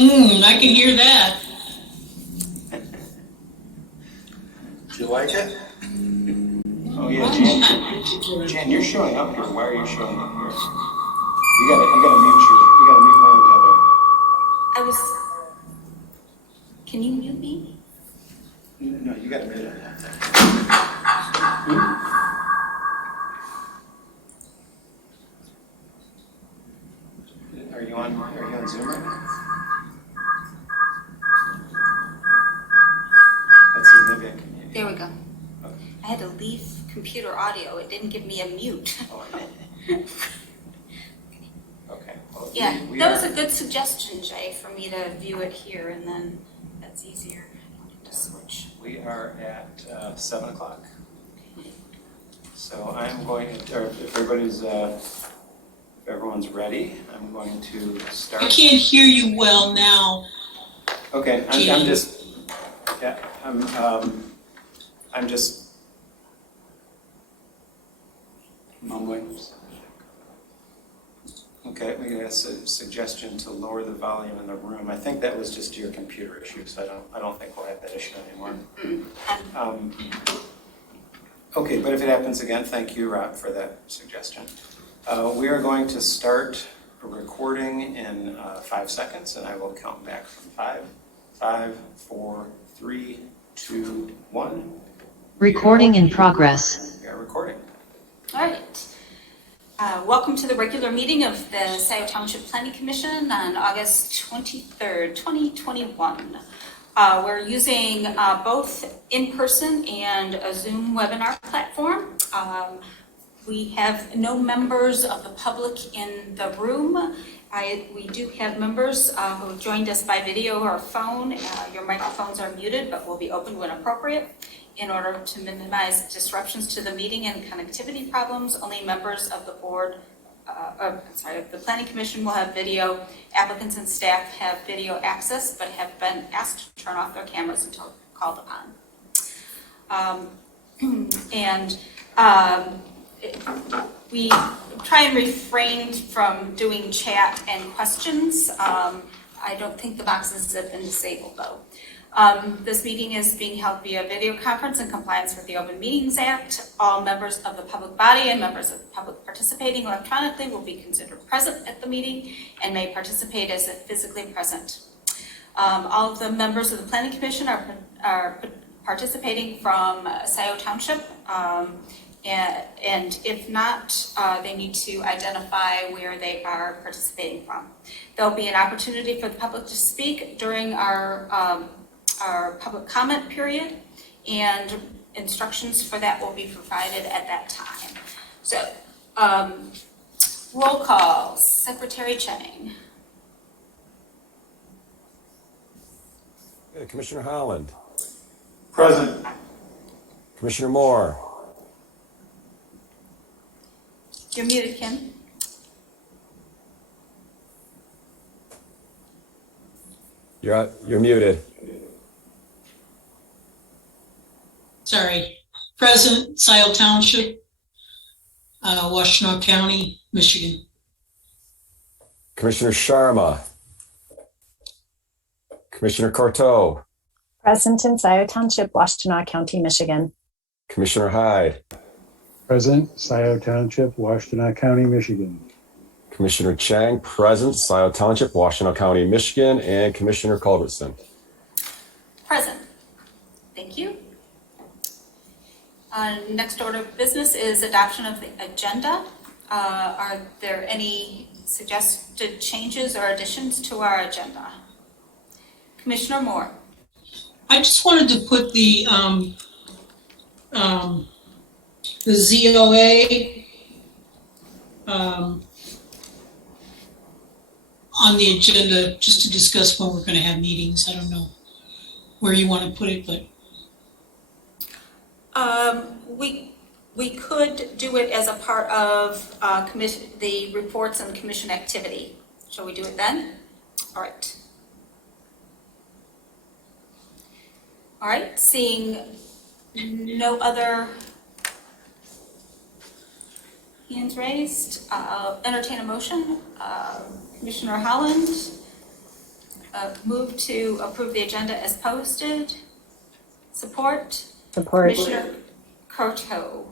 I can hear that. Do you like it? Oh yeah, Jan, you're showing up here. Why are you showing up here? You gotta mute one or the other. Can you mute me? No, you gotta mute it. Are you on Zoom right now? Let's see, maybe I can mute you. There we go. Okay. I had to leave computer audio. It didn't give me a mute. Oh, okay. Well, Yeah, we that was are- a good suggestion, Jay, for me to view it here, and then that's easier. I don't have to switch. We are at 7 o'clock. So I'm going to, or if everyone's ready, I'm going to start. I can't hear you well now. Okay, I'm just mumbling. Okay, we got a suggestion to lower the volume in the room. I think that was just your computer issue, so I don't think we'll have that issue anymore. Okay, but if it happens again, thank you, Rob, for that suggestion. We are going to start recording in 5 seconds, and I will count back from 5. 5, 4, 3, 2, 1. Recording in progress. We are recording. All right. Welcome to the regular meeting of the Scio Township Planning Commission on August 23rd, 2021. We're using both in-person and a Zoom webinar platform. We have no members of the public in the room. We do have members who have joined us by video or phone. Your microphones are muted, but will be open when appropriate. In order to minimize disruptions to the meeting and connectivity problems, only members of the board, the Planning Commission will have video. Applicants and staff have video access, but have been asked to turn off their cameras until called upon. We try and refrain from doing chat and questions. I don't think the boxes have been disabled though. This meeting is being held via video conference in compliance with the Open Meetings Act. All members of the public body and members of the public participating electronically will be considered present at the meeting and may participate as if physically present. All of the members of the Planning Commission are participating from Scio Township, and if not, they need to identify where they are participating from. There'll be an opportunity for the public to speak during our public comment period, and instructions for that will be provided at that time. So, roll call. Secretary Chang. Commissioner Holland. Present. Commissioner Moore. You're muted, Kim. You're muted. Sorry. President, Scio Township, Washtenaw County, Michigan. Commissioner Sharma. Commissioner Corteau. Present in Scio Township, Washtenaw County, Michigan. Commissioner Hyde. Present, Scio Township, Washtenaw County, Michigan. Commissioner Chang, present, Scio Township, Washtenaw County, Michigan, and Commissioner Culbertson. Present. Thank you. Next order of business is adoption of the agenda. Are there any suggested changes or additions to our agenda? Commissioner Moore. I just wanted to put the ZOA on the agenda just to discuss when we're going to have meetings. I don't know where you want to put it, but We could do it as a part of the reports and commission activity. Shall we do it then? All right. All right, seeing no other hands raised, I'll entertain a motion. Commissioner Holland. Move to approve the agenda as posted. Support. Support. Commissioner Croto.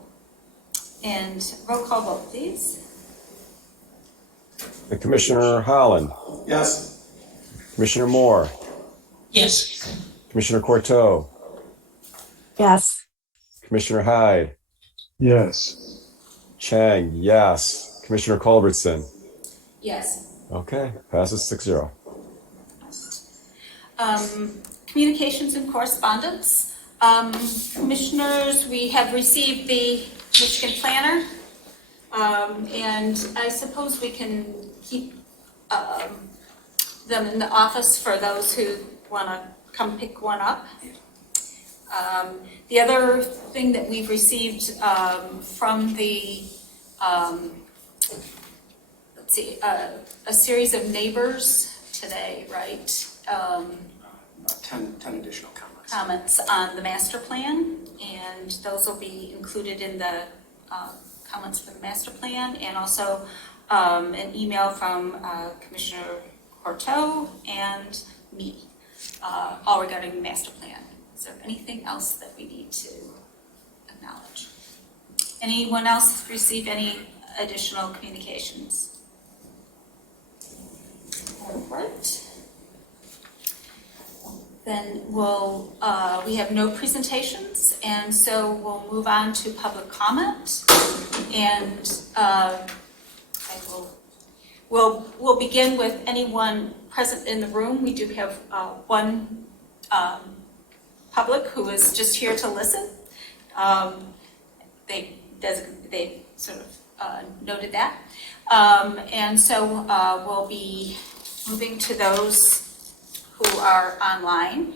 And roll call vote, please. Commissioner Holland, Yes. Commissioner Moore, Yes. Commissioner Courteau, Yes. Commissioner Hyde, yes, Chang, yes. Commissioner Culbertson. Yes. Okay, passes 6-0. Communications and correspondence. Commissioners, we have received the Michigan Planner, and I suppose we can keep them in the office for those who want to come pick one up. The other thing that we've received from the, let's see, a series of neighbors today, right? 10 additional comments. Comments on the master plan, and those will be included in the comments for the master plan, and also an email from Commissioner Courteau and me, all regarding the master plan. Is there anything else that we need to acknowledge? Anyone else receive any additional communications? All right. Then we have no presentations, and so we'll move on to public comment. And we'll begin with anyone present in the room. We do have one public who is just here to listen. They sort of noted that. And so we'll be moving to those who are online.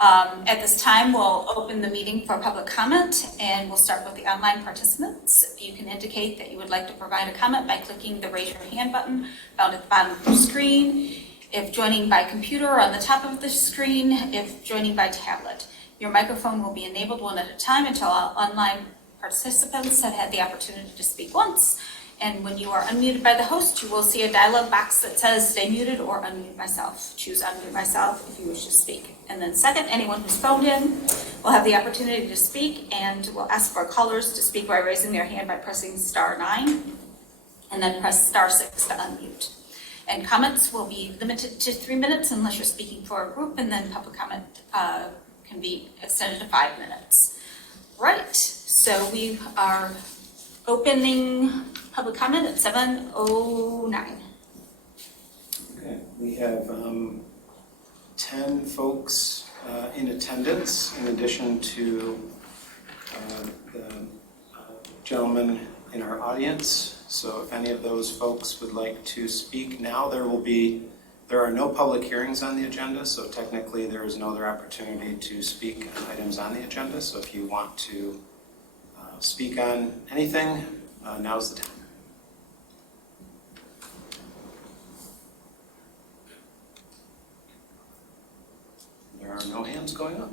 At this time, we'll open the meeting for public comment, and we'll start with the online participants. You can indicate that you would like to provide a comment by clicking the raise your hand button found at the bottom of your screen. If joining by computer, on the top of the screen. If joining by tablet. Your microphone will be enabled one at a time until all online participants have had the opportunity to speak once. And when you are unmuted by the host, you will see a dialog box that says stay muted or unmute myself. Choose unmute myself if you wish to speak. And then second, anyone who's phoned in will have the opportunity to speak, and we'll ask for callers to speak by raising their hand by pressing *9 and then press *6 to unmute. And comments will be limited to 3 minutes unless you're speaking for a group, and then public comment can be extended to 5 minutes. Right, so we are opening public comment at 7:09. Okay, we have 10 folks in attendance, in addition to the gentleman in our audience. So if any of those folks would like to speak now, there are no public hearings on the agenda, so technically there is no other opportunity to speak on items on the agenda. So if you want to speak on anything, now's the time. There are no hands going up.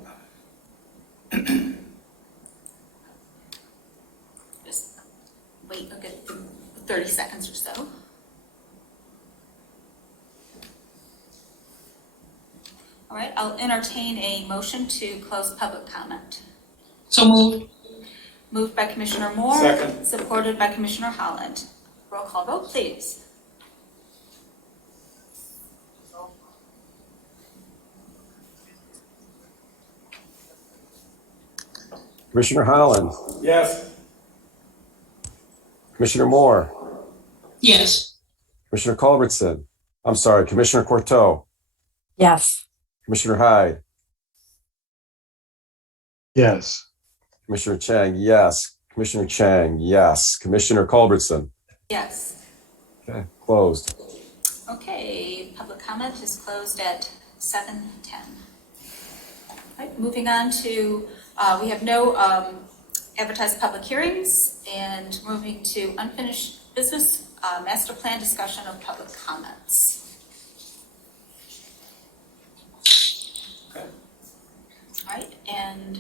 Just wait a good 30 seconds or so. All right, I'll entertain a motion to close public comment. So moved. Moved by Commissioner Moore. Second. Supported by Commissioner Holland. Roll call vote, please. Commissioner Holland, Yes. Commissioner Moore, Yes. Commissioner Culbertson. I'm sorry, Commissioner Courteau, Yes. Commissioner Hyde, yes, Commissioner Chang, yes. Commissioner Chang, yes. Commissioner Culbertson. Yes. Okay, closed. Okay, public comment is closed at 7:10. All right, moving on to, we have no advertised public hearings, and moving to unfinished business, master plan discussion of public comments. Okay. All right, and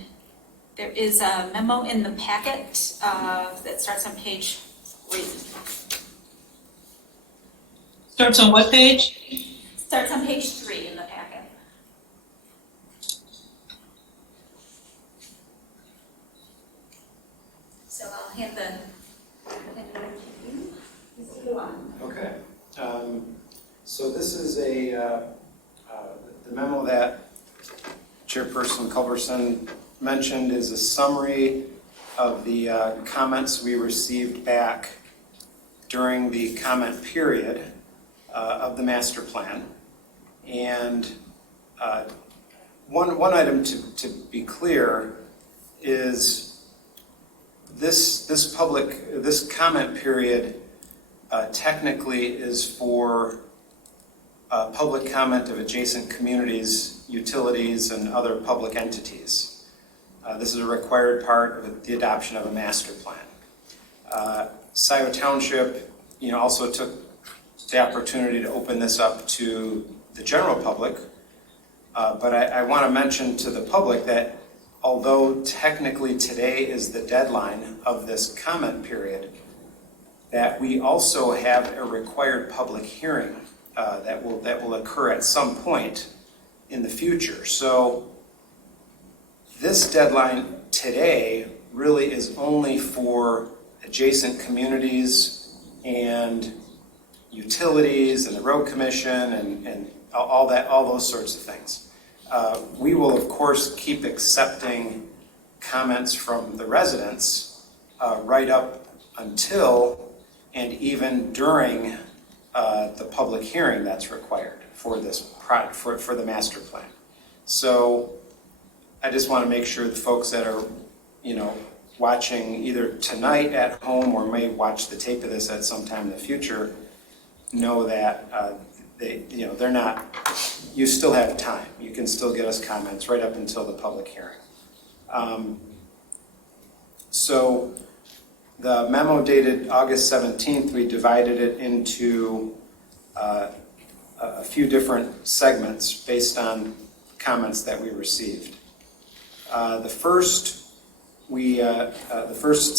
there is a memo in the packet that starts on page 3. Starts on what page? Starts on page 3 in the packet. one. Okay. So this is the memo that Chairperson Culberson mentioned is a summary of the comments we received back during the comment period of the master plan. And one item to be clear is this comment period technically is for public comment of adjacent communities, utilities, and other public entities. This is a required part of the adoption of a master plan. Scio Township, also took the opportunity to open this up to the general public, but I want to mention to the public that although technically today is the deadline of this comment period, that we also have a required public hearing that will occur at some point in the future. So this deadline today really is only for adjacent communities and utilities and the road commission and all those sorts of things. We will of course keep accepting comments from the residents right up until and even during the public hearing that's required for this for the master plan. So I just want to make sure the folks that are watching either tonight at home or may watch the tape of this at some time in the future know that they're not, you still have time. You can still get us comments right up until the public hearing. So the memo dated August 17th, we divided it into a few different segments based on comments that we received. The first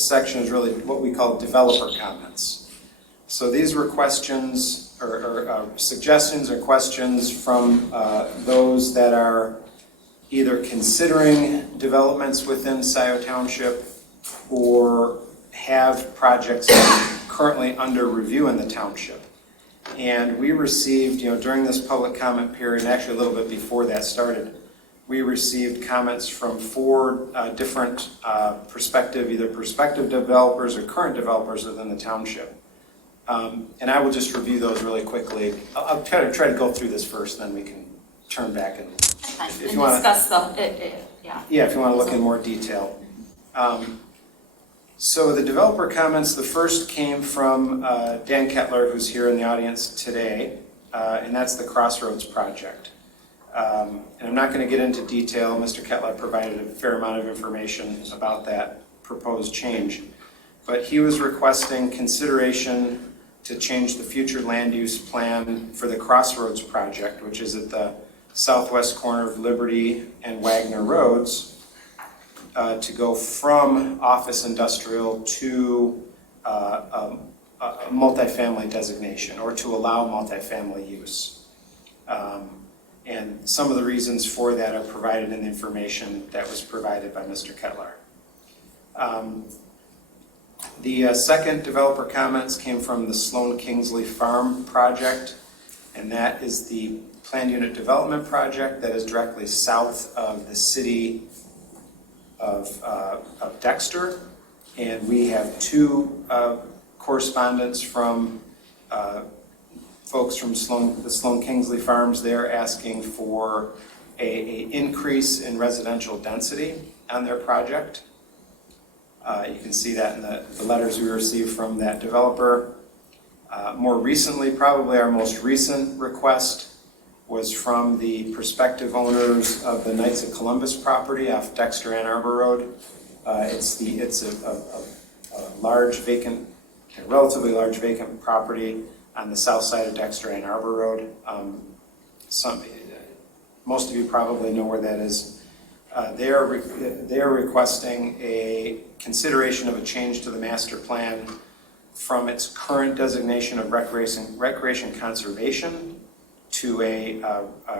section is really what we call developer comments. So these were questions or suggestions or questions from those that are either considering developments within Scio Township or have projects currently under review in the township. And we received, during this public comment period, and actually a little bit before that started, we received comments from 4 different either prospective developers or current developers within the township. And I will just review those really quickly. I'll try to go through this first, then we can turn back and if you want to discuss if you want to look in more detail. So the developer comments, the first came from Dan Kettler, who's here in the audience today, and that's the Crossroads project. And I'm not going to get into detail. Mr. Kettler provided a fair amount of information about that proposed change. But he was requesting consideration to change the future land use plan for the Crossroads project, which is at the southwest corner of Liberty and Wagner Roads, to go from office industrial to a multifamily designation, or to allow multifamily use. And some of the reasons for that are provided in the information that was provided by Mr. Kettler. The second developer comments came from the Sloan Kingsley Farm project, and that is the planned unit development project that is directly south of the city of Dexter. And we have 2 correspondents from folks from the Sloan Kingsley Farms there asking for a increase in residential density on their project. You can see that in the letters we received from that developer. More recently, probably our most recent request was from the prospective owners of the Knights of Columbus property off Dexter Ann Arbor Road. It's a relatively large vacant property on the south side of Dexter Ann Arbor Road. Most of you probably know where that is. They are requesting a consideration of a change to the master plan from its current designation of recreation conservation to a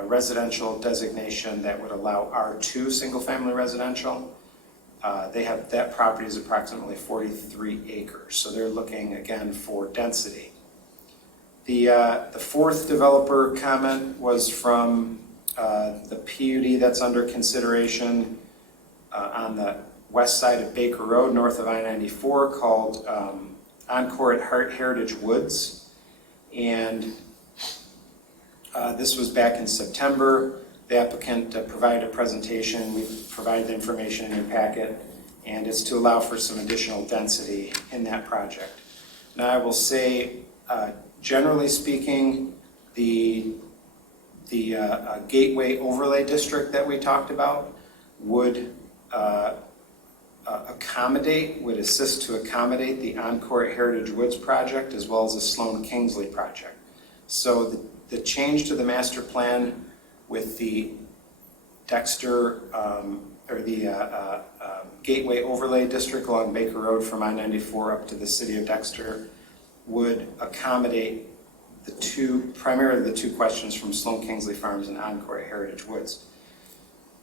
residential designation that would allow R2 single-family residential. That property is approximately 43 acres, so they're looking again for density. The fourth developer comment was from the PUD that's under consideration on the west side of Baker Road, north of I-94, called Encore at Heritage Woods. And this was back in September. The applicant provided a presentation. We provided the information in your packet, and it's to allow for some additional density in that project. Now, I will say, generally speaking, the Gateway Overlay District that we talked about would would assist to accommodate the Encore at Heritage Woods project as well as the Sloan Kingsley project. So the change to the master plan with the Dexter or the Gateway Overlay District along Baker Road from I-94 up to the city of Dexter would accommodate primarily the two questions from Sloan Kingsley Farms and Encore at Heritage Woods.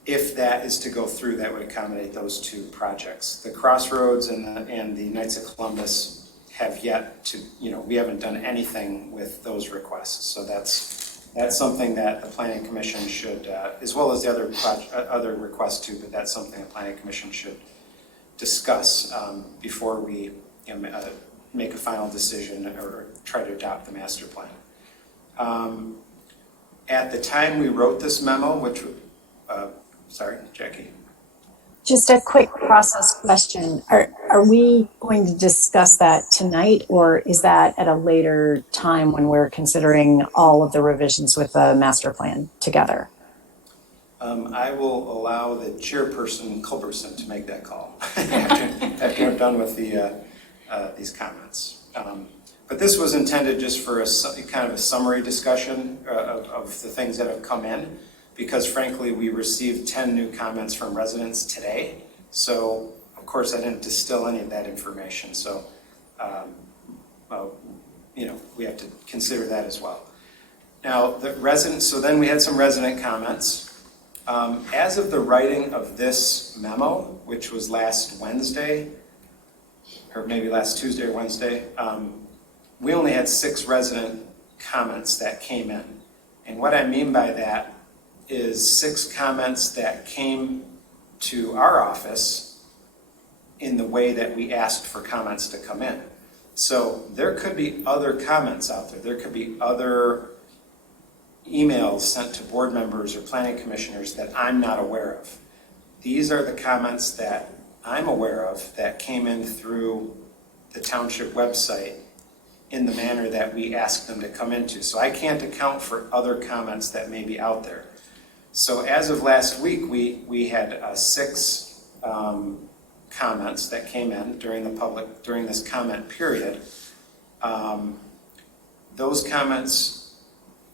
If that is to go through, that would accommodate those two projects. The Crossroads and the Knights of Columbus have yet to, we haven't done anything with those requests. So that's something that the Planning Commission should, as well as the other requests too, but that's something the Planning Commission should discuss before we make a final decision or try to adopt the master plan. At the time we wrote this memo, sorry, Jackie. Just a quick process question. Are we going to discuss that tonight, or is that at a later time when we're considering all of the revisions with the master plan together? I will allow the chairperson, Culberson, to make that call after I'm done with these comments. But this was intended just for a kind of a summary discussion of the things that have come in, because frankly, we received 10 new comments from residents today. So of course I didn't distill any of that information. So, we have to consider that as well. Now so then we had some resident comments. As of the writing of this memo, which was last Wednesday, or maybe last Tuesday or Wednesday, we only had 6 resident comments that came in. And what I mean by that is 6 comments that came to our office in the way that we asked for comments to come in. So there could be other comments out there. There could be other emails sent to board members or planning commissioners that I'm not aware of. These are the comments that I'm aware of that came in through the township website in the manner that we asked them to come into. So I can't account for other comments that may be out there. So as of last week, we had 6 comments that came in during this comment period. Those comments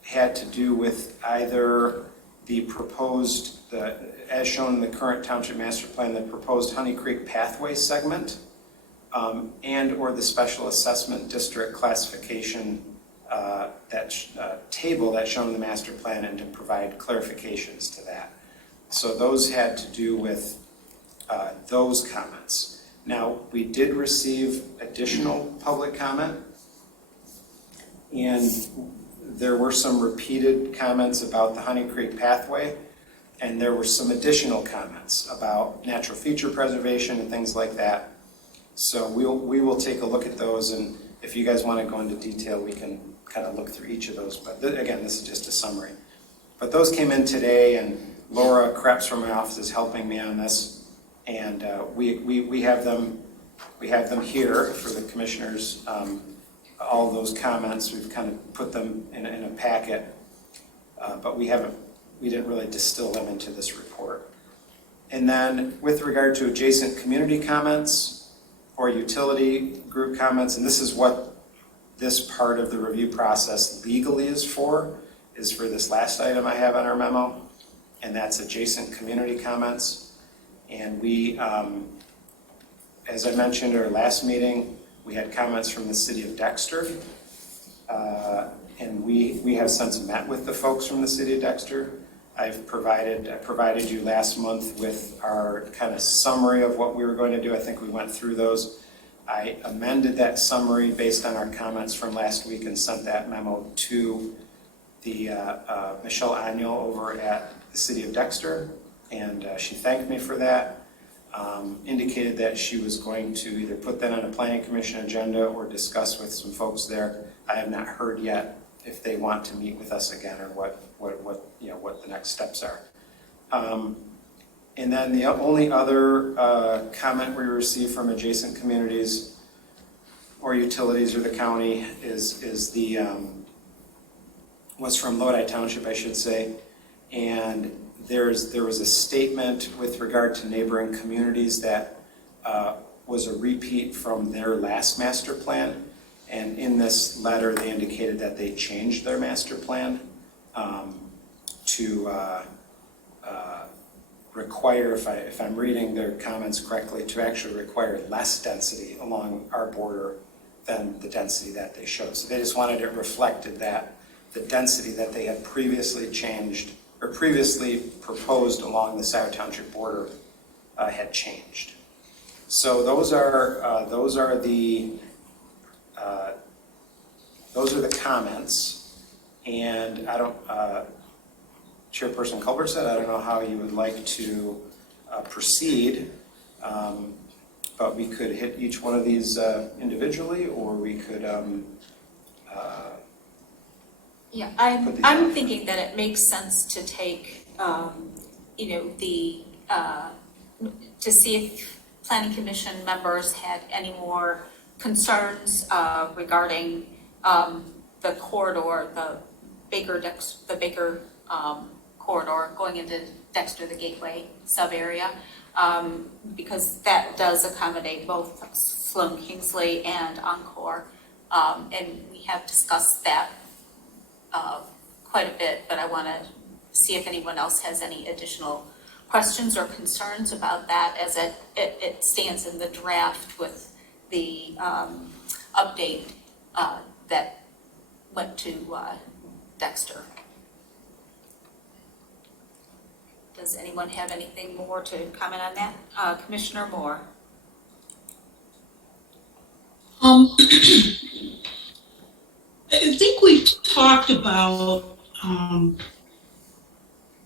had to do with either the proposed, as shown in the current township master plan, the proposed Honey Creek pathway segment, and or the special assessment district classification table that's shown in the master plan, and to provide clarifications to that. So those had to do with those comments. Now, we did receive additional public comment, and there were some repeated comments about the Honey Creek pathway, and there were some additional comments about natural feature preservation and things like that. So we will take a look at those, and if you guys want to go into detail, we can kind of look through each of those. But again, this is just a summary. But those came in today, and Laura Krebs from my office is helping me on this, and we have them here for the commissioners. All of those comments, we've kind of put them in a packet, but we didn't really distill them into this report. And then with regard to adjacent community comments or utility group comments, and this is what this part of the review process legally is for this last item I have on our memo, and that's adjacent community comments. And we, as I mentioned at our last meeting, we had comments from the city of Dexter, and we have since met with the folks from the city of Dexter. I provided you last month with our kind of summary of what we were going to do. I think we went through those. I amended that summary based on our comments from last week and sent that memo to the Michelle Agnew over at the City of Dexter, and she thanked me for that. Indicated that she was going to either put that on a planning commission agenda or discuss with some folks there. I have not heard yet if they want to meet with us again or what the next steps are. And then the only other comment we received from adjacent communities or utilities or the county was from Lodi Township, I should say, and there was a statement with regard to neighboring communities that was a repeat from their last master plan. And in this letter, they indicated that they changed their master plan to require, if I'm reading their comments correctly, to actually require less density along our border than the density that they showed. So they just wanted it reflected that the density that they had previously changed or previously proposed along the Scio Township border had changed. So those are the comments, and I don't. Chairperson Culver said, I don't know how you would like to proceed, but we could hit each one of these individually, or we could. Yeah, I'm thinking that it makes sense to take, to see if Planning Commission members had any more concerns regarding the corridor, the Baker corridor going into Dexter, the Gateway sub-area, because that does accommodate both Sloan Kingsley and Encore, and we have discussed that quite a bit, but I want to see if anyone else has any additional questions or concerns about that as it stands in the draft with the update that went to Dexter. Does anyone have anything more to comment on that? Commissioner Moore. I think we talked about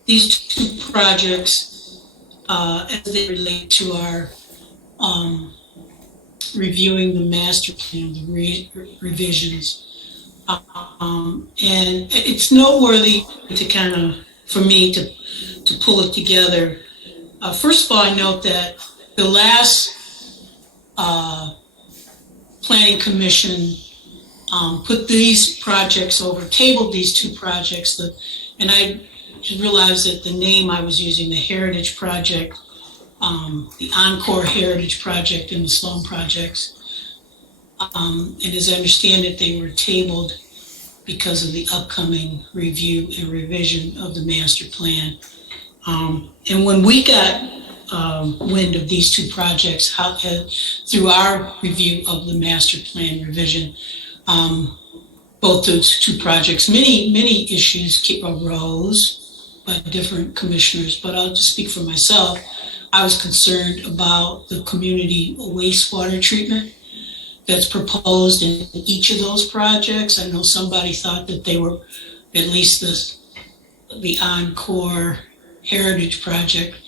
these two projects as they relate to our reviewing the master plan, the revisions. And it's noteworthy to kind of, for me to pull it together. First of all, I note that the last Planning Commission put these projects over, tabled these two projects, and I realized that the name I was using, the Heritage Project, the Encore Heritage Project and the Sloan Projects. And as I understand it, they were tabled because of the upcoming review and revision of the master plan. And when we got wind of these two projects through our review of the master plan revision, both those two projects, many issues arose by different commissioners, but I'll just speak for myself. I was concerned about the community wastewater treatment that's proposed in each of those projects. I know somebody thought that they were, at least the Encore Heritage Project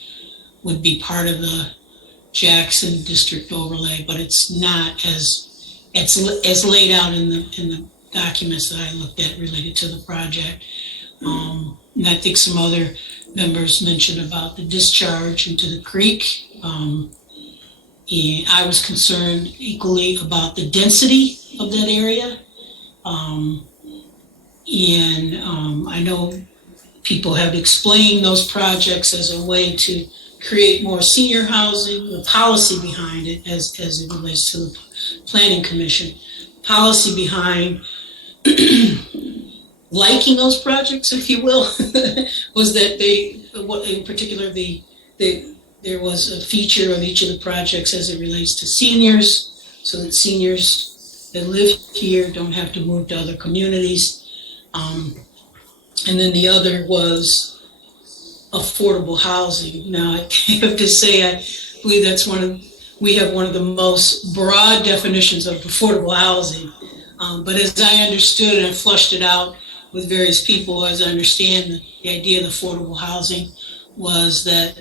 would be part of the Jackson District overlay, but it's not as laid out in the documents that I looked at related to the project. And I think some other members mentioned about the discharge into the creek. And I was concerned equally about the density of that area. I know people have explained those projects as a way to create more senior housing, the policy behind it as it relates to the Planning Commission. Policy behind liking those projects, if you will, was that in particular, there was a feature of each of the projects as it relates to seniors, so that seniors that live here don't have to move to other communities. And then the other was affordable housing. Now, I have to say, I believe that's one of we have one of the most broad definitions of affordable housing. But as I understood and I flushed it out with various people, as I understand the idea of affordable housing was that,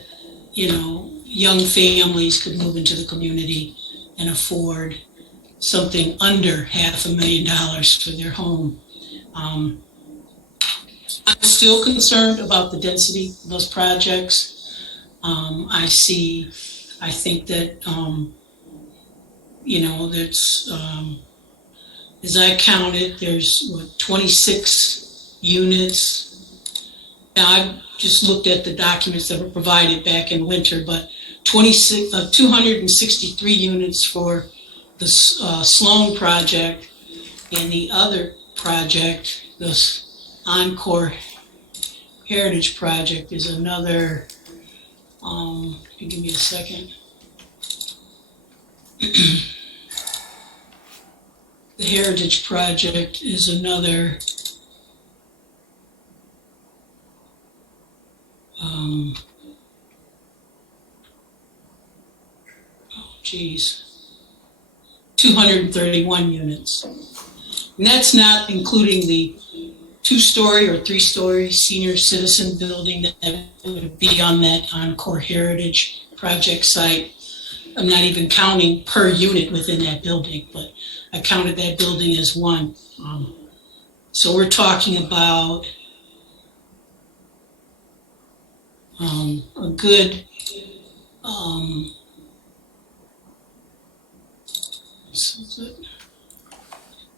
young families could move into the community and afford something under $500,000 for their home. I'm still concerned about the density of those projects. I think that, that's, as I counted, there's 26 units. Now, I've just looked at the documents that were provided back in winter, but 263 units for the Sloan project, and the other project, the Encore Heritage project, is another, give me a second. The Heritage project is another, oh geez, 231 units. And that's not including the 2-story or 3-story senior citizen building that would be on that Encore Heritage project site. I'm not even counting per unit within that building, but I counted that building as one. So we're talking about a good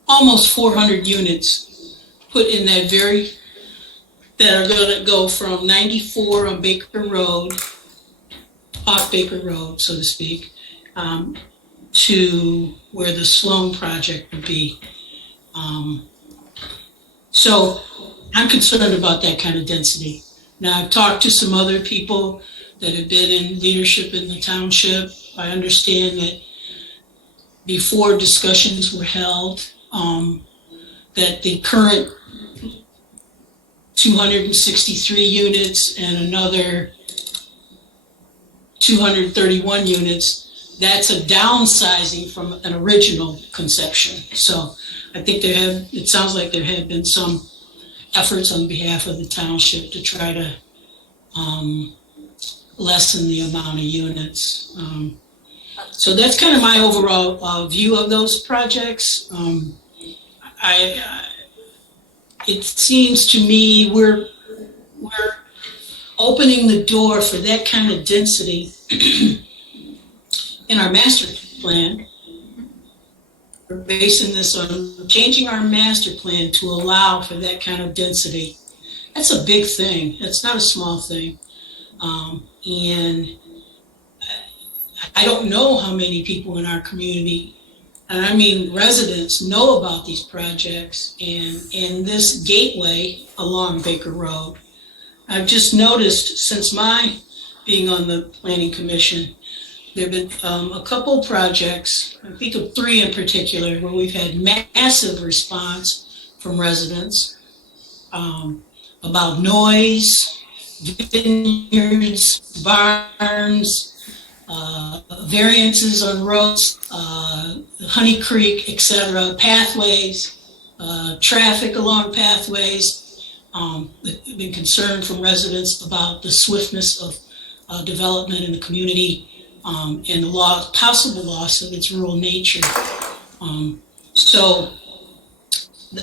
almost 400 units put in that are going to go from 94 on Baker Road, off Baker Road, so to speak, to where the Sloan project would be. So I'm concerned about that kind of density. Now, I've talked to some other people that have been in leadership in the township. I understand that before discussions were held, that the current 263 units and another 231 units, that's a downsizing from an original conception. So I think it sounds like there have been some efforts on behalf of the township to try to lessen the amount of units. So that's kind of my overall view of those projects. It seems to me we're opening the door for that kind of density in our master plan. We're basing this on changing our master plan to allow for that kind of density. That's a big thing. That's not a small thing. And I don't know how many people in our community, and I mean residents, know about these projects and this gateway along Baker Road. I've just noticed since my being on the Planning Commission, there have been a couple projects, I think of 3 in particular, where we've had massive response from residents about noise, vineyards, barns, variances on roads, Honey Creek, etc., pathways, traffic along pathways. I've been concerned from residents about the swiftness of development in the community and the possible loss of its rural nature. So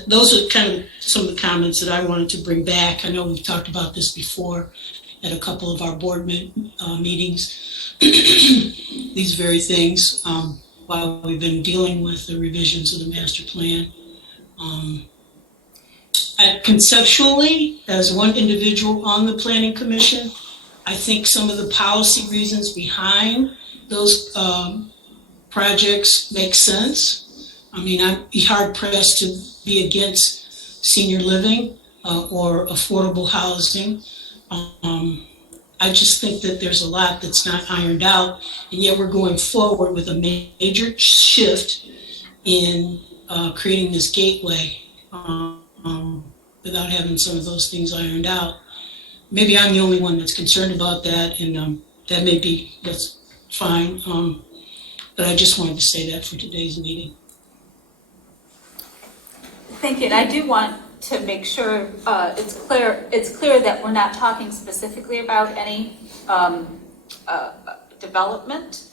those are kind of some of the comments that I wanted to bring back. I know we've talked about this before at a couple of our board meetings, these very things, while we've been dealing with the revisions of the master plan. Conceptually, as one individual on the Planning Commission, I think some of the policy reasons behind those projects make sense. I mean, I'd be hard pressed to be against senior living or affordable housing. I just think that there's a lot that's not ironed out, and yet we're going forward with a major shift in creating this gateway without having some of those things ironed out. Maybe I'm the only one that's concerned about that, and that's fine. But I just wanted to say that for today's meeting. Thank you, and I do want to make sure it's clear that we're not talking specifically about any development.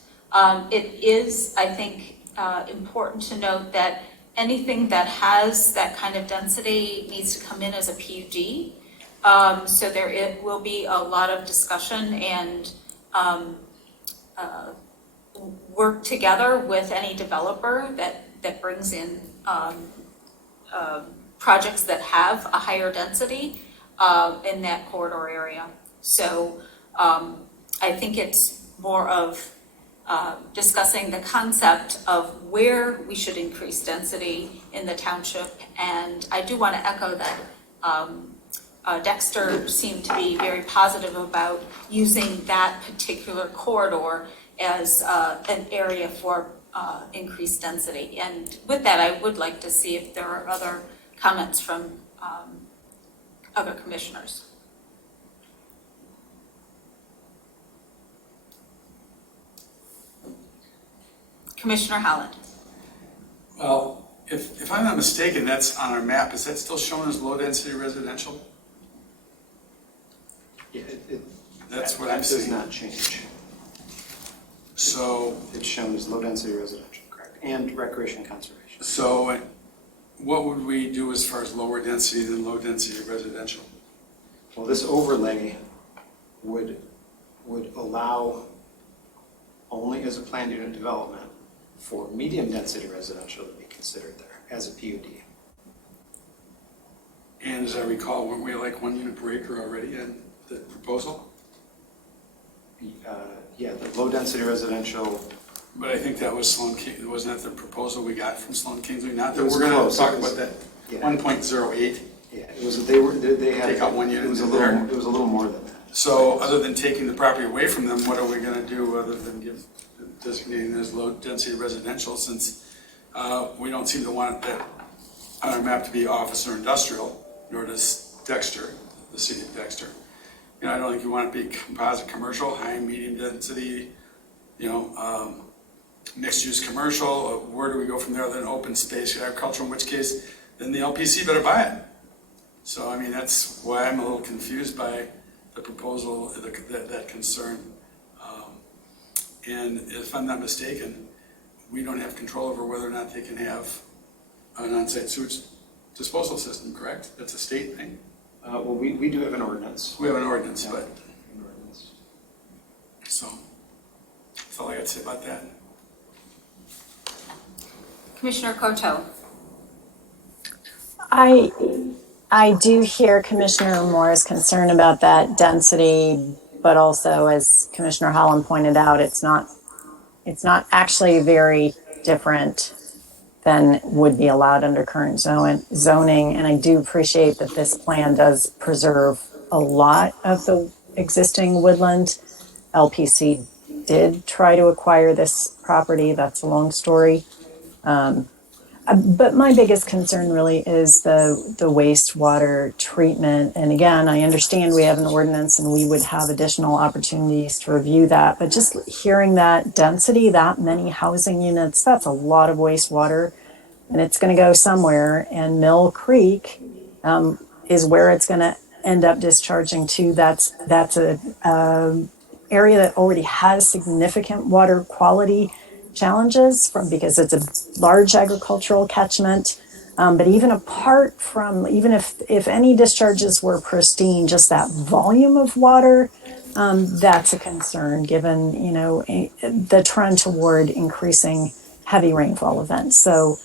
It is, I think, important to note that anything that has that kind of density needs to come in as a PUD. So will be a lot of discussion and work together with any developer that brings in projects that have a higher density in that corridor area. So I think it's more of discussing the concept of where we should increase density in the township. And I do want to echo that Dexter seemed to be very positive about using that particular corridor as an area for increased density. And with that, I would like to see if there are other comments from other commissioners. Commissioner Holland. Well, if I'm not mistaken, that's on our map. Is that still shown as low-density residential? Yeah, That's what that I'm does seeing. not change. So, It's shown as low-density residential, correct, and recreation conservation. so what would we do as far as lower density than low-density residential? Well, this overlay would allow only as a planned unit development for medium-density residential to be considered there as a PUD. And as I recall, weren't we like 1 unit per acre already in the proposal? Yeah, the low-density residential. But I think that was Sloan King, wasn't that the proposal we got from Sloan Kingsley? Not that It was we're gonna close. talk It was- about that Yeah. 1.08. Yeah, it was, they had. Take out 1 unit It was a there. little, it was a little more than that. So other than taking the property away from them, what are we gonna do other than designating it as low-density residential, since we don't seem to want that on our map to be office or industrial, nor does Dexter, the city of Dexter. You know, I don't think you want it to be composite commercial, high and medium density, mixed-use commercial. Where do we go from there? Then open space agriculture, in which case, then the LPC better buy it. So, I mean, that's why I'm a little confused by the proposal, that concern. And if I'm not mistaken, we don't have control over whether or not they can have an on-site sewage disposal system, correct? That's a state thing. Well, we do have an ordinance. We have an ordinance, but, An ordinance. so, that's all I got to say about that. Commissioner Coto. I do hear Commissioner Moore's concern about that density, but also, as Commissioner Holland pointed out, it's not actually very different than would be allowed under current zoning. And I do appreciate that this plan does preserve a lot of the existing woodland. LPC did try to acquire this property. That's a long story. But my biggest concern really is the wastewater treatment. And again, I understand we have an ordinance and we would have additional opportunities to review that. But just hearing that density, that many housing units, that's a lot of wastewater. And it's going to go somewhere. And Mill Creek is where it's going to end up discharging to. That's a area that already has significant water quality challenges because it's a large agricultural catchment. But even apart from, even if any discharges were pristine, just that volume of water, that's a concern given, the trend toward increasing heavy rainfall events. So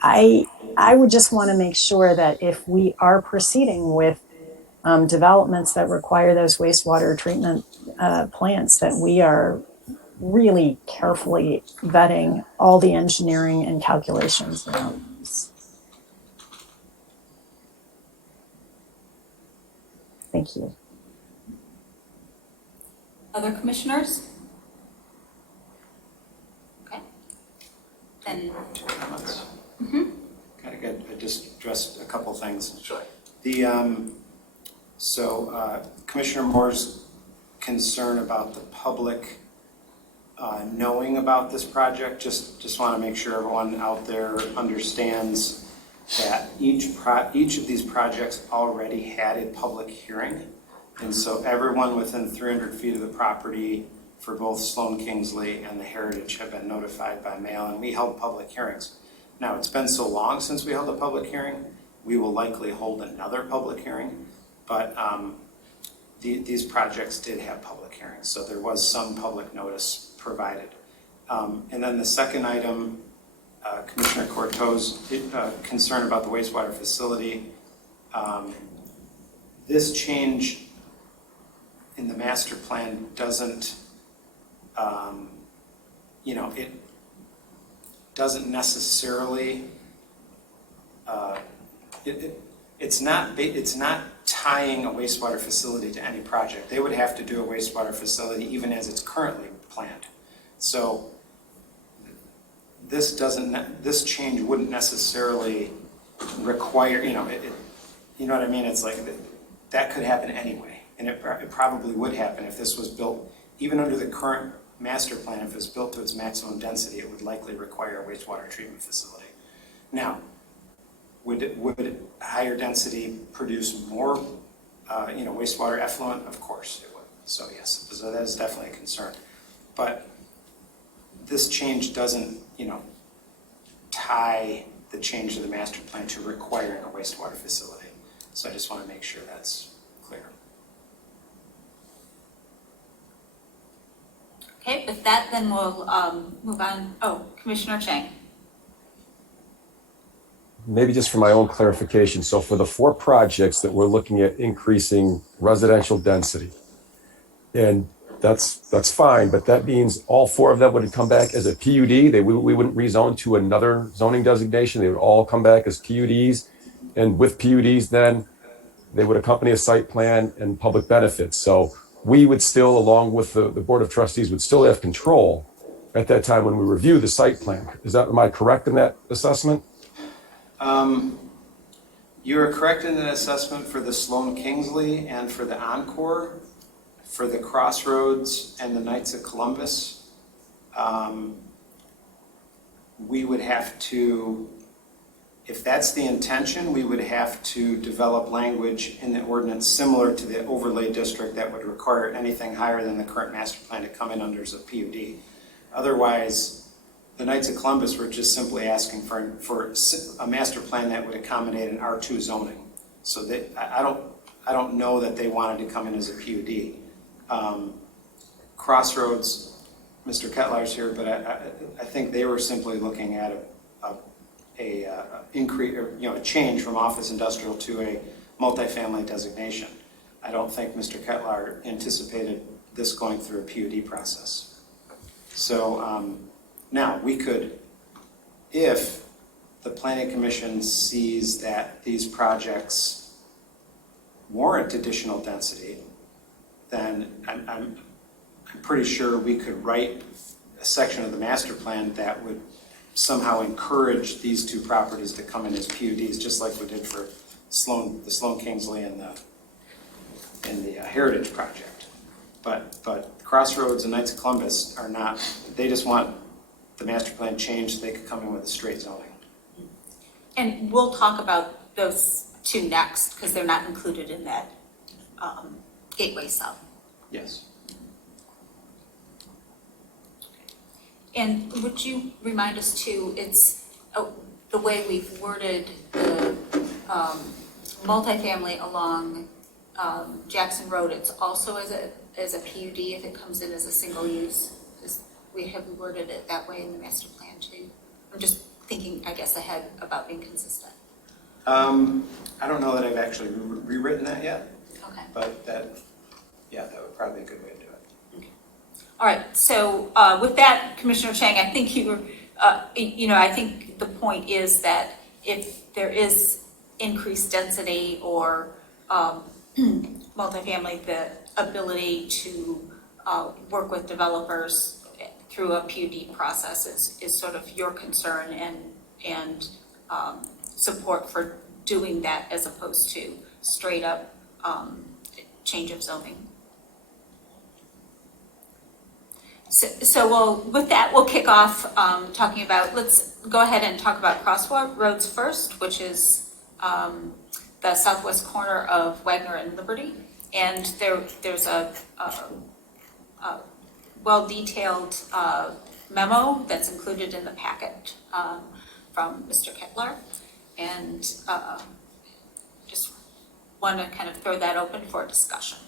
I would just want to make sure that if we are proceeding with developments that require those wastewater treatment plants, that we are really carefully vetting all the engineering and calculations around these. Thank you. Other commissioners? Okay. Then, Two comments. Mm-hmm. Kind of good. I just addressed a couple things. Sure. So Commissioner Moore's concern about the public knowing about this project. Just want to make sure everyone out there understands that each of these projects already had a public hearing. And so everyone within 300 feet of the property for both Sloan Kingsley and the Heritage have been notified by mail, and we held public hearings. Now, it's been so long since we held a public hearing, we will likely hold another public hearing, but these projects did have public hearings, so there was some public notice provided. And then the second item, Commissioner Courteau's concern about the wastewater facility. This change in the master plan doesn't, it doesn't necessarily, it's not tying a wastewater facility to any project. They would have to do a wastewater facility even as it's currently planned. So this change wouldn't necessarily require, you know what I mean? It's like that could happen anyway. And it probably would happen if this was built, even under the current master plan, if it was built to its maximum density, it would likely require a wastewater treatment facility. Now, would higher density produce more, wastewater effluent? Of course it would. So yes, so that is definitely a concern. But this change doesn't, tie the change to the master plan to requiring a wastewater facility. So I just want to make sure that's clear. Okay, with that, then we'll move on. Oh, Commissioner Chang. Maybe just for my own clarification. So for the 4 projects that we're looking at increasing residential density, and that's fine, but that means all 4 of them would come back as a PUD. We wouldn't rezone to another zoning designation. They would all come back as PUDs. And with PUDs, then they would accompany a site plan and public benefits. So we would still, along with the Board of Trustees, would still have control at that time when we review the site plan. Am I correct in that assessment? You are correct in that assessment for the Sloan Kingsley and for the Encore. For the Crossroads and the Knights of Columbus, we would have to, if that's the intention, we would have to develop language in the ordinance similar to the overlay district that would require anything higher than the current master plan to come in under as a PUD. Otherwise, the Knights of Columbus were just simply asking for a master plan that would accommodate an R2 zoning. So I don't know that they wanted to come in as a PUD. Crossroads, Mr. Ketlar's here, but I think they were simply looking at a increase, or, a change from office industrial to a multifamily designation. I don't think Mr. Ketlar anticipated this going through a PUD process. So now we could, if the Planning Commission sees that these projects warrant additional density, then I'm pretty sure we could write a section of the master plan that would somehow encourage these 2 properties to come in as PUDs, just like we did for the Sloan Kingsley and the Heritage project. But Crossroads and Knights of Columbus are not. They just want the master plan changed so they could come in with a straight zoning. And we'll talk about those 2 next because they're not included in that Gateway South. Yes. And would you remind us too, the way we've worded the multifamily along Jackson Road, it's also as a PUD if it comes in as a single use? Have we worded it that way in the master plan too? I'm just thinking, I guess, ahead about being consistent. I don't know that I've actually rewritten that yet. Okay. But that would probably be a good way to do it. Okay. All right. So with that, Commissioner Chang, I think you were, I think the point is that if there is increased density or multifamily, the ability to work with developers through a PUD process is sort of your concern and support for doing that as opposed to straight up change of zoning. With that, we'll kick off talking about, let's go ahead and talk about Crosswalk Roads first, which is the southwest corner of Wagner and Liberty. And there's a well-detailed memo that's included in the packet from Mr. Kettler. And just want to kind of throw that open for discussion.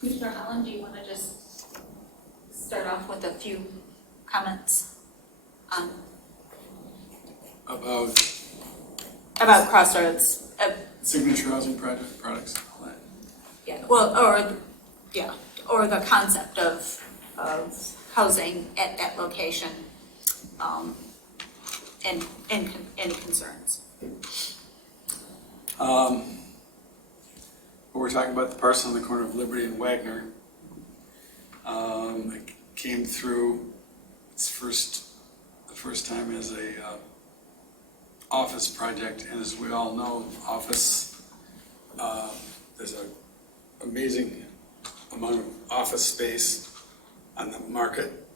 Commissioner Holland, do you want to just start off with a few comments about Crossroads? Signature housing products, all that. Yeah, well, or the concept of housing at that location, and any concerns. We're talking about the parcel in the corner of Liberty and Wagner. It came through the first time as a office project, and as we all know, office, there's an amazing amount of office space on the market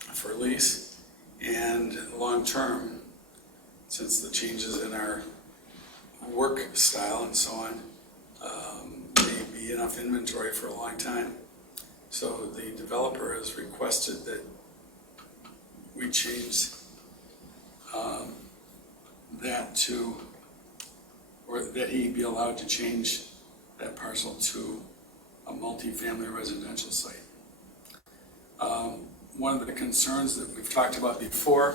for lease, and long term, since the changes in our work style and so on, may be enough inventory for a long time. So the developer has requested that we change that to, or that he be allowed to change that parcel to a multi-family residential site. One of the concerns that we've talked about before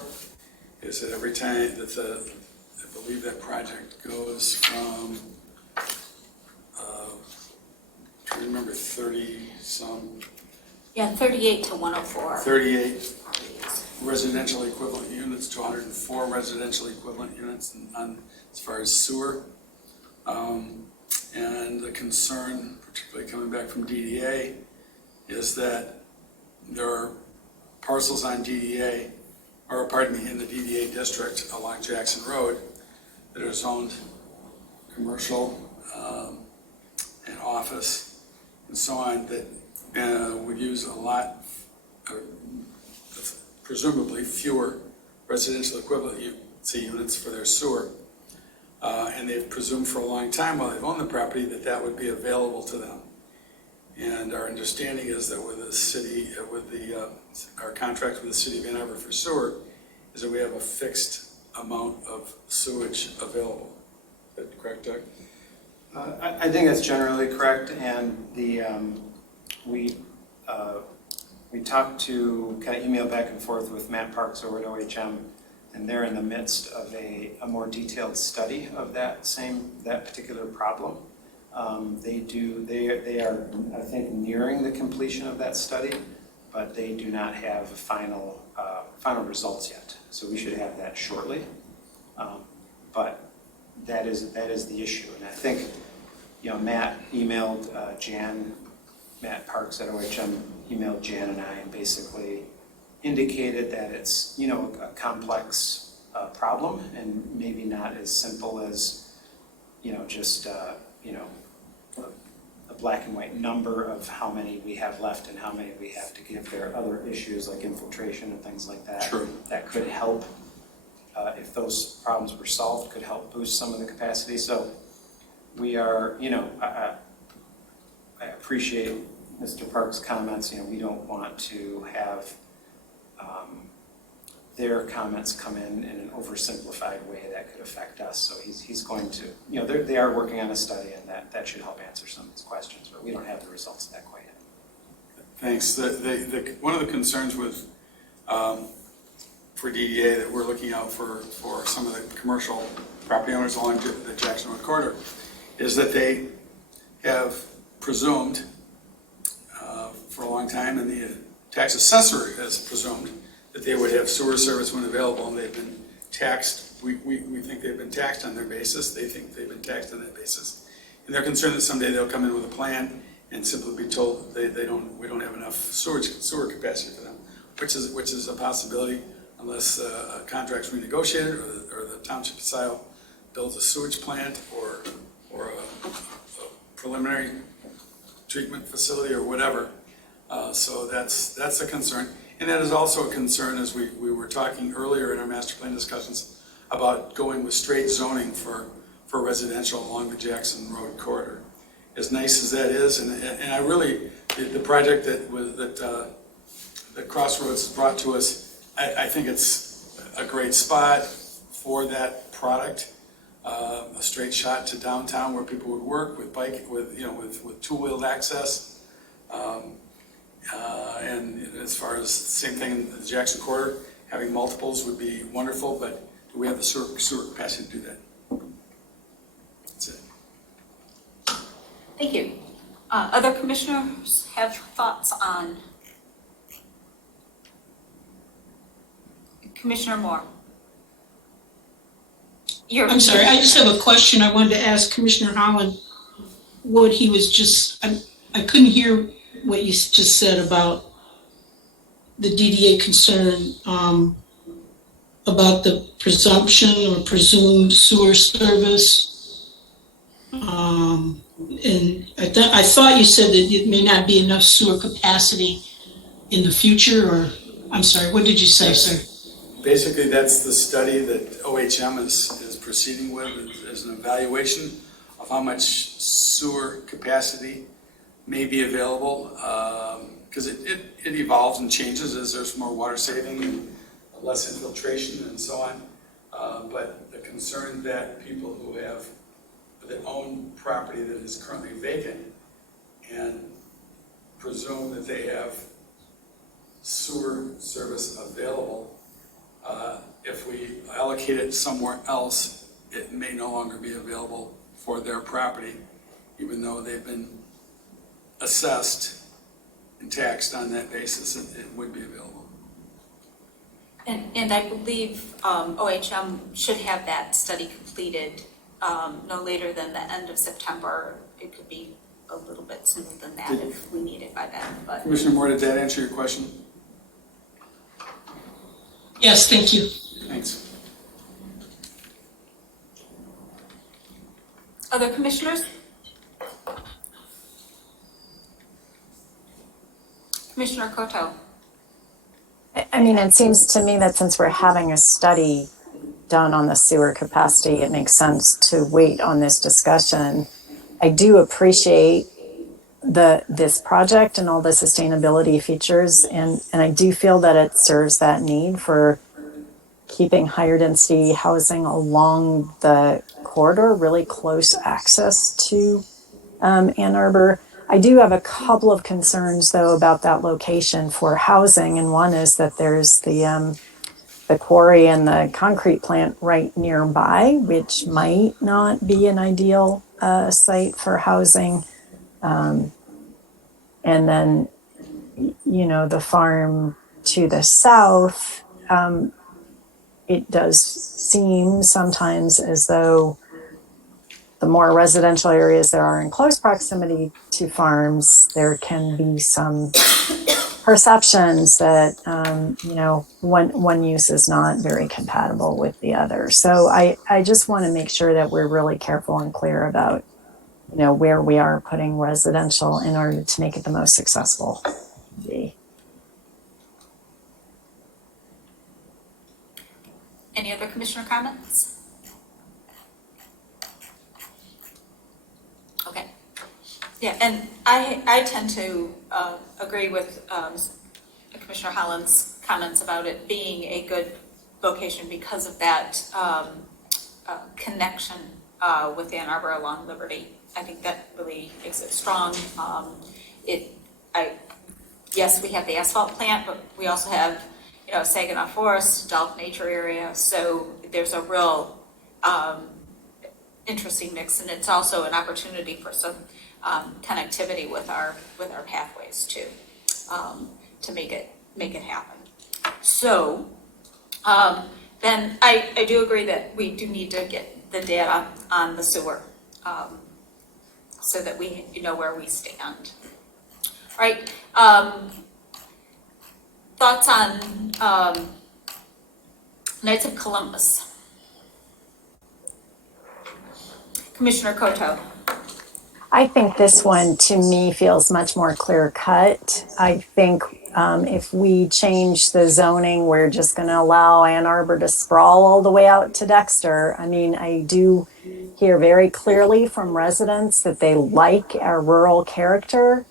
is that every time that I believe that project goes from, I remember 30 some. Yeah, 38 to 104. 38 residential equivalent units to 104 residential equivalent units as far as sewer. And the concern, particularly coming back from DDA, is that there are parcels on DDA, or pardon me, in the DDA district along Jackson Road that are zoned commercial and office and so on, that would use a lot, presumably fewer residential equivalent units for their sewer. And they've presumed for a long time while they've owned the property that would be available to them. And our understanding is that with the city, our contract with the city of Ann Arbor for sewer, is that we have a fixed amount of sewage available. Is that correct, Doug? I think that's generally correct, and we talked to, kind of email back and forth with Matt Parks over at OHM, and they're in the midst of a more detailed study of that particular problem. They are, I think, nearing the completion of that study, but they do not have final results yet. So we should have that shortly. But that is the issue, and I think, Matt emailed Matt Parks at OHM emailed Jan and I, and basically indicated that it's a complex problem, and maybe not as simple as just a black and white number of how many we have left and how many we have to give. There are other issues like infiltration and things like that. True. That could help, if those problems were solved, could help boost some of the capacity. So we are, I appreciate Mr. Park's comments. We don't want to have their comments come in an oversimplified way that could affect us. So he's going to, they are working on a study, and that should help answer some of these questions, but we don't have the results of that quite yet. Thanks. One of the concerns with for DDA that we're looking out for some of the commercial property owners along the Jackson Road corridor is that they have presumed for a long time, and the tax assessor has presumed that they would have sewer service when available, and they've been taxed. We think they've been taxed on their basis. They think they've been taxed on that basis, and they're concerned that someday they'll come in with a plan and simply be told we don't have enough sewer capacity for them, which is a possibility unless a contract's renegotiated or the township of Scio builds a sewage plant or a preliminary treatment facility or whatever. So that's a concern. And that is also a concern, as we were talking earlier in our master plan discussions, about going with straight zoning for residential along the Jackson Road corridor. As nice as that is, and I really, the project that Crossroads brought to us, I think it's a great spot for that product. A straight shot to downtown where people would work with with two-wheeled access. And as far as same thing in the Jackson corridor, having multiples would be wonderful, but do we have the sewer capacity to do that? That's it. Thank you. Other commissioners have thoughts on? Commissioner Moore. I'm sorry, I just have a question I wanted to ask Commissioner Holland. What he was just, I couldn't hear what you just said about the DDA concern about the presumption or presumed sewer service. And I thought you said that it may not be enough sewer capacity in the future, or, I'm sorry, what did you say, sir? Basically, that's the study that OHM is proceeding with as an evaluation of how much sewer capacity may be available, because it evolves and changes as there's more water saving and less infiltration and so on. But the concern that people who that own property that is currently vacant and presume that they have sewer service available, if we allocate it somewhere else, it may no longer be available for their property, even though they've been assessed and taxed on that basis, it would be available. And I believe OHM should have that study completed no later than the end of September. It could be a little bit sooner than that if we need it by then. But Commissioner Moore, did that answer your question? Yes, thank you. Thanks. other commissioners? Commissioner Koto. I mean, it seems to me that since we're having a study done on the sewer capacity, it makes sense to wait on this discussion. I do appreciate this project and all the sustainability features, and I do feel that it serves that need for keeping higher density housing along the corridor, really close access to Ann Arbor. I do have a couple of concerns, though, about that location for housing, and one is that there's the quarry and the concrete plant right nearby, which might not be an ideal site for housing. And then, you know, the farm to the south, it does seem sometimes as though the more residential areas there are in close proximity to farms, there can be some perceptions that, you know, one use is not very compatible with the other. So I just want to make sure that we're really careful and clear about, you know, where we are putting residential in order to make it the most successful. Any other commissioner comments? Okay. Yeah, and I tend to agree with Commissioner Holland's comments about it being a good location because of that connection with Ann Arbor along Liberty. I think that really makes it strong. Yes, we have the asphalt plant, but we also have, you know, Saginaw Forest, Dolph Nature Area. So there's a real interesting mix, and it's also an opportunity for some connectivity with our pathways too, to make it happen. So then I do agree that we do need to get the data on the sewer so that we know where we stand. All right. Thoughts on Knights of Columbus? Commissioner Koto. I think this one to me feels much more clear cut. I think if we change the zoning, we're just going to allow Ann Arbor to sprawl all the way out to Dexter. I mean, I do hear very clearly from residents that they like our rural character.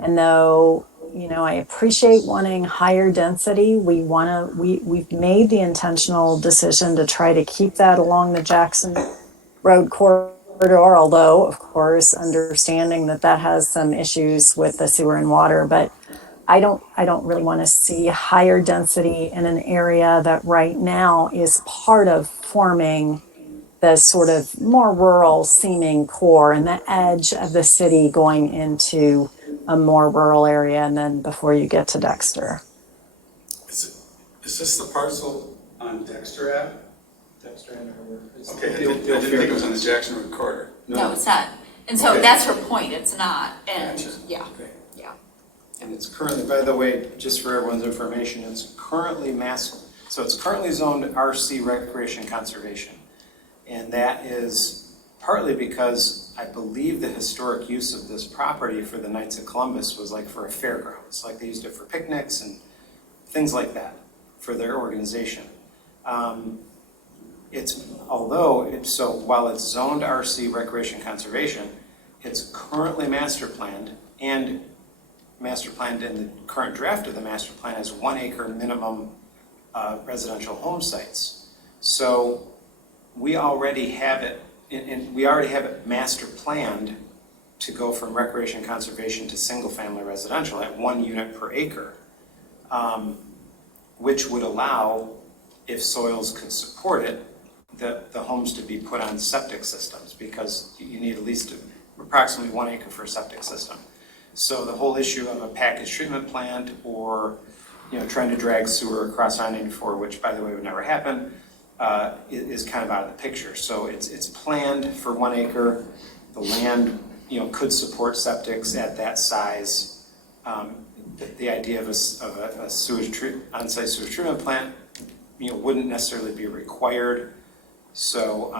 And though, you know, I appreciate wanting higher density, we've made the intentional decision to try to keep that along the Jackson Road corridor, although of course understanding that that has some issues with the sewer and water. But I don't really want to see higher density in an area that right now is part of forming the sort of more rural seeming core and the edge of the city going into a more rural area, and then before you get to Dexter. Is this the parcel on Dexter Ave? Dexter and Arbor. Okay, I didn't think it was on the Jackson Road corridor. No, it's not. And so Okay. that's her point, it's not, and, Gotcha. yeah, Okay. yeah. And it's currently, by the way, just for everyone's information, it's currently it's currently zoned RC Recreation Conservation. And that is partly because I believe the historic use of this property for the Knights of Columbus was like for a fairgrounds. Like they used it for picnics and things like that for their organization. So while it's zoned RC Recreation Conservation, it's currently master planned in the current draft of the master plan as 1 acre minimum residential home sites. So we already have it, and we already have it master planned to go from recreation conservation to single family residential at 1 unit per acre, which would allow, if soils could support it, the homes to be put on septic systems, because you need at least approximately 1 acre for a septic system. So the whole issue of a package treatment plant or, you know, trying to drag sewer across I-94, which by the way would never happen, is kind of out of the picture. So it's planned for 1 acre. The land, you know, could support septics at that size. The idea of a on-site sewage treatment plant, you know, wouldn't necessarily be required. So,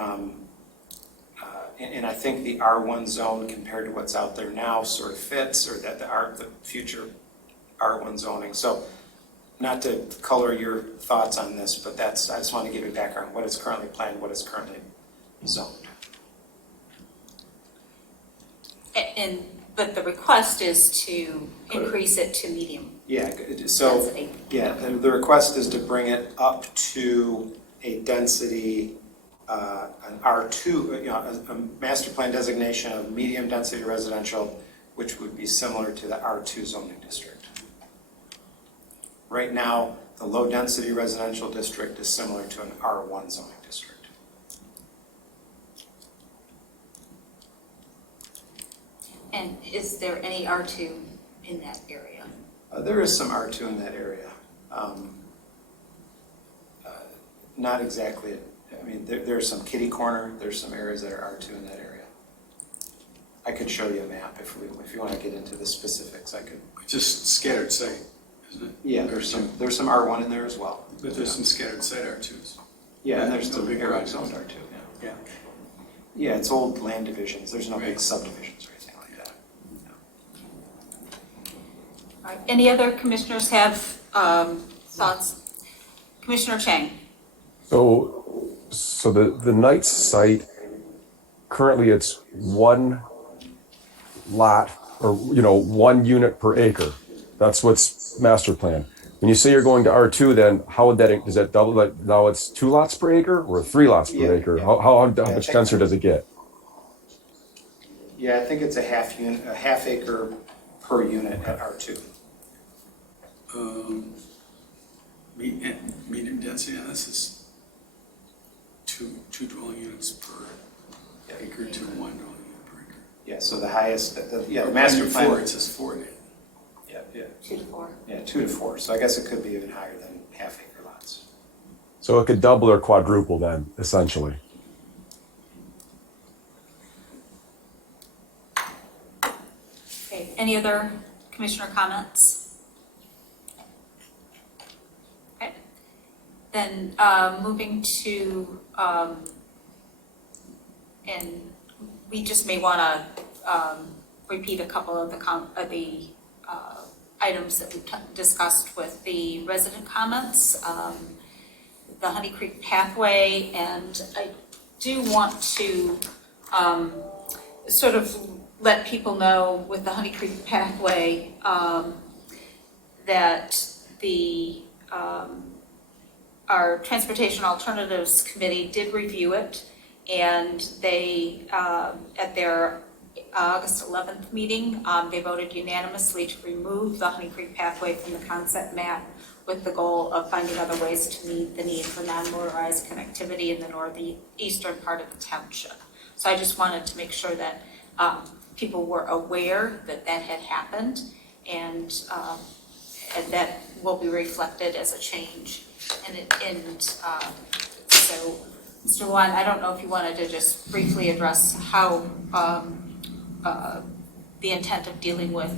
and I think the R1 zone compared to what's out there now sort of fits, or that the future R1 zoning. So, not to color your thoughts on this, but I just want to give you background, what is currently planned, what is currently zoned. But the request is to increase it to medium Yeah, so, density. yeah, the request is to bring it up to a density, an R2, you know, a master plan designation of medium density residential, which would be similar to the R2 zoning district. Right now, the low density residential district is similar to an R1 zoning district. And is there any R2 in that area? There is some R2 in that area. Not exactly, I mean, there's some kitty corner, there's some areas that are R2 in that area. I could show you a map if you want to get into the specifics, I could. Just scattered site, isn't it? Yeah, there's some R1 in there as well. But there's some scattered site R2s. Yeah, and there's No some big area garages. zoned R2, yeah. Yeah. Yeah, it's old land divisions, there's no big Right. subdivisions or anything like that. All right. Any other commissioners have thoughts? Commissioner Chang? So the Knights site, currently it's 1 lot, or, you know, 1 unit per acre. That's what's master plan. When you say you're going to R2, then how would does that double, like now it's 2 lots per acre or 3 lots per Yeah, acre? yeah. How much denser does it get? Yeah, I think it's a half acre per unit at R2. Medium density on this is two dwelling units per acre to 1 dwelling unit per acre. Yeah, so the highest, the Or master maybe plan. 4, it says 4. Yeah, 2 to 4. yeah, 2 to 4. So I guess it could be even higher than half acre lots. So it could double or quadruple then, essentially. Okay, any other commissioner comments? Okay, then moving to, and we just may want to repeat a couple of the items that we discussed with the resident comments, the Honey Creek pathway, and I do want to sort of let people know with the Honey Creek pathway that our Transportation Alternatives Committee did review it, and they, at their August 11th meeting, they voted unanimously to remove the Honey Creek pathway from the concept map with the goal of finding other ways to meet the need for non-motorized connectivity in the northeastern part of the township. So I just wanted to make sure that people were aware that that had happened, and that will be reflected as a change. And so, Mr. Wan, I don't know if you wanted to just briefly address how the intent of dealing with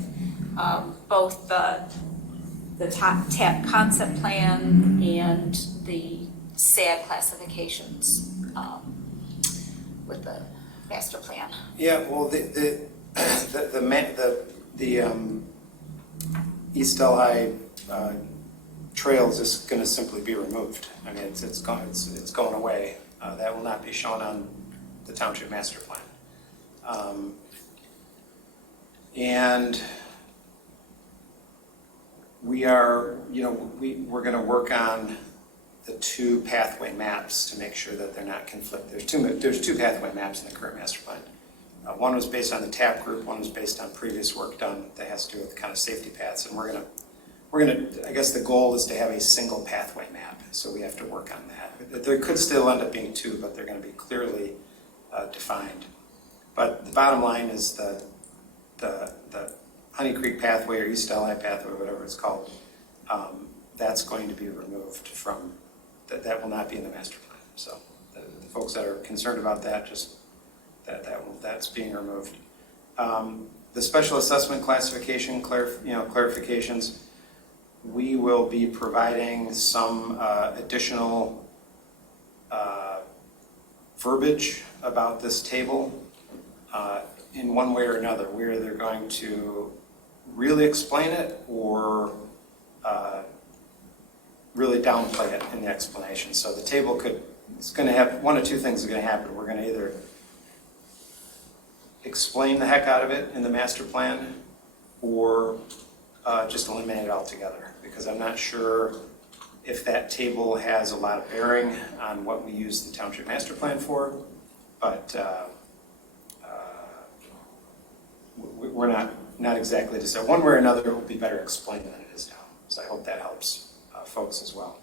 both the TAP concept plan and the SAD classifications with the master plan. Yeah, well, the East Delhi trail is just going to simply be removed. I mean, it's going away. That will not be shown on the township master plan. And we are, we're going to work on the two pathway maps to make sure that they're not conflict. There's two pathway maps in the current master plan. One was based on the TAP group. One was based on previous work done that has to do with kind of safety paths. And we're gonna. I guess the goal is to have a single pathway map. So we have to work on that. There could still end up being two, but they're going to be clearly defined. But the bottom line is the Honey Creek pathway or East Delhi pathway, whatever it's called, that's going to be removed from. That will not be in the master plan. So the folks that are concerned about that, just that's being removed. The special assessment classification clarifications, we will be providing some additional verbiage about this table in one way or another. We're either going to really explain it or really downplay it in the explanation. So the table it's going to have one of two things is going to happen. We're going to either explain the heck out of it in the master plan or just eliminate it altogether, because I'm not sure if that table has a lot of bearing on what we use the township master plan for, but we're not exactly to say. One way or another, it will be better explained than it is now. So I hope that helps folks as well.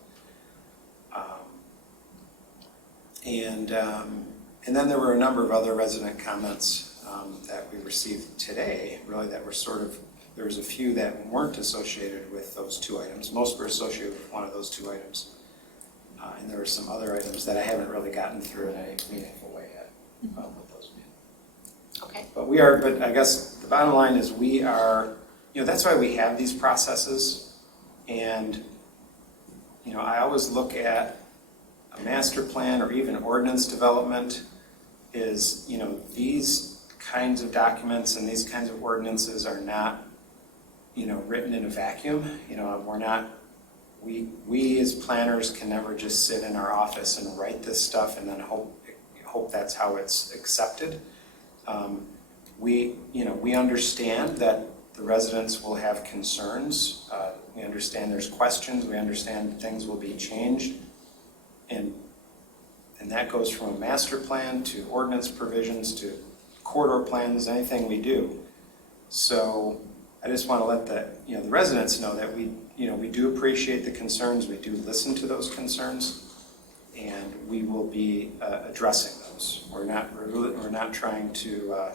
And then there were a number of other resident comments that we received today, really, that were there was a few that weren't associated with those two items. Most were associated with one of those two items. And there were some other items that I haven't really gotten through in a meaningful way yet with those. Okay. But I guess the bottom line is we are, that's why we have these processes. And, I always look at a master plan or even ordinance development is, these kinds of documents and these kinds of ordinances are not, written in a vacuum. We as planners can never just sit in our office and write this stuff and then hope that's how it's accepted. We understand that the residents will have concerns. We understand there's questions. We understand things will be changed. And that goes from a master plan to ordinance provisions to corridor plans, anything we do. So I just want to let the residents know that we do appreciate the concerns. We do listen to those concerns, and we will be addressing those. We're not trying to.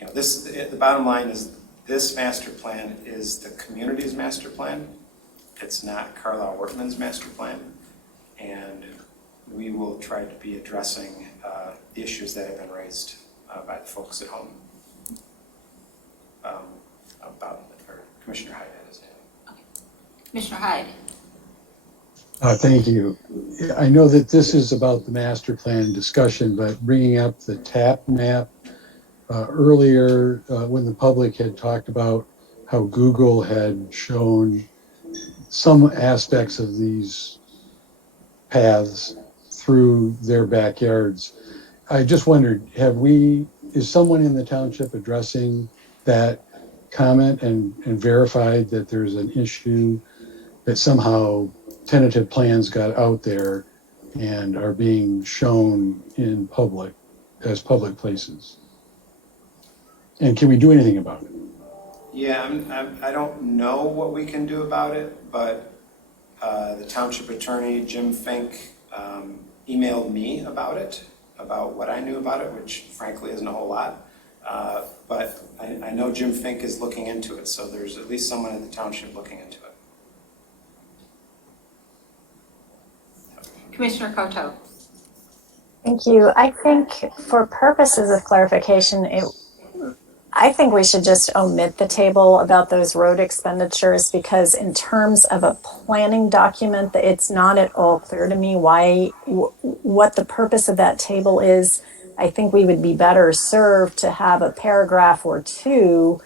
The bottom line is this master plan is the community's master plan. It's not Carlisle Workman's master plan, and we will try to be addressing the issues that have been raised by the folks at home. Commissioner Hyde had his name. Okay. Commissioner Hyde. Thank you. I know that this is about the master plan discussion, but bringing up the TAP map earlier when the public had talked about how Google had shown some aspects of these paths through their backyards. I just wondered, is someone in the township addressing that comment and verified that there's an issue that somehow tentative plans got out there and are being shown in public as public places? And can we do anything about it? Yeah, I don't know what we can do about it, but the township attorney, Jim Fink, emailed me about it, about what I knew about it, which frankly isn't a whole lot. But I know Jim Fink is looking into it, so there's at least someone in the township looking into it. Commissioner Koto. Thank you. I think for purposes of clarification, I think we should just omit the table about those road expenditures, because in terms of a planning document, it's not at all clear to me what the purpose of that table is. I think we would be better served to have a paragraph or two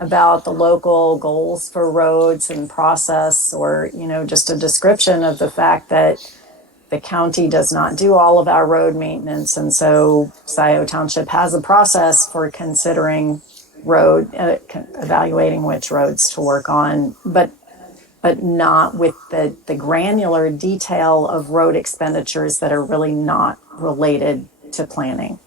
about the local goals for roads and process, or, just a description of the fact that the county does not do all of our road maintenance, and so Scio Township has a process for considering evaluating which roads to work on, but not with the granular detail of road expenditures that are really not related to planning.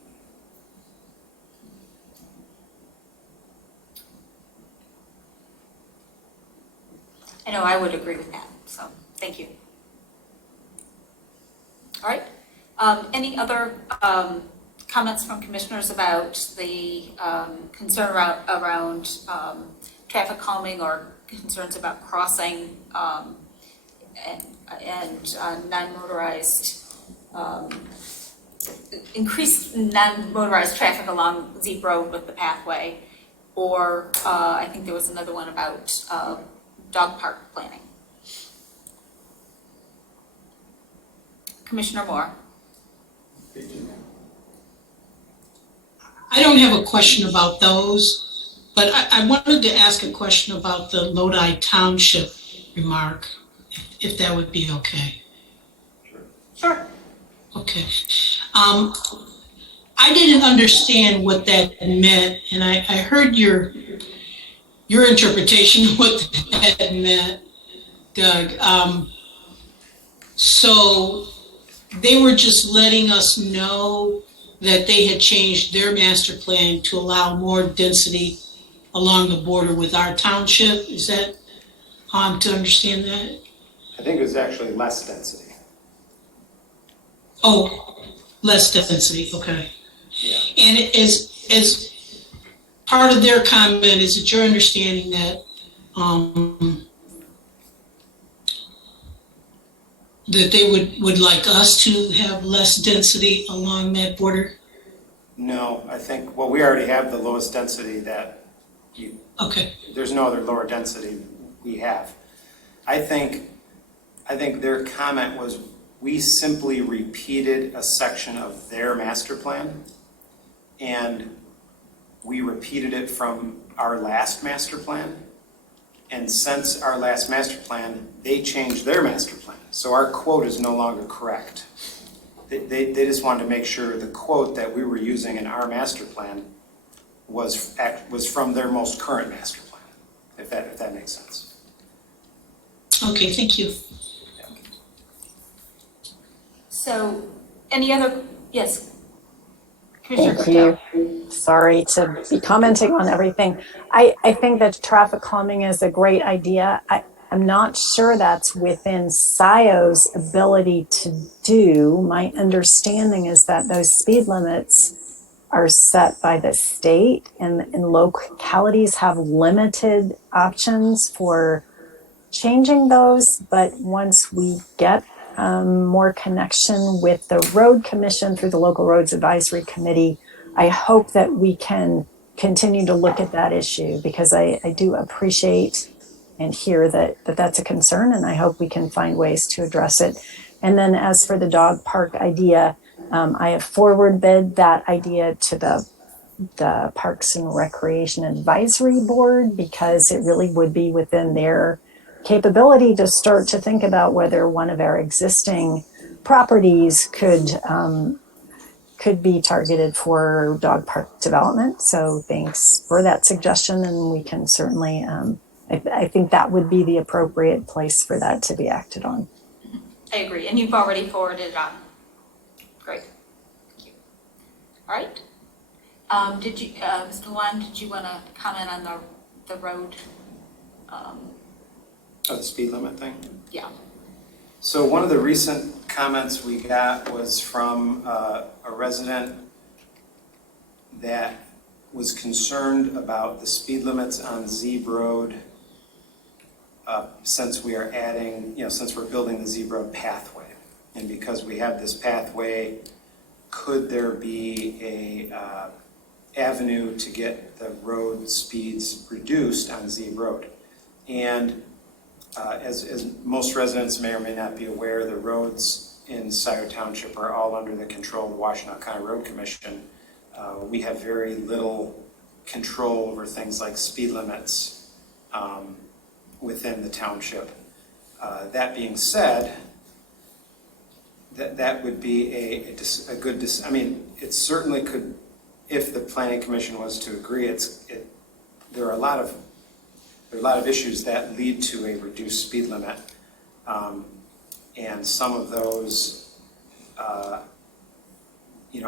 I know I would agree with that, so thank you. All right. Any other comments from commissioners about the concern around traffic calming, or concerns about crossing and non-motorized, increased non-motorized traffic along Zeep Road with the pathway, or I think there was another one about dog park planning? Commissioner Moore. I don't have a question about those, but I wanted to ask a question about the Lodi Township remark, if that would be okay. Sure. Okay. I didn't understand what that meant, and I heard your interpretation of what that meant, Doug. So they were just letting us know that they had changed their master plan to allow more density along the border with our township. Is that how I'm to understand that? I think it was actually less density. Oh, less density, okay. Yeah. And as part of their comment, is it your understanding that that they would like us to have less density along that border? No, I think, well, we already have the lowest density that Okay. there's no other lower density we have. I think their comment was, we simply repeated a section of their master plan, and we repeated it from our last master plan. And since our last master plan, they changed their master plan. So our quote is no longer correct. They just wanted to make sure the quote that we were using in our master plan was from their most current master plan, if that makes sense. Okay, thank you. So, any other, yes? Commissioner Thank Costello. you. Sorry to be commenting on everything. I think that traffic calming is a great idea. I'm not sure that's within Scio's ability to do. My understanding is that those speed limits are set by the state, and localities have limited options for changing those. But once we get more connection with the road commission through the local roads advisory committee, I hope that we can continue to look at that issue, because I do appreciate hear that that's a concern, and I hope we can find ways to address it. And then as for the dog park idea, I have forwarded that idea to the Parks and Recreation Advisory Board, because it really would be within their capability to start to think about whether one of our existing properties could be targeted for dog park development. So thanks for that suggestion, and we can certainly, I think that would be the appropriate place for that to be acted on. I agree, and you've already forwarded it on. Great, thank you. All right. Did you, Mr. Luan, did you want to comment on the road? Oh, the speed limit thing? Yeah. So one of the recent comments we got was from a resident that was concerned about the speed limits on Zeeb Road since we are adding, since we're building the Zeeb Road pathway. And because we have this pathway, could there be a avenue to get the road speeds reduced on Zeeb Road? And as most residents may or may not be aware, the roads in Scio Township are all under the control of the Washtenaw County Road Commission. We have very little control over things like speed limits within the township. That being said, that would be a good, I mean, it certainly could, if the Planning Commission was to agree, there are a lot of issues that lead to a reduced speed limit, and some of those,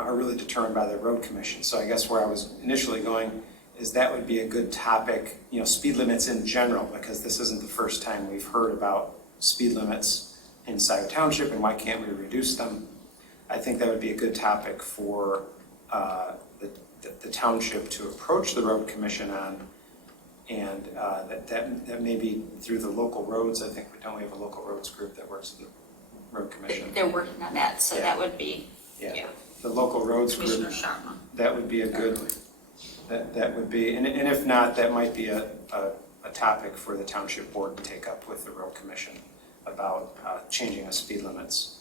are really determined by the road commission. So I guess where I was initially going is that would be a good topic, speed limits in general, because this isn't the first time we've heard about speed limits in Scio Township and why can't we reduce them. I think that would be a good topic for the township to approach the road commission on. And that may be through the local roads. I think we have a local roads group that works with the road commission. They're working on that, so that would be, the local roads group. Commissioner Sharma. That would be a good, that would be, and if not, that might be a topic for the township board to take up with the road commission about changing the speed limits.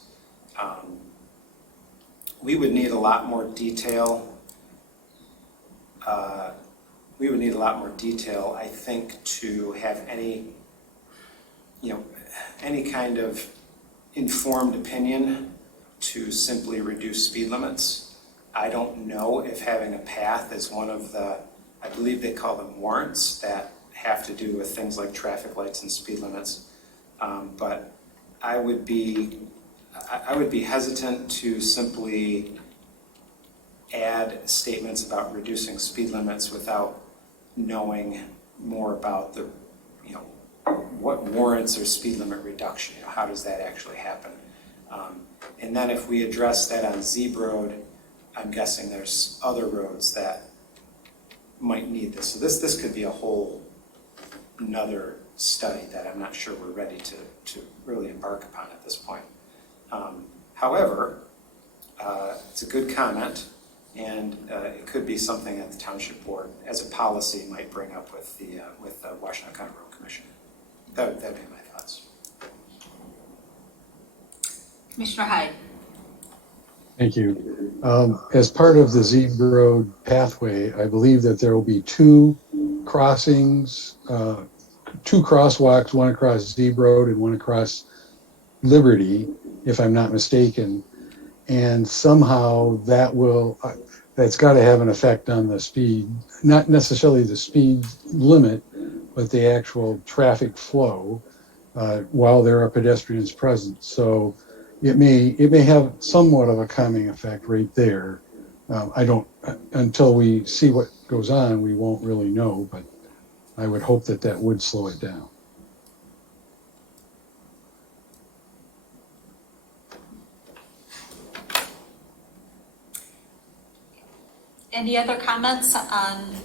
We would need a lot more detail. I think, to have any kind of informed opinion to simply reduce speed limits. I don't know if having a path is one of the, I believe they call them warrants, that have to do with things like traffic lights and speed limits. But I would be hesitant to simply add statements about reducing speed limits without knowing more about the, what warrants or speed limit reduction. How does that actually happen? And then if we address that on Zeeb Road, I'm guessing there's other roads that might need this. So this could be a whole another study that I'm not sure we're ready to really embark upon at this point. However, it's a good comment, and it could be something that the township board, as a policy, might bring up with the Washtenaw County Road Commission. That'd be my thoughts. Commissioner Hyde. Thank you. As part of the Zeeb Road pathway, I believe that there will be two crossings, two crosswalks, one across Zeeb Road and one across Liberty, if I'm not mistaken. And somehow that's got to have an effect on the speed, not necessarily the speed limit, but the actual traffic flow while there are pedestrians present. So it may have somewhat of a calming effect right there. Until we see what goes on, we won't really know, but I would hope that would slow it down. Any other comments on,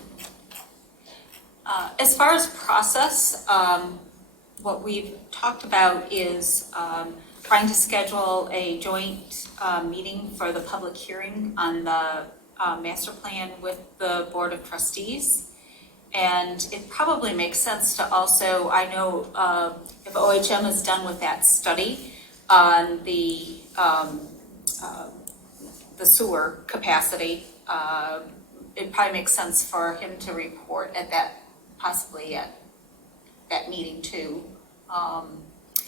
as far as process, what we've talked about is trying to schedule a joint meeting for the public hearing on the master plan with the Board of Trustees. And it probably makes sense to also, I know if OHM is done with that study on the sewer capacity, it probably makes sense for him to report at that, possibly at that meeting too,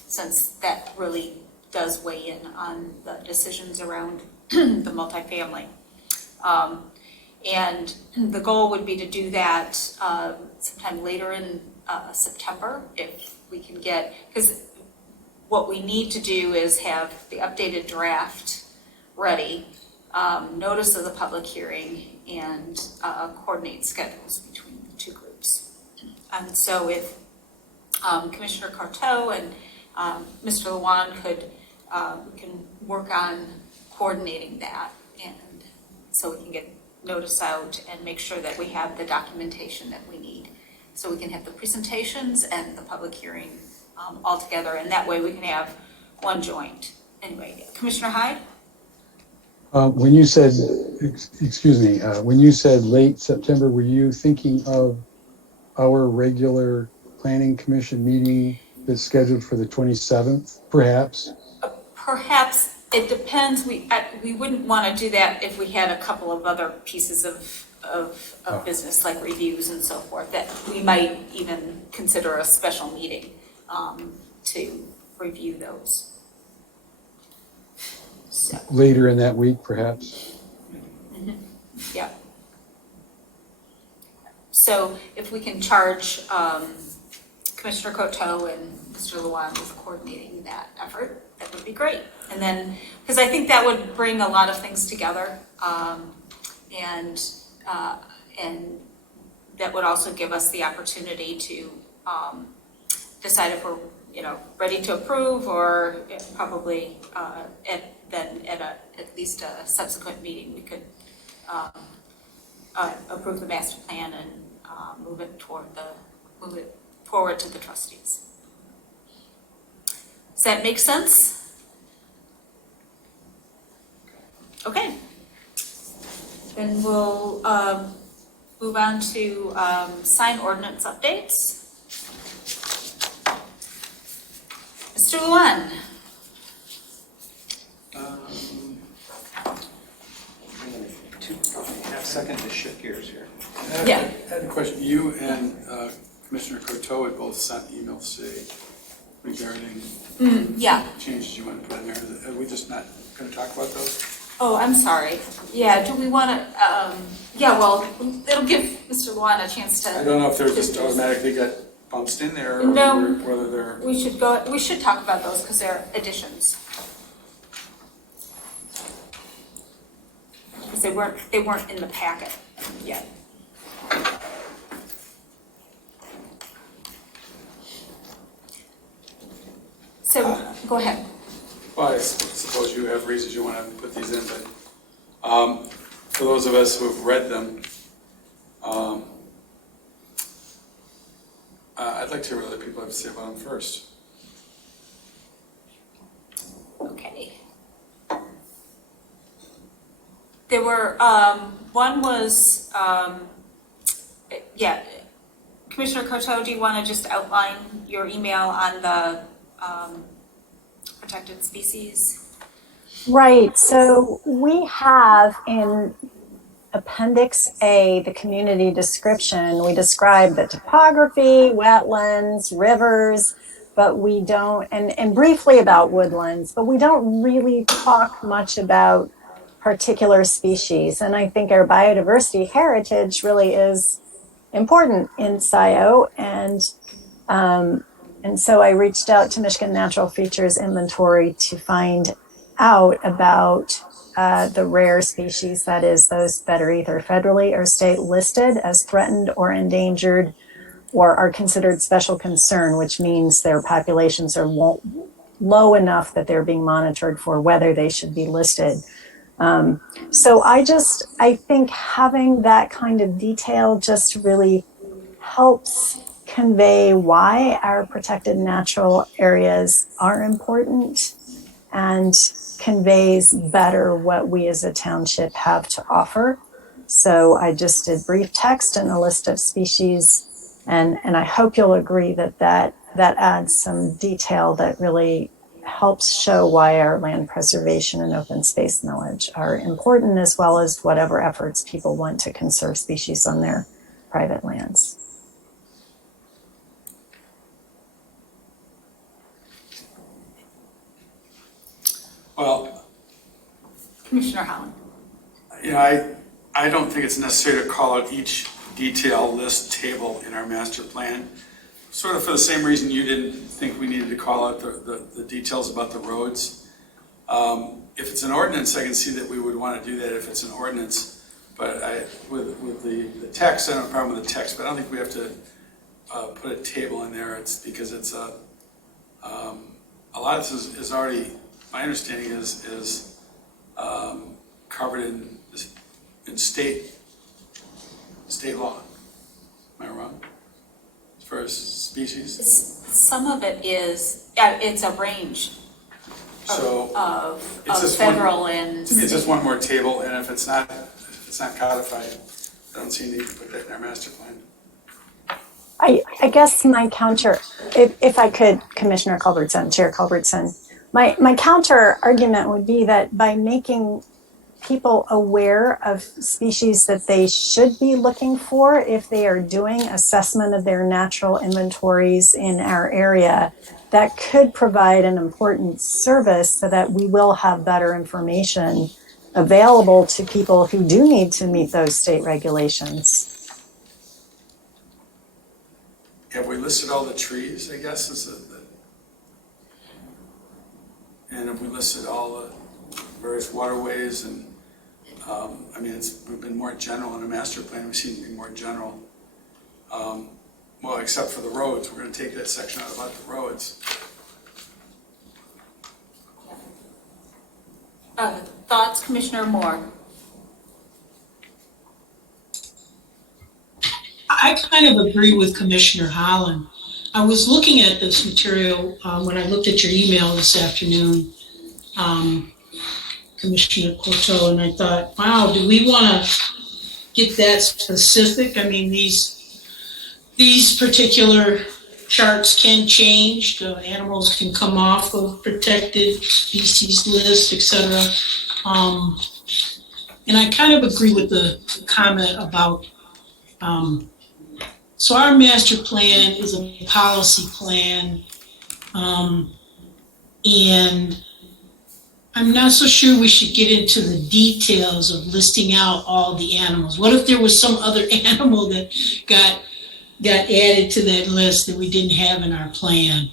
since that really does weigh in on the decisions around the multifamily. And the goal would be to do that sometime later in September, if we can get, because what we need to do is have the updated draft ready, notice of the public hearing, and coordinate schedules between the two groups. And so if Commissioner Courteau and Mr. Lewan could, we can work on coordinating that, and so we can get notice out and make sure that we have the documentation that we need, so we can have the presentations and the public hearing all together, and that way we can have one joint. Anyway, Commissioner Hyde? When you said, excuse me, when you said late September, were you thinking of our regular planning commission meeting that's scheduled for the 27th, perhaps? Perhaps. It depends. We wouldn't want to do that if we had a couple of other pieces of business, like reviews and so forth, that we might even consider a special meeting to review those. So. Later in that week, perhaps? Mm-hmm. Yeah. So if we can charge Commissioner Courteau and Mr. Lewan with coordinating that effort, that would be great. And then, because I think that would bring a lot of things together, and that would also give us the opportunity to decide if we're, ready to approve, or probably at least a subsequent meeting we could approve the master plan and move it forward to the trustees. Does that make sense? Okay. Then we'll move on to sign ordinance updates. Mr. Lewan. Half second to shift gears here. Yeah. I had a question. You and Commissioner Courteau had both sent emails today regarding Yeah. changes you want to put in there. Are we just not going to talk about those? Oh, I'm sorry. Yeah, do we want to, yeah, well, it'll give Mr. Lewan a chance to. I don't know if they're just automatically got bounced in there, or No. whether they're... We should talk about those because they're additions. Because they weren't in the packet yet. So, go ahead. Well, I suppose you have reasons you want to put these in, but for those of us who have read them, I'd like to hear what other people have to say about them first. Okay. There were, one was, yeah, Commissioner Courteau, do you want to just outline your email on the protected species? Right, so we have in Appendix A, the community description, we describe the topography, wetlands, rivers, but we don't, and briefly about woodlands, but we don't really talk much about particular species. And I think our biodiversity heritage really is important in Scio, and so I reached out to Michigan Natural Features Inventory to find out about the rare species, that is those that are either federally or state listed as threatened or endangered, or are considered special concern, which means their populations are low enough that they're being monitored for whether they should be listed. So I think having that kind of detail just really helps convey why our protected natural areas are important, and conveys better what we as a township have to offer. So I just did brief text and a list of species. And I hope you'll agree that adds some detail that really helps show why our land preservation and open space knowledge are important, as well as whatever efforts people want to conserve species on their private lands. Well, Commissioner Holland. you know, I don't think it's necessary to call out each detail list table in our master plan, sort of for the same reason you didn't think we needed to call out the details about the roads. If it's an ordinance, I can see that we would want to do that if it's an ordinance, but with the text, I don't have a problem with the text, but I don't think we have to put a table in there. It's because it's a lot of this is already, my understanding is covered in state law. Am I wrong? As far as species? Some of it is, it's a range So of it's just federal one, and to me, it's just state. one more table, and if it's not codified, I don't see a need to put that in our master plan. I guess my counter, if I could, Commissioner Culbertson, Chair Culbertson, my counter argument would be that by making people aware of species that they should be looking for if they are doing assessment of their natural inventories in our area, that could provide an important service so that we will have better information available to people who do need to meet those state regulations. Have we listed all the trees, I guess, and have we listed all the various waterways and, I mean, we've been more general in a master plan, we seem to be more general. Well, except for the roads, we're gonna take that section out about the roads. Thoughts, Commissioner Moore? I kind of agree with Commissioner Holland. I was looking at this material when I looked at your email this afternoon, Commissioner Courteau, and I thought, wow, do we want to get that specific? I mean, these particular charts can change. Animals can come off of protected species list, etc. And I kind of agree with the comment about so our master plan is a policy plan, and I'm not so sure we should get into the details of listing out all the animals. What if there was some other animal that got added to that list that we didn't have in our plan?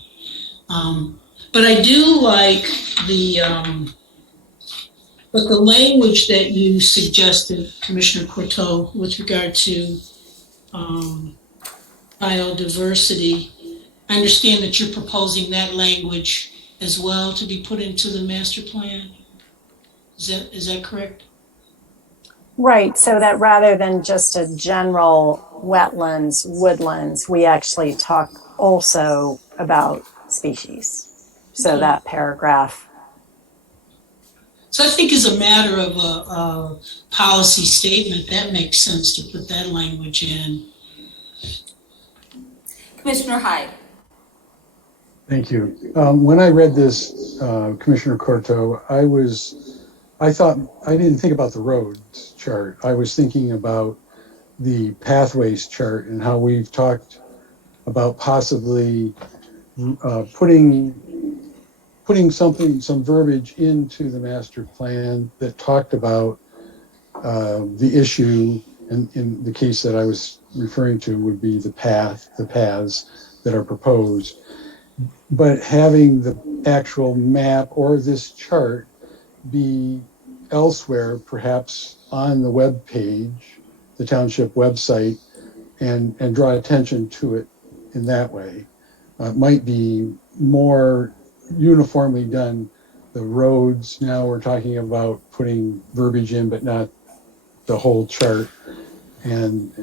But I do like but the language that you suggested, Commissioner Courteau, with regard to biodiversity. I understand that you're proposing that language as well to be put into the master plan. Is that correct? Right, so that rather than just a general wetlands, woodlands, we actually talk also about species. So Okay. that paragraph. So I think as a matter of a policy statement, that makes sense to put that language in. Commissioner Hyde? Thank you. When I read this, Commissioner Courteau, I thought, I didn't think about the roads chart. I was thinking about the pathways chart and how we've talked about possibly putting some verbiage into the master plan that talked about the issue, and in the case that I was referring to would be the paths that are proposed. But having the actual map or this chart be elsewhere, perhaps on the web page, the township website, and draw attention to it in that way, might be more uniformly done. The roads, now we're talking about putting verbiage in, but not the whole chart, and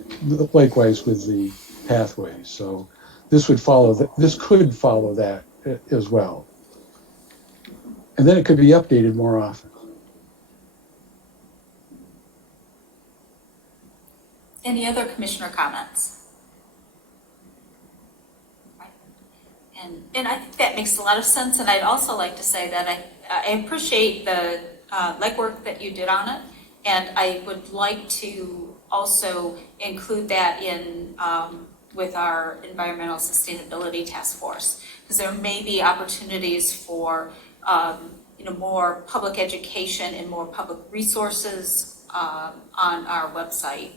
likewise with the pathways. So this could follow that as well. And then it could be updated more often. commissioner comments? And I think that makes a lot of sense, and I'd also like to say that I appreciate the legwork that you did on it, and I would like to also include that in with our environmental sustainability task force, because there may be opportunities for more public education and more public resources on our website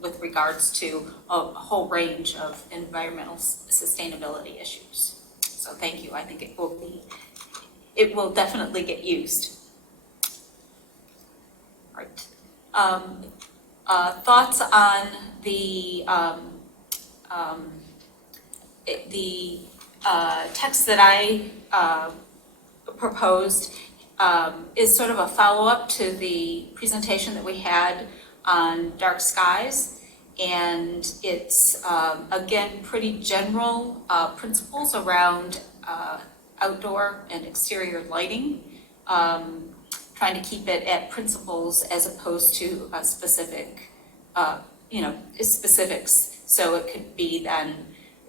with regards to a whole range of environmental sustainability issues. So thank you. I think it will definitely get used. Right. Thoughts on the text that I proposed is sort of a follow-up to the presentation that we had on dark skies, and it's again pretty general principles around outdoor and exterior lighting, trying to keep it at principles as opposed to a specific specifics. So it could be then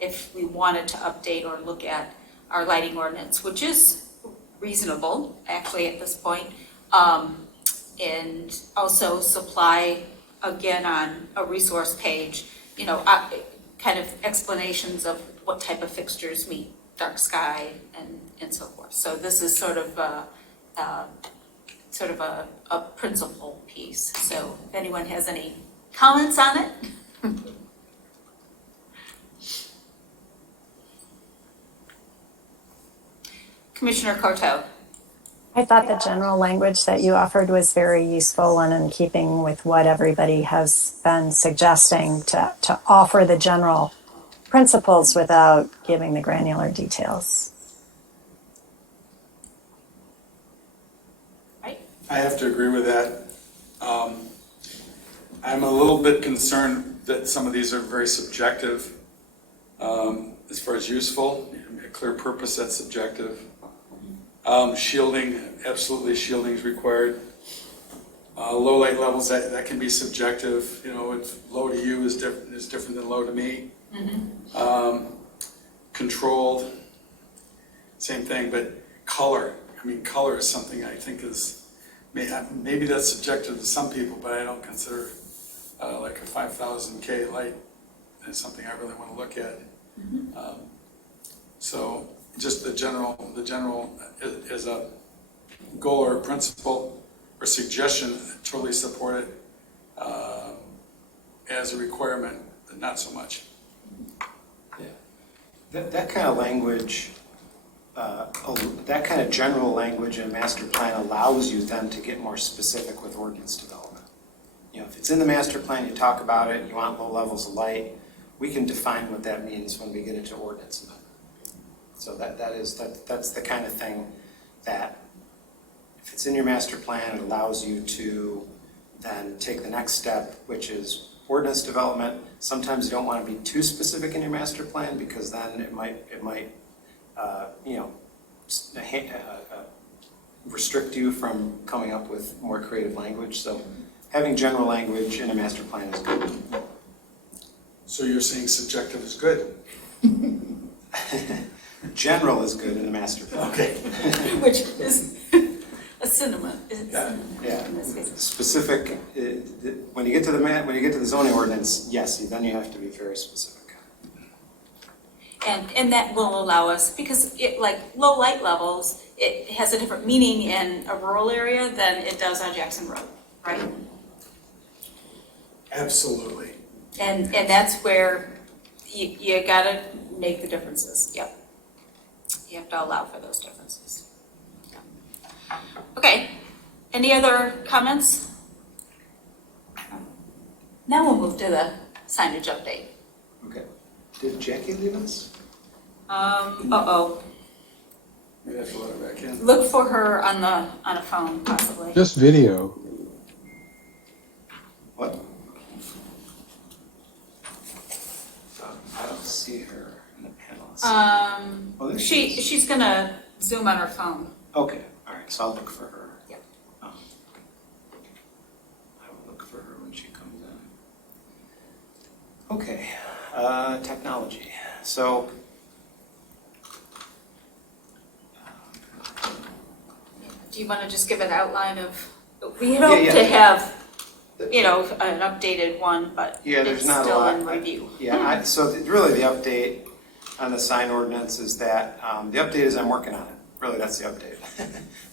if we wanted to update or look at our lighting ordinance, which is reasonable actually at this point, and also supply again on a resource page, kind of explanations of what type of fixtures meet dark sky and so forth. So this is sort of a principle piece. So if anyone has any comments on it. Commissioner Coteau. I thought the general language that you offered was very useful and in keeping with what everybody has been suggesting to offer the general principles without giving the granular details. Right. I have to agree with that. I'm a little bit concerned that some of these are very subjective as far as useful, a clear purpose that's subjective. Shielding, absolutely shielding is required. Low light levels, that can be subjective. It's low to you is different than low to me. Mm-hmm. Controlled, same thing, but color. Color is something I think is, maybe that's subjective to some people, but I don't consider like a 5,000 K light is something I really want to look at. Mm-hmm. So just the general as a goal or a principle or suggestion, totally support it as a requirement, but not so much. Yeah. That kind of language, that kind of general language in a master plan allows you then to get more specific with ordinance development. If it's in the master plan, you talk about it, you want low levels of light, we can define what that means when we get into ordinance amendment. So that's the kind of thing that if it's in your master plan, it allows you to then take the next step, which is ordinance development. Sometimes you don't want to be too specific in your master plan because then it might restrict you from coming up with more creative language. So having general language in a master plan is good. So you're saying subjective is good? General is good in the master plan. Okay. Which is a synonym. Yeah. Specific. When you get to the zoning ordinance, yes, then you have to be very specific. And that will allow us, because like low light levels, it has a different meaning in a rural area than it does on Jackson Road, right? Absolutely. And that's where you gotta make the differences. Yep. You have to allow for those differences. Yeah. Okay. Any other comments? Now we'll move to the signage update. Okay. Did Jackie leave us? Uh-oh. Maybe I have to let her back in. Look for her on a phone, possibly. Just video. What? I don't see her in the panelists. Oh, there she is. She's gonna Zoom on her phone. Okay, all right, so I'll look for her. Yep. I will look for her when she comes in. Okay, technology. So Do you want to just give an outline of, we had Yeah, hoped yeah. to have, you know, an updated one, but Yeah, there's it's not a still lot. in review. Yeah, really the update on the sign ordinance is that, the update is I'm working on it. Really, that's the update.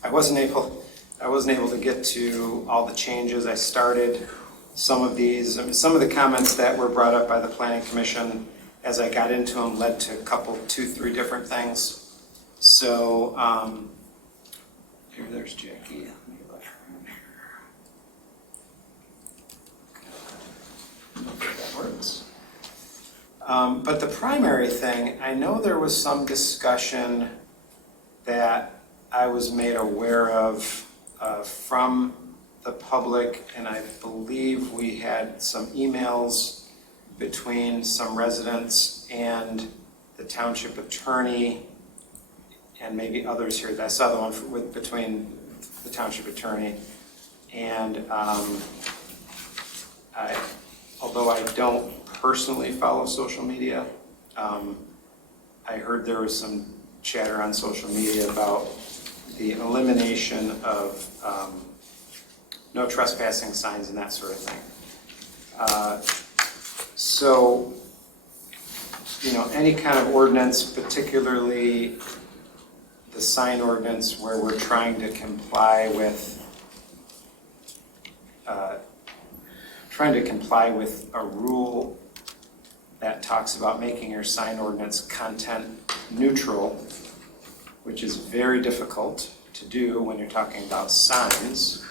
I wasn't able to get to all the changes. I started some of these, some of the comments that were brought up by the planning commission as I got into them led to a couple, 2, 3 different things. So, there's Jackie. Let me let her in here. Okay, that works. But the primary thing, I know there was some discussion that I was made aware of from the public, and I believe we had some emails between some residents and the township attorney and maybe others here. I saw the one between the township attorney and although I don't personally follow social media, I heard there was some chatter on social media about the elimination of no trespassing signs and that sort of thing. So, you know, any kind of ordinance, particularly the sign ordinance where we're trying to comply with a rule that talks about making your sign ordinance content neutral, which is very difficult to do when you're talking about signs.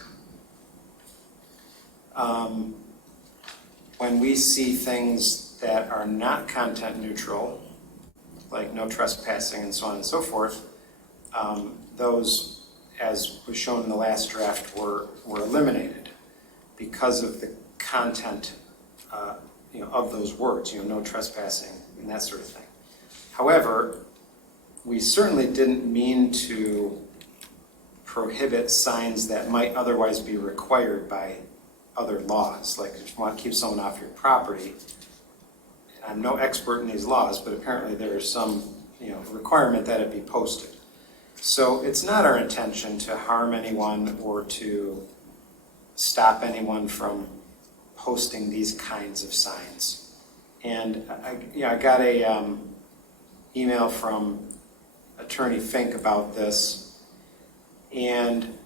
When we see things that are not content neutral, like no trespassing and so on and so forth, those, as was shown in the last draft, were eliminated because of the content of those words, no trespassing and that sort of thing. However, we certainly didn't mean to prohibit signs that might otherwise be required by other laws, like if you want to keep someone off your property. I'm no expert in these laws, but apparently there is some requirement that it be posted. So it's not our intention to harm anyone or to stop anyone from posting these kinds of signs. And I got a email from Attorney Fink about this, and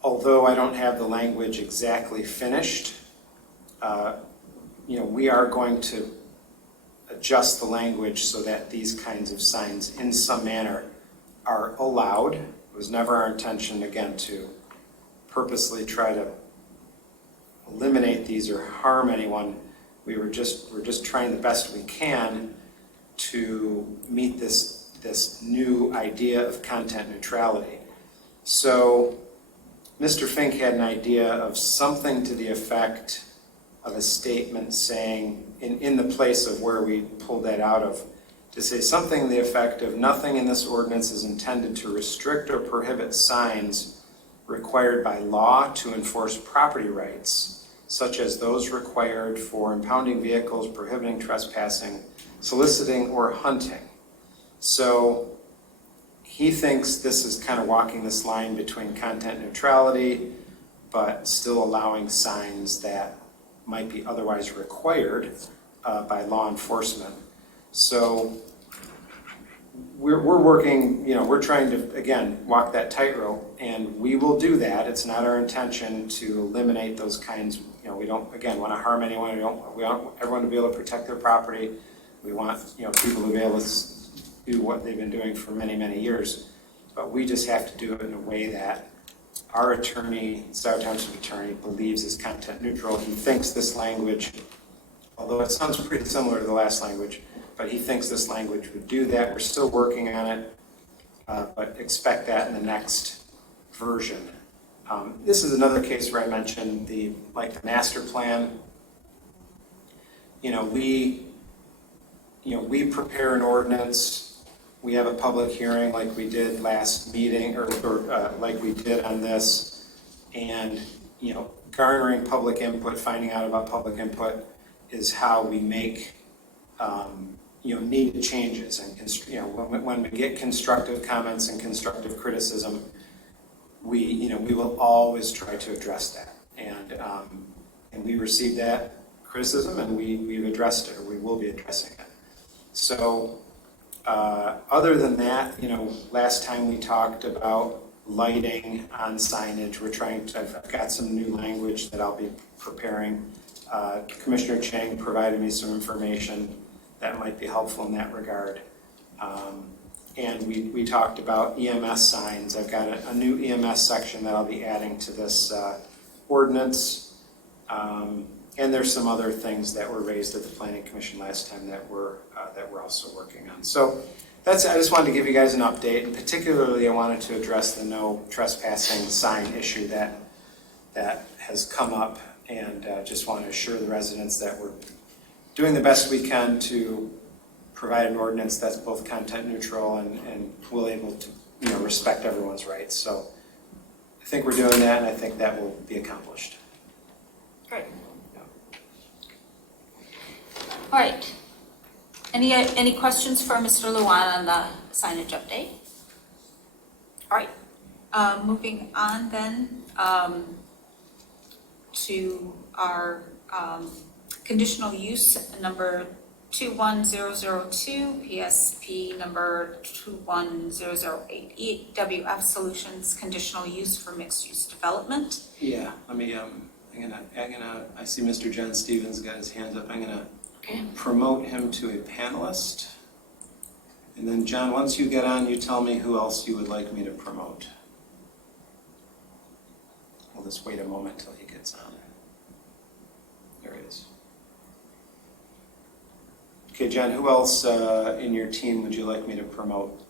although I don't have the language exactly finished, we are going to adjust the language so that these kinds of signs in some manner are allowed. It was never our intention, again, to purposely try to eliminate these or harm anyone. We're just trying the best we can to meet this new idea of content neutrality. So Mr. Fink had an idea of something to the effect of a statement saying, in the place of where we pulled that out of, to say something to the effect of, nothing in this ordinance is intended to restrict or prohibit signs required by law to enforce property rights, such as those required for impounding vehicles, prohibiting trespassing, soliciting, or hunting. So he thinks this is kind of walking this line between content neutrality, but still allowing signs that might be otherwise required by law enforcement. So we're working, we're trying to, again, walk that tightrope, and we will do that. It's not our intention to eliminate those kinds. We don't, again, want to harm anyone. We want everyone to be able to protect their property. We want, people to be able to do what they've been doing for many, many years. But we just have to do it in a way that our attorney, Scio Township attorney, believes is content neutral. He thinks this language, although it sounds pretty similar to the last language, but he thinks this language would do that. We're still working on it, but expect that in the next version. This is another case where I mentioned the master plan. We prepare an ordinance. We have a public hearing like we did last meeting, or like we did on this, and garnering public input, finding out about public input, is how we make, needed changes. And, when we get constructive comments and constructive criticism, we will always try to address that. And we received that criticism, and we've addressed it, or we will be addressing it. So other than that, last time we talked about lighting on signage. I've got some new language that I'll be preparing. Commissioner Chang provided me some information that might be helpful in that regard. And we talked about EMS signs. I've got a new EMS section that I'll be adding to this ordinance. And there's some other things that were raised at the Planning Commission last time that we're also working on. So I just wanted to give you guys an update, and particularly I wanted to address the no trespassing sign issue that has come up, and just want to assure the residents that we're doing the best we can to provide an ordinance that's both content neutral and will able to respect everyone's rights. So I think we're doing that, and I think that will be accomplished. Great. All right. Any questions for Mr. Luan on the signage update? All right. Moving on then to our conditional use number 21002, PSP number 21008, EWF Solutions conditional use for mixed use development. Yeah, let me. I see Mr. John Stevens got his hands up. I'm gonna promote him to a panelist. And then John, once you get on, you tell me who else you would like me to promote. We'll just wait a moment till he gets on. There he is. Okay, John, who else in your team would you like me to promote?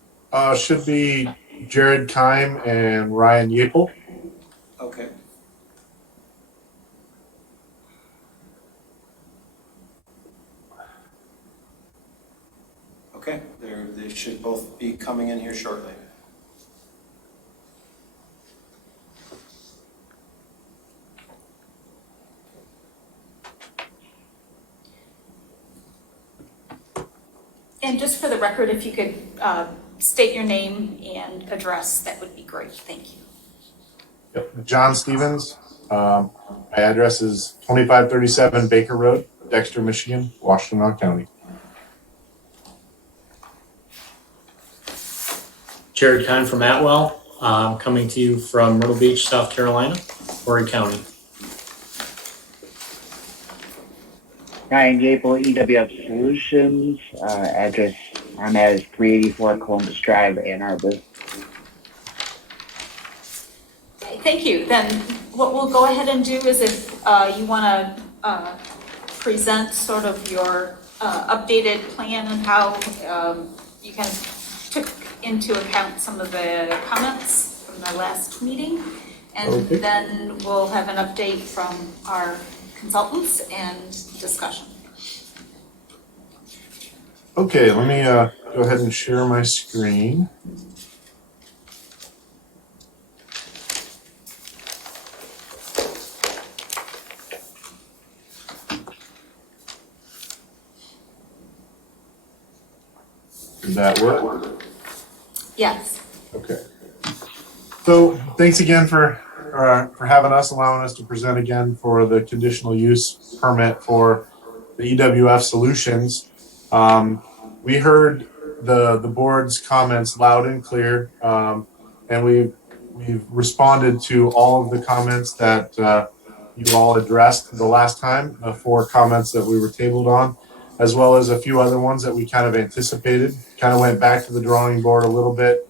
Should be Jared Kime and Ryan Yapel. Okay. Okay, they should both be coming in here shortly. And just for the record, if you could state your name and address, that would be great. Thank you. Yep. John Stevens. My address is 2537 Baker Road, Dexter, Michigan, Washtenaw County. Jared Kine from Atwell, coming to you from Myrtle Beach, South Carolina, Horry County. Ryan Gable, EWF Solutions, address I'm at is 384 Columbus Drive, Ann Arbor. Thank you. Then what we'll go ahead and do is if you want to present sort of your updated plan and how you kind of took into account some of the comments from the last meeting. And then we'll have an update from our consultants and discussion. Okay, let me go ahead and share my screen. Did that work? Yes. Okay. So thanks again for having us, allowing us to present again for the conditional use permit for the EWF Solutions. We heard the board's comments loud and clear, and we've responded to all of the comments that you all addressed the last time, the 4 comments that we were tabled on, as well as a few other ones that we kind of anticipated. Kind of went back to the drawing board a little bit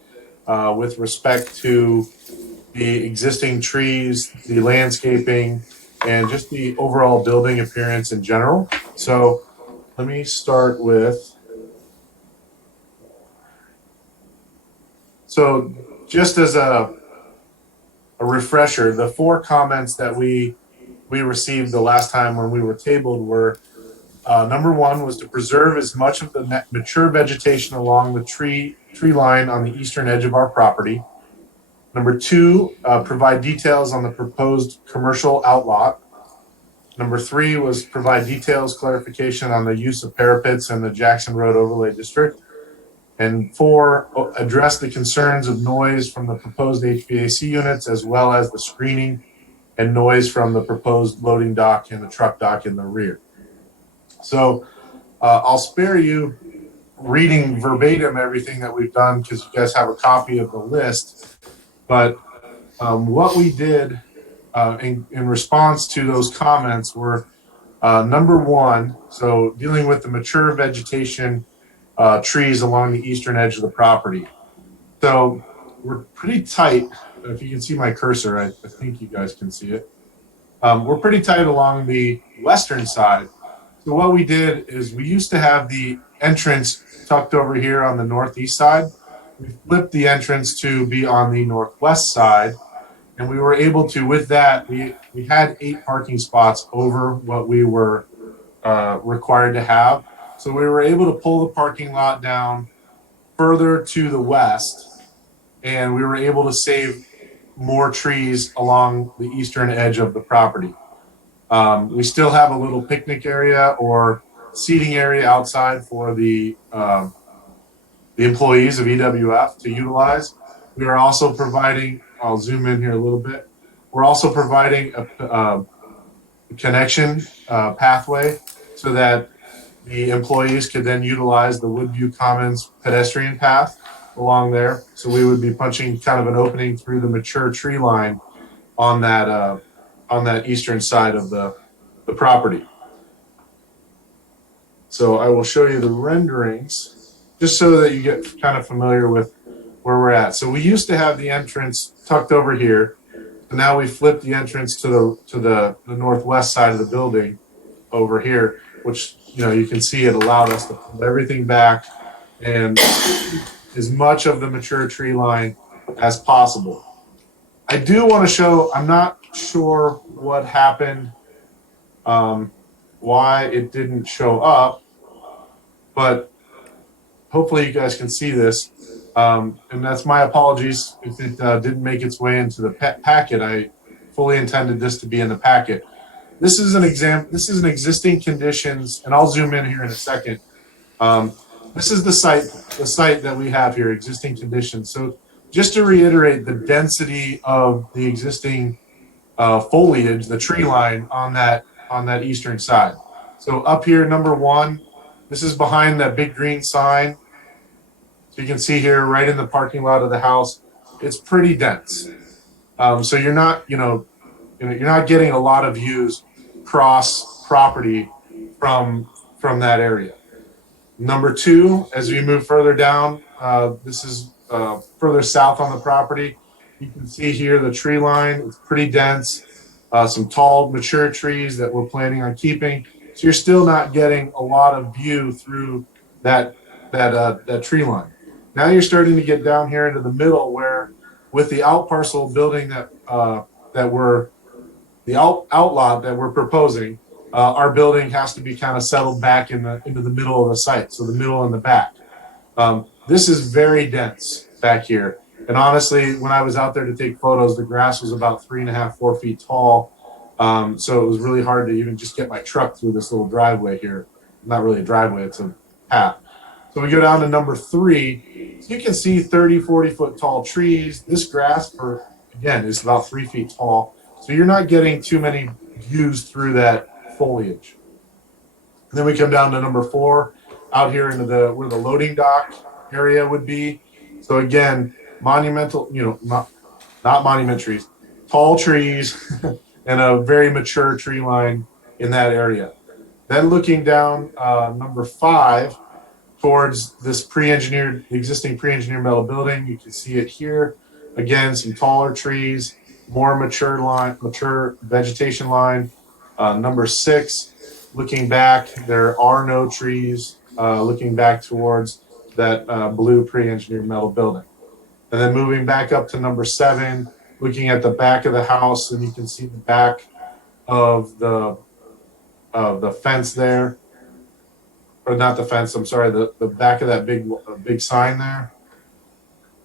with respect to the existing trees, the landscaping, and just the overall building appearance in general. So let me start with, so just as a refresher, the 4 comments that we received the last time when we were tabled were, number 1 was to preserve as much of the mature vegetation along the tree line on the eastern edge of our property. Number 2, provide details on the proposed commercial outlot. Number 3 was provide details, clarification on the use of parapets in the Jackson Road Overlay District. And 4, address the concerns of noise from the proposed HVAC units, as well as the screening and noise from the proposed loading dock and the truck dock in the rear. So I'll spare you reading verbatim everything that we've done because you guys have a copy of the list. But what we did in response to those comments were number 1, so dealing with the mature vegetation trees along the eastern edge of the property. So we're pretty tight. If you can see my cursor, I think you guys can see it. We're pretty tight along the western side. So what we did is we used to have the entrance tucked over here on the northeast side. We flipped the entrance to be on the northwest side. And we were able to, with that, we had 8 parking spots over what we were required to have. So we were able to pull the parking lot down further to the west, and we were able to save more trees along the eastern edge of the property. We still have a little picnic area or seating area outside for the employees of EWF to utilize. We are also providing, I'll zoom in here a little bit. We're also providing a connection pathway so that the employees could then utilize the Woodview Commons pedestrian path along there. So we would be punching kind of an opening through the mature tree line on that eastern side of the property. So I will show you the renderings just so that you get kind of familiar with where we're at. So we used to have the entrance tucked over here. And now we flipped the entrance to the northwest side of the building over here, which, you know, you can see it allowed us to pull everything back and as much of the mature tree line as possible. I do want to show, I'm not sure what happened, why it didn't show up, but hopefully you guys can see this. And that's my apologies if it didn't make its way into the packet. I fully intended this to be in the packet. This is an example. This is an existing conditions, and I'll zoom in here in a second. This is the site that we have here, existing conditions. So just to reiterate the density of the existing foliage, the tree line on that eastern side. So up here, number 1, this is behind that big green sign. So you can see here, right in the parking lot of the house, it's pretty dense. So you're not, you're not getting a lot of views cross property from that area. Number 2, as we move further down, this is further south on the property. You can see here the tree line, it's pretty dense. Some tall, mature trees that we're planning on keeping. So you're still not getting a lot of view through that tree line. Now you're starting to get down here into the middle where with the out parcel building the outlot that we're proposing, our building has to be kind of settled back into the middle of the site, so the middle and the back. This is very dense back here. And honestly, when I was out there to take photos, the grass was about 3.5, 4 feet tall. So it was really hard to even just get my truck through this little driveway here. Not really a driveway, it's a path. So we go down to number 3. So you can see 30, 40 foot tall trees. This grass, again, is about 3 feet tall. So you're not getting too many views through that foliage. And then we come down to number 4, out here into where the loading dock area would be. So again, monumental, not monument trees, tall trees and a very mature tree line in that area. Then looking down number 5 towards this existing pre-engineered metal building, you can see it here. Again, some taller trees, more mature vegetation line. Number 6, looking back, there are no trees looking back towards that blue pre-engineered metal building. And then moving back up to number 7, looking at the back of the house, and you can see the back of the fence there. Or not the fence, I'm sorry, the back of that big sign there.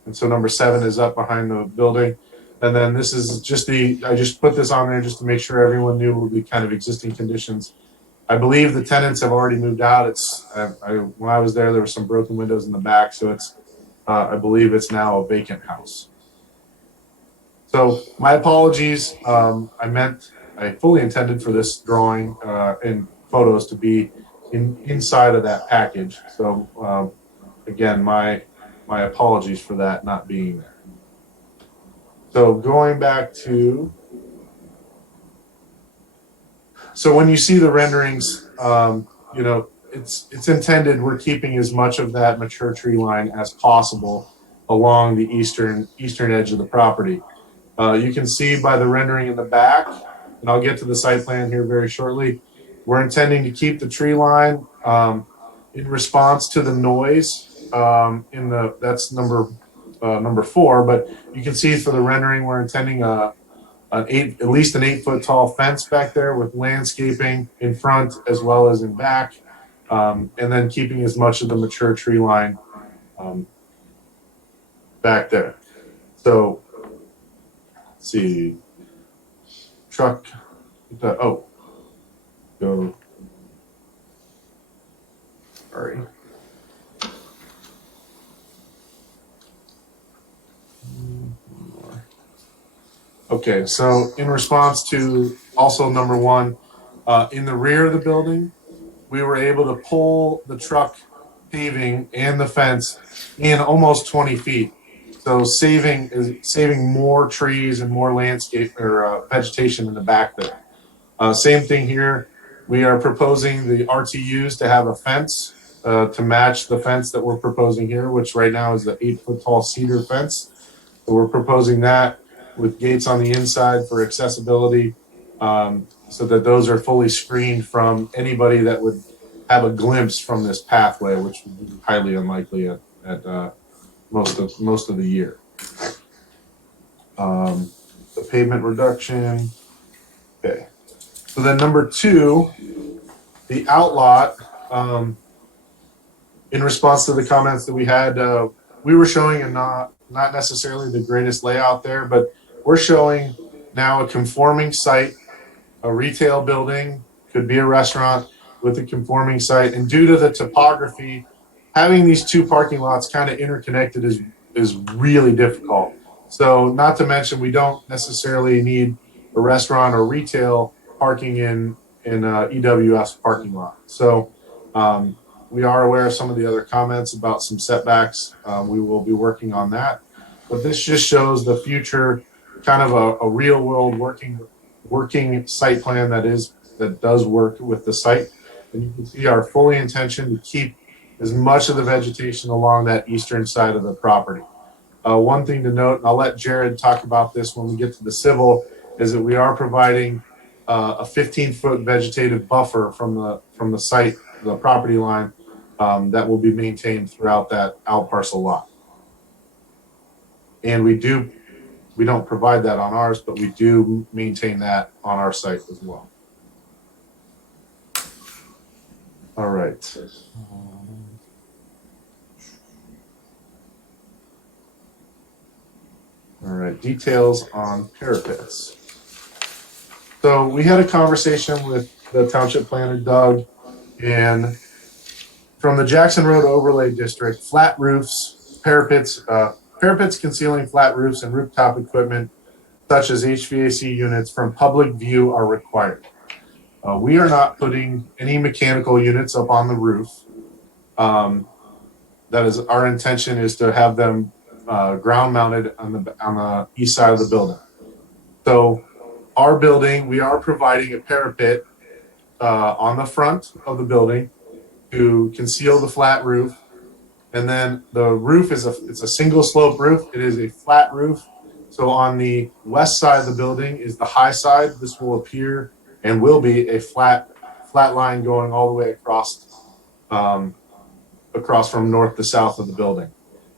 And so number 7 is up behind the building. And then this is just I just put this on there just to make sure everyone knew the kind of existing conditions. I believe the tenants have already moved out. When I was there were some broken windows in the back, so I believe it's now a vacant house. So my apologies. I fully intended for this drawing and photos to be inside of that package. So again, my apologies for that not being there. So going back to, so when you see the renderings, it's intended, we're keeping as much of that mature tree line as possible along the eastern edge of the property. You can see by the rendering in the back, and I'll get to the site plan here very shortly, we're intending to keep the tree line in response to the noise that's number 4, but you can see for the rendering, we're intending at least an 8-foot tall fence back there with landscaping in front as well as in back, and then keeping as much of the mature tree line back there. So, let's see, go. Sorry. Okay, so in response to also number 1, in the rear of the building, we were able to pull the truck paving and the fence in almost 20 feet. So saving more trees and more landscape or vegetation in the back there. Same thing here. We are proposing the RTUs to have a fence to match the fence that we're proposing here, which right now is the 8-foot tall cedar fence. So we're proposing that with gates on the inside for accessibility, so that those are fully screened from anybody that would have a glimpse from this pathway, which would be highly unlikely at most of the year. The pavement reduction. Okay. So then number 2, the outlot. In response to the comments that we had, we were showing a not necessarily the greatest layout there, but we're showing now a conforming site, a retail building, could be a restaurant with a conforming site. And due to the topography, having these 2 parking lots kind of interconnected is really difficult. So not to mention, we don't necessarily need a restaurant or retail parking in EWF's parking lot. So we are aware of some of the other comments about some setbacks. We will be working on that. But this just shows the future, kind of a real world working site plan that does work with the site. And you can see our fully intention to keep as much of the vegetation along that eastern side of the property. One thing to note, and I'll let Jared talk about this when we get to the civil, is that we are providing a 15-foot vegetative buffer from the site, the property line, that will be maintained throughout that out parcel lot. And we don't provide that on ours, but we do maintain that on our site as well. All right. All right, details on parapets. So we had a conversation with the township planner, Doug, and from the Jackson Road Overlay District, flat roofs, parapets concealing flat roofs and rooftop equipment, such as HVAC units from public view are required. We are not putting any mechanical units up on the roof. That is, our intention is to have them ground mounted on the east side of the building. So our building, we are providing a parapet on the front of the building to conceal the flat roof. And then the roof it's a single slope roof. It is a flat roof. So on the west side of the building is the high side. This will appear and will be a flat line going all the way across from north to south of the building.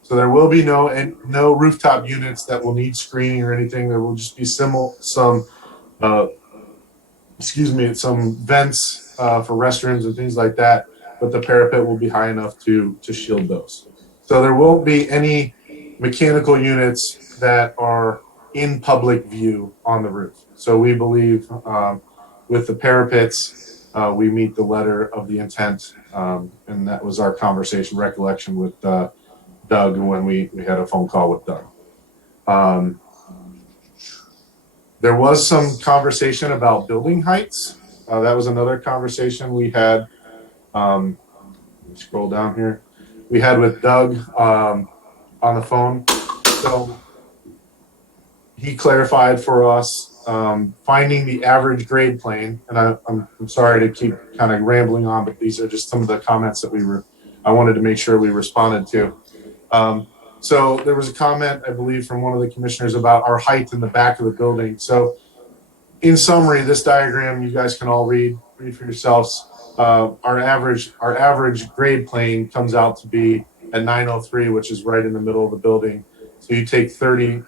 So there will be no rooftop units that will need screening or anything. There will just be some vents for restrooms and things like that. But the parapet will be high enough to shield those. So there won't be any mechanical units that are in public view on the roof. So we believe with the parapets, we meet the letter of the intent, and that was our conversation, recollection with Doug when we had a phone call with Doug. There was some conversation about building heights. That was another conversation we had. Let me scroll down here. We had with Doug on the phone. So he clarified for us finding the average grade plane. And I'm sorry to keep kind of rambling on, but these are just some of the comments that I wanted to make sure we responded to. So there was a comment, I believe, from one of the commissioners about our height in the back of the building. So in summary, this diagram, you guys can all read for yourselves. Our average grade plane comes out to be at 903, which is right in the middle of the building. So you take 30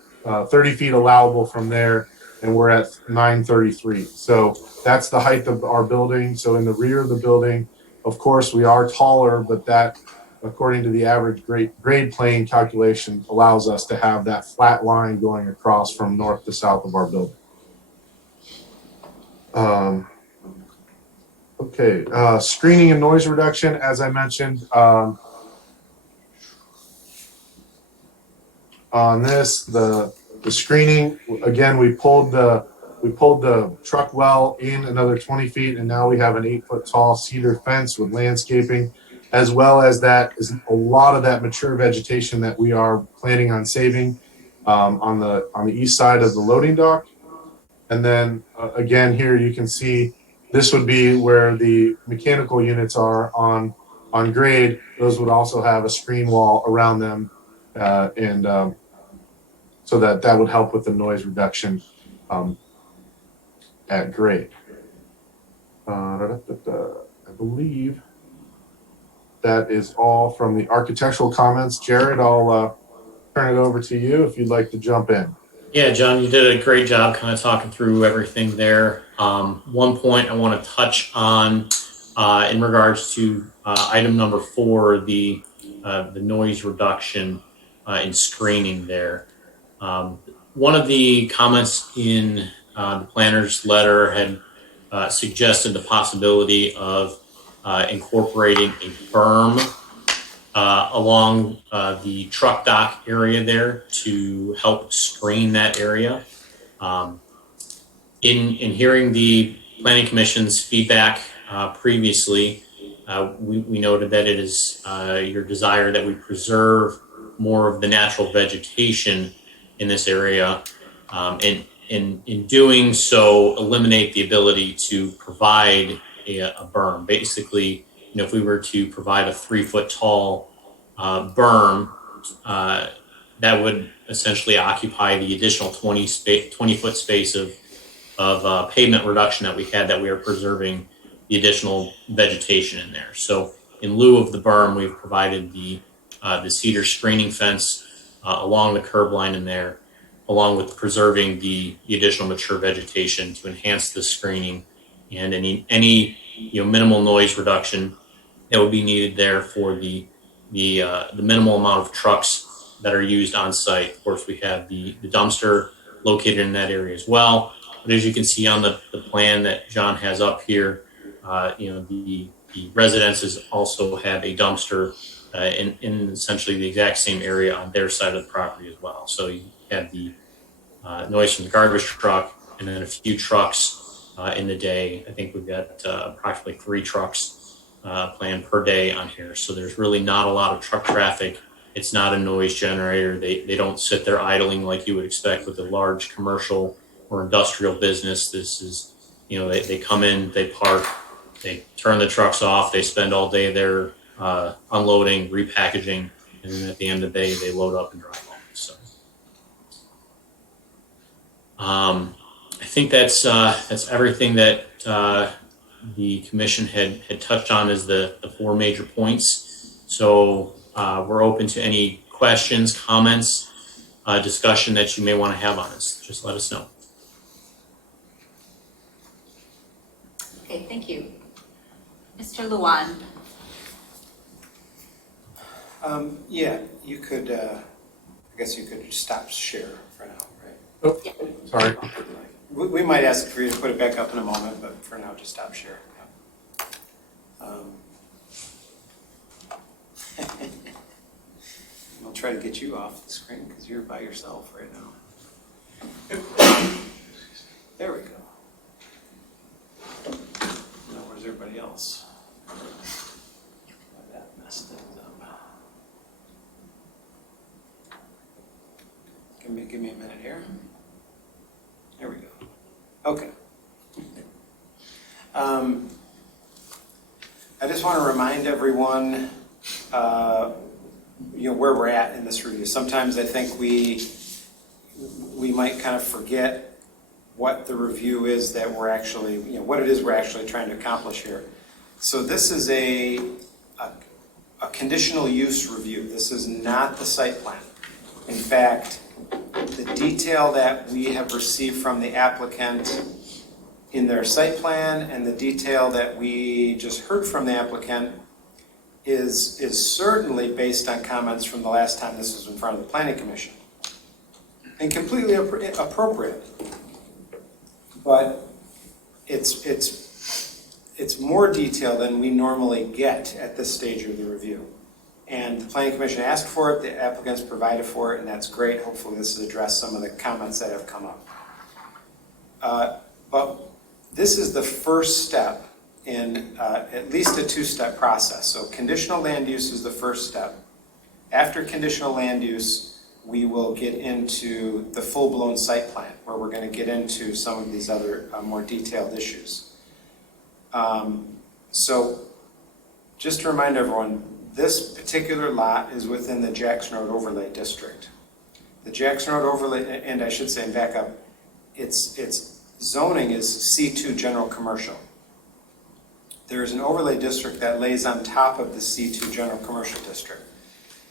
feet allowable from there, and we're at 933. So that's the height of our building. So in the rear of the building, of course, we are taller, but that, according to the average grade plane calculation, allows us to have that flat line going across from north to south of our building. Okay, screening and noise reduction, as I mentioned, on this, the screening, again, we pulled the truck well in another 20 feet, and now we have an 8-foot tall cedar fence with landscaping, as well as that is a lot of that mature vegetation that we are planning on saving on the east side of the loading dock. And then again, here you can see this would be where the mechanical units are on grade. Those would also have a screen wall around them, so that would help with the noise reduction at grade. I believe that is all from the architectural comments. Jared, I'll turn it over to you if you'd like to jump in. Yeah, John, you did a great job kind of talking through everything there. One point I want to touch on in regards to item number 4, the noise reduction in screening there. One of the comments in the planner's letter had suggested the possibility of incorporating a berm along the truck dock area there to help screen that area. In hearing the Planning Commission's feedback previously, we noted that it is your desire that we preserve more of the natural vegetation in this area, and in doing so, eliminate the ability to provide a berm. Basically, if we were to provide a 3-foot tall berm, that would essentially occupy the additional 20-foot space of pavement reduction that we had, that we are preserving the additional vegetation in there. So in lieu of the berm, we've provided the cedar screening fence along the curb line in there, along with preserving the additional mature vegetation to enhance the screening and any minimal noise reduction that would be needed there for the minimal amount of trucks that are used on site. Of course, we have the dumpster located in that area as well. But as you can see on the plan that John has up here, the residences also have a dumpster in essentially the exact same area on their side of the property as well. So you have the noise from the garbage truck, and then a few trucks in the day. I think we've got approximately 3 trucks planned per day on here. So there's really not a lot of truck traffic. It's not a noise generator. They don't sit there idling like you would expect with a large commercial or industrial business. This is, they come in, they park, they turn the trucks off, they spend all day there unloading, repackaging, and then at the end of the day, they load up and drive home. So I think that's everything that the commission had touched on as the 4 major points. So we're open to any questions, comments, discussion that you may want to have on this. Just let us know. Okay, thank you. Mr. Luan. Yeah, you could, I guess you could stop share for now, right? Sorry. We might ask for you to put it back up in a moment, but for now, just stop sharing. I'll try to get you off the screen because you're by yourself right now. There we go. Now, where's everybody else? That messed things up. Give me a minute here. There we go. Okay. I just want to remind everyone, where we're at in this review. Sometimes I think we might kind of forget what the review is that we're actually, what it is we're actually trying to accomplish here. So this is a conditional use review. This is not the site plan. In fact, the detail that we have received from the applicant in their site plan and the detail that we just heard from the applicant is certainly based on comments from the last time this was in front of the Planning Commission. And completely appropriate. But it's more detail than we normally get at this stage of the review. And the Planning Commission asked for it, the applicants provided for it, and that's great. Hopefully this has addressed some of the comments that have come up. But this is the first step in at least a two-step process. So conditional land use is the first step. After conditional land use, we will get into the full-blown site plan, where we're going to get into some of these other more detailed issues. So just to remind everyone, this particular lot is within the Jackson Road Overlay District. The Jackson Road Overlay, and I should say, back up, its zoning is C2 General Commercial. There is an overlay district that lays on top of the C2 General Commercial District.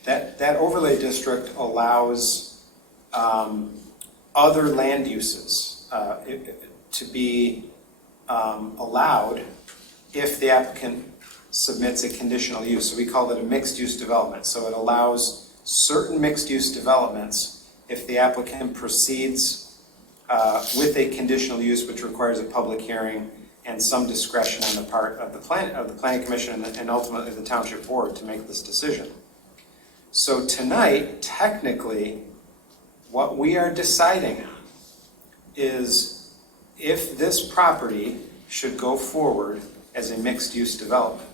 That overlay district allows other land uses to be allowed if the applicant submits a conditional use. So we call it a mixed use development. So it allows certain mixed use developments if the applicant proceeds with a conditional use, which requires a public hearing and some discretion on the part of the Planning Commission and ultimately the Township Board to make this decision. So tonight, technically, what we are deciding on is if this property should go forward as a mixed use development.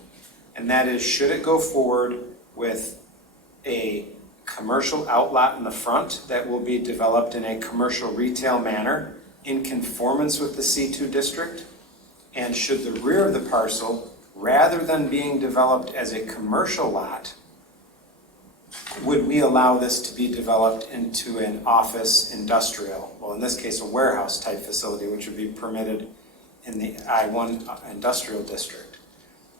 And that is, should it go forward with a commercial outlot in the front that will be developed in a commercial retail manner in conformance with the C2 district? And should the rear of the parcel, rather than being developed as a commercial lot, would we allow this to be developed into an office industrial, well, in this case, a warehouse type facility, which would be permitted in the I-1 industrial district?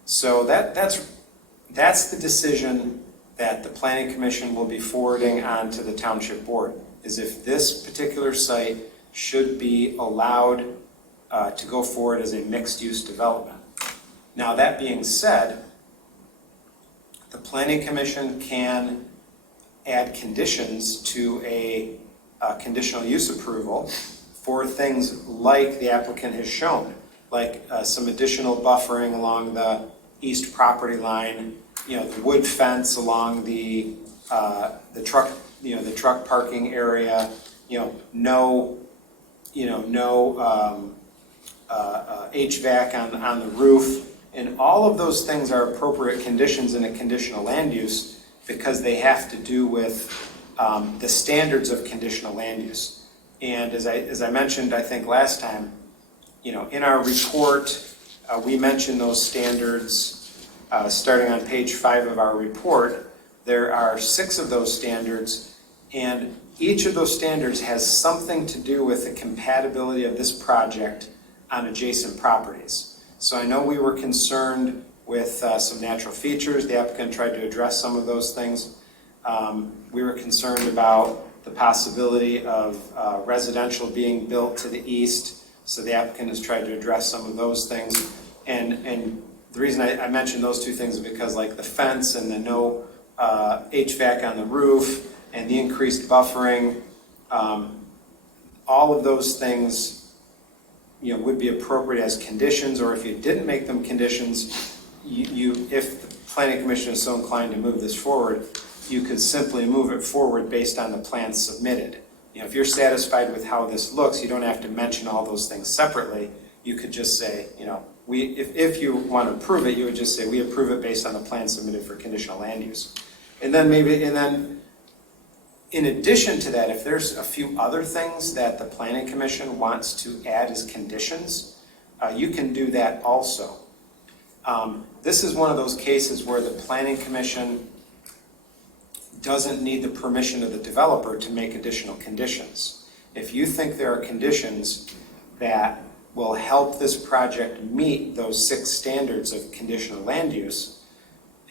So that's the decision that the Planning Commission will be forwarding on to the Township Board, is if this particular site should be allowed to go forward as a mixed-use development. Now, that being said, the Planning Commission can add conditions to a conditional use approval for things like the applicant has shown, like some additional buffering along the east property line, the wood fence along the truck parking area, no HVAC on the roof, and all of those things are appropriate conditions in a conditional land use because they have to do with the standards of conditional land use. And as I mentioned, I think last time, in our report, we mentioned those standards starting on page 5 of our report. There are 6 of those standards, and each of those standards has something to do with the compatibility of this project on adjacent properties. So I know we were concerned with some natural features. The applicant tried to address some of those things. We were concerned about the possibility of residential being built to the east. So the applicant has tried to address some of those things. And the reason I mentioned those 2 things is because, like, the fence and the no HVAC on the roof and the increased buffering, all of those things, would be appropriate as conditions, or if you didn't make them conditions, if the planning commission is so inclined to move this forward, you could simply move it forward based on the plan submitted. If you're satisfied with how this looks, you don't have to mention all those things separately. You could just say, if you want to approve it, you would just say, we approve it based on the plan submitted for conditional land use. And then in addition to that, if there's a few other things that the planning commission wants to add as conditions, you can do that also. This is one of those cases where the planning commission doesn't need the permission of the developer to make additional conditions. If you think there are conditions that will help this project meet those 6 standards of conditional land use,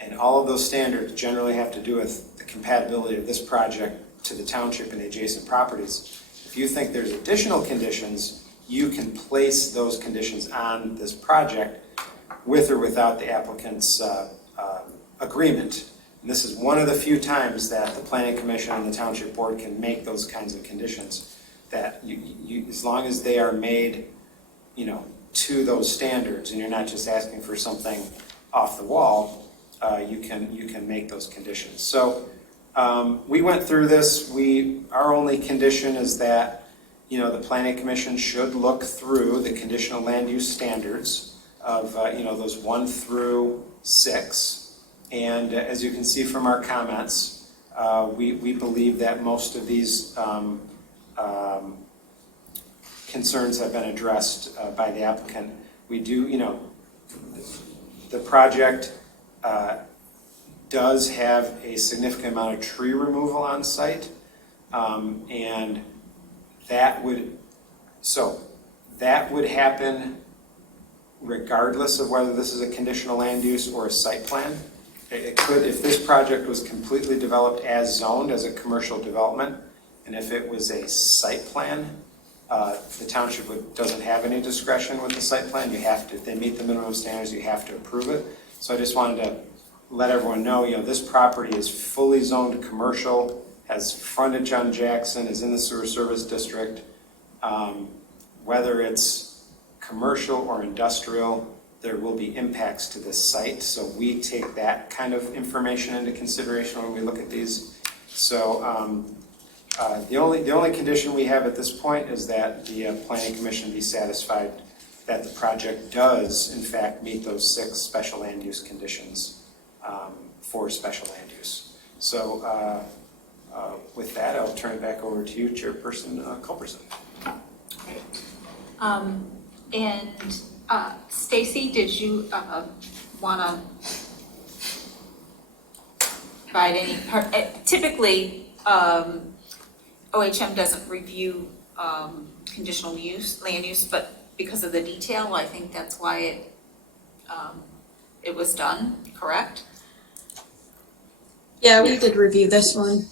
and all of those standards generally have to do with the compatibility of this project to the township and adjacent properties. If you think there's additional conditions, you can place those conditions on this project with or without the applicant's agreement. And this is one of the few times that the planning commission and the township board can make those kinds of conditions, that you as long as they are made, to those standards, and you're not just asking for something off the wall, you can make those conditions. So we went through this. Our only condition is that, the planning commission should look through the conditional land use standards of, those 1 through 6. And as you can see from our comments, we believe that most of these concerns have been addressed by the applicant. We do, the project does have a significant amount of tree removal on site, and that would happen regardless of whether this is a conditional land use or a site plan. It could, if this project was completely developed as zoned as a commercial development, and if it was a site plan, the township doesn't have any discretion with the site plan. You have to, if they meet the minimum standards, you have to approve it. So I just wanted to let everyone know, this property is fully zoned commercial, has frontage on Jackson, is in the sewer service district. Whether it's commercial or industrial, there will be impacts to this site. So we take that kind of information into consideration when we look at these. So the only condition we have at this point is that the planning commission be satisfied that the project does in fact meet those 6 special land use conditions for special land use. So with that, I'll turn it back over to you, Chairperson Culberson. And Stacy, did you want to provide any part? Typically, OHM doesn't review conditional land use, but because of the detail, I think that's why it was done, correct? Yeah, we did review this one.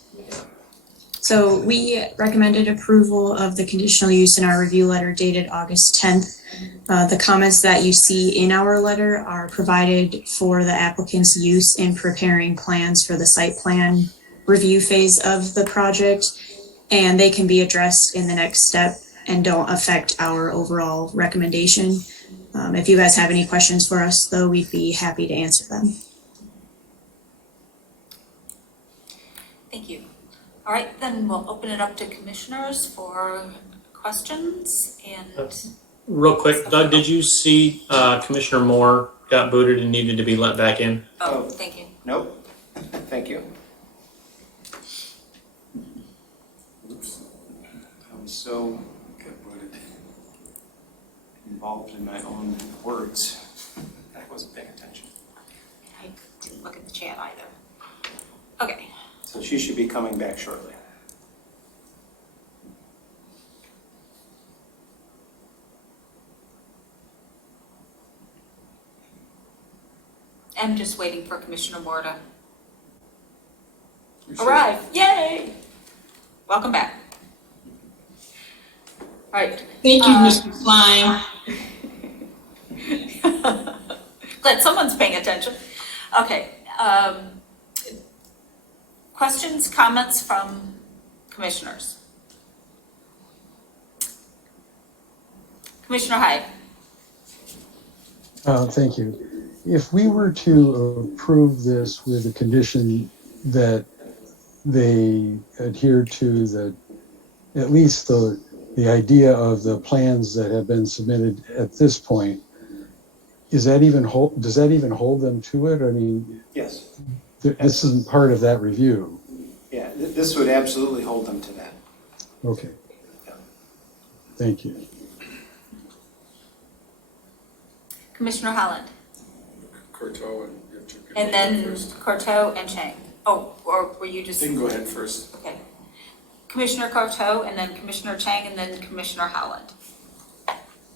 So we recommended approval of the conditional use in our review letter dated August 10th. The comments that you see in our letter are provided for the applicant's use in preparing plans for the site plan review phase of the project, and they can be addressed in the next step and don't affect our overall recommendation. If you guys have any questions for us, though, we'd be happy to answer them. Thank you. All right, then we'll open it up to commissioners for questions and. Real quick, Doug, did you see Commissioner Moore got booted and needed to be let back in? Oh, thank you. Nope. Thank you. Oops. I'm so involved in my own words. I wasn't paying attention. I didn't look at the chat either. Okay. So she should be coming back shortly. I'm just waiting for Commissioner Moore to arrive. Yay! Welcome back. All right. Thank you, Mr. Klein. Glad someone's paying attention. Okay. Questions, comments from commissioners? Commissioner Hyde. Thank you. If we were to approve this with a condition that they adhere to at least the idea of the plans that have been submitted at this point, does that even hold them to it? I mean, Yes. this isn't part of that review. Yeah, this would absolutely hold them to that. Okay. Thank you. Commissioner Holland. Corto and you have two people. And then first. Corto and Chang. Oh, or were you just? You can go ahead first. Okay. Commissioner Corto, and then Commissioner Chang, and then Commissioner Holland.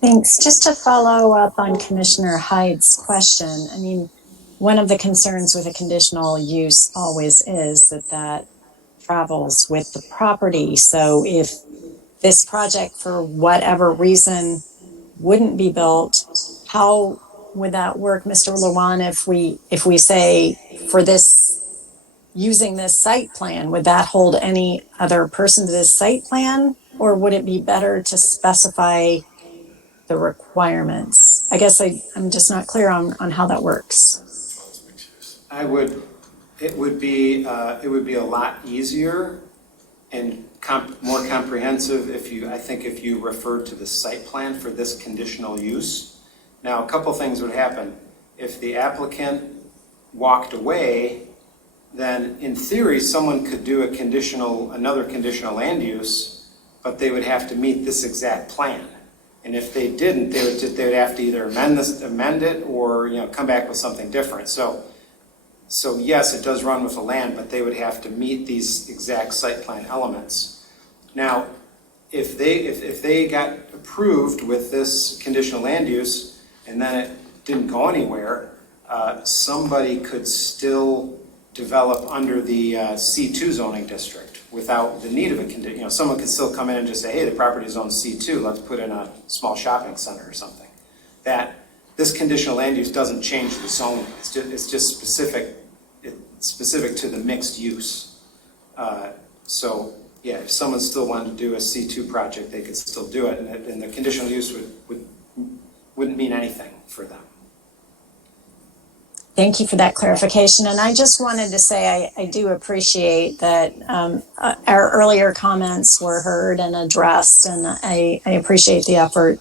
Thanks. Just to follow up on Commissioner Hyde's question, I mean, one of the concerns with a conditional use always is that travels with the property. So if this project, for whatever reason, wouldn't be built, how would that work, Mr. Lewan, if we say for this, using this site plan, would that hold any other person to this site plan? Or would it be better to specify the requirements? I guess I'm just not clear on how that works. It would be a lot easier and more comprehensive if you referred to the site plan for this conditional use. Now, a couple things would happen. If the applicant walked away, then in theory, someone could do another conditional land use, but they would have to meet this exact plan. And if they didn't, they would have to either amend it or come back with something different. So yes, it does run with the land, but they would have to meet these exact site plan elements. Now, if they got approved with this conditional land use and then it didn't go anywhere, somebody could still develop under the C2 zoning district without the need of a condition. Someone could still come in and just say, hey, the property is on C2, let's put in a small shopping center or something. This conditional land use doesn't change the zoning. It's just specific to the mixed use. So yeah, if someone still wanted to do a C2 project, they could still do it, and the conditional use wouldn't mean anything for them. Thank you for that clarification. And I just wanted to say I do appreciate that our earlier comments were heard and addressed, and I appreciate the effort,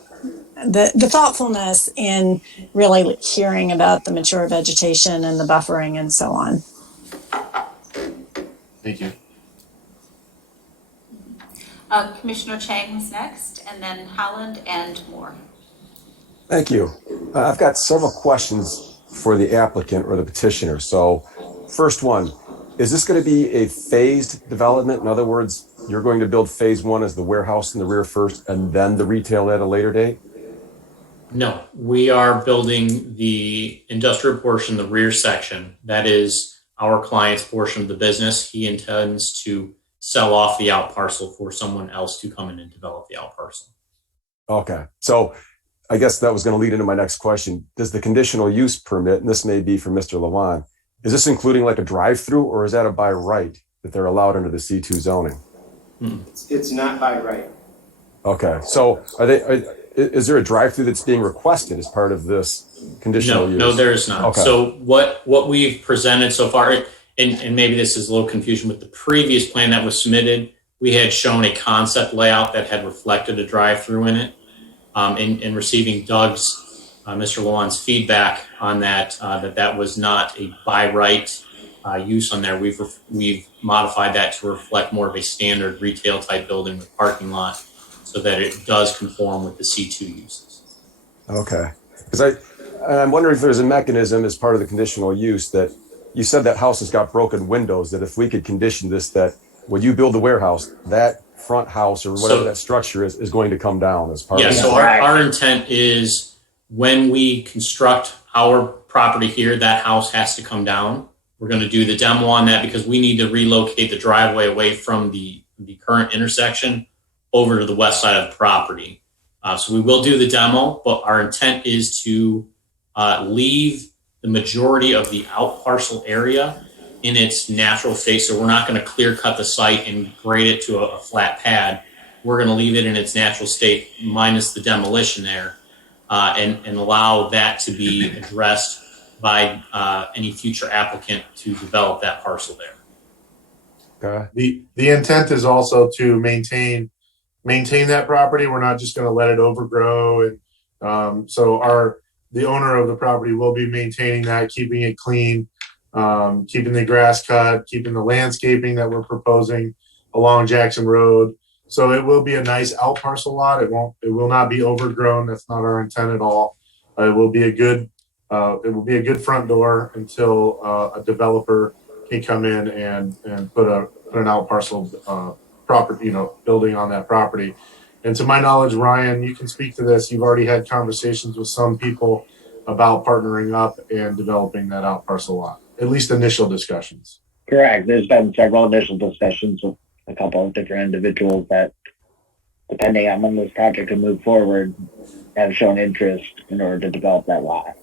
the thoughtfulness in really hearing about the mature vegetation and the buffering and so on. Thank you. Commissioner Chang was next, and then Holland and Moore. Thank you. I've got several questions for the applicant or the petitioner. So first one, is this going to be a phased development? In other words, you're going to build phase one as the warehouse in the rear first and then the retail at a later date? No, we are building the industrial portion, the rear section. That is our client's portion of the business. He intends to sell off the out parcel for someone else to come in and develop the out parcel. Okay. So I guess that was going to lead into my next question. Does the conditional use permit, and this may be for Mr. Lewan, is this including like a drive-through, or is that a by right that they're allowed under the C2 zoning? It's not by right. Okay. So is there a drive-through that's being requested as part of this conditional use? No, there is not. Okay. So what we've presented so far, and maybe this is a little confusion with the previous plan that was submitted, we had shown a concept layout that had reflected a drive-through in it. In receiving Doug's, Mr. Lewan's feedback on that, that was not a by right use on there. We've modified that to reflect more of a standard retail type building with parking lot, so that it does conform with the C2 uses. Okay. Because I'm wondering if there's a mechanism as part of the conditional use that you said that house has got broken windows, that if we could condition this, that when you build the warehouse, that front house or whatever that structure is going to come down as part of it. Yeah, so our intent is when we construct our property here, that house has to come down. We're going to do the demo on that because we need to relocate the driveway away from the current intersection over to the west side of the property. So we will do the demo, but our intent is to leave the majority of the out parcel area in its natural state. So we're not going to clear cut the site and grade it to a flat pad. we're going to leave it in its natural state minus the demolition there, and allow that to be addressed by any future applicant to develop that parcel there. The intent is also to maintain that property. We're not just going to let it overgrow, and so the owner of the property will be maintaining that, keeping it clean, keeping the grass cut, keeping the landscaping that we're proposing along Jackson Road. So it will be a nice out parcel lot. It will not be overgrown. That's not our intent at all. It will be a good front door until a developer can come in and put an out parcel property, building on that property. And to my knowledge, Ryan, you can speak to this. You've already had conversations with some people about partnering up and developing that out parcel lot, at least initial discussions. Correct. There's been several initial discussions with a couple of different individuals that, depending on when this project can move forward, have shown interest in order to develop that lot.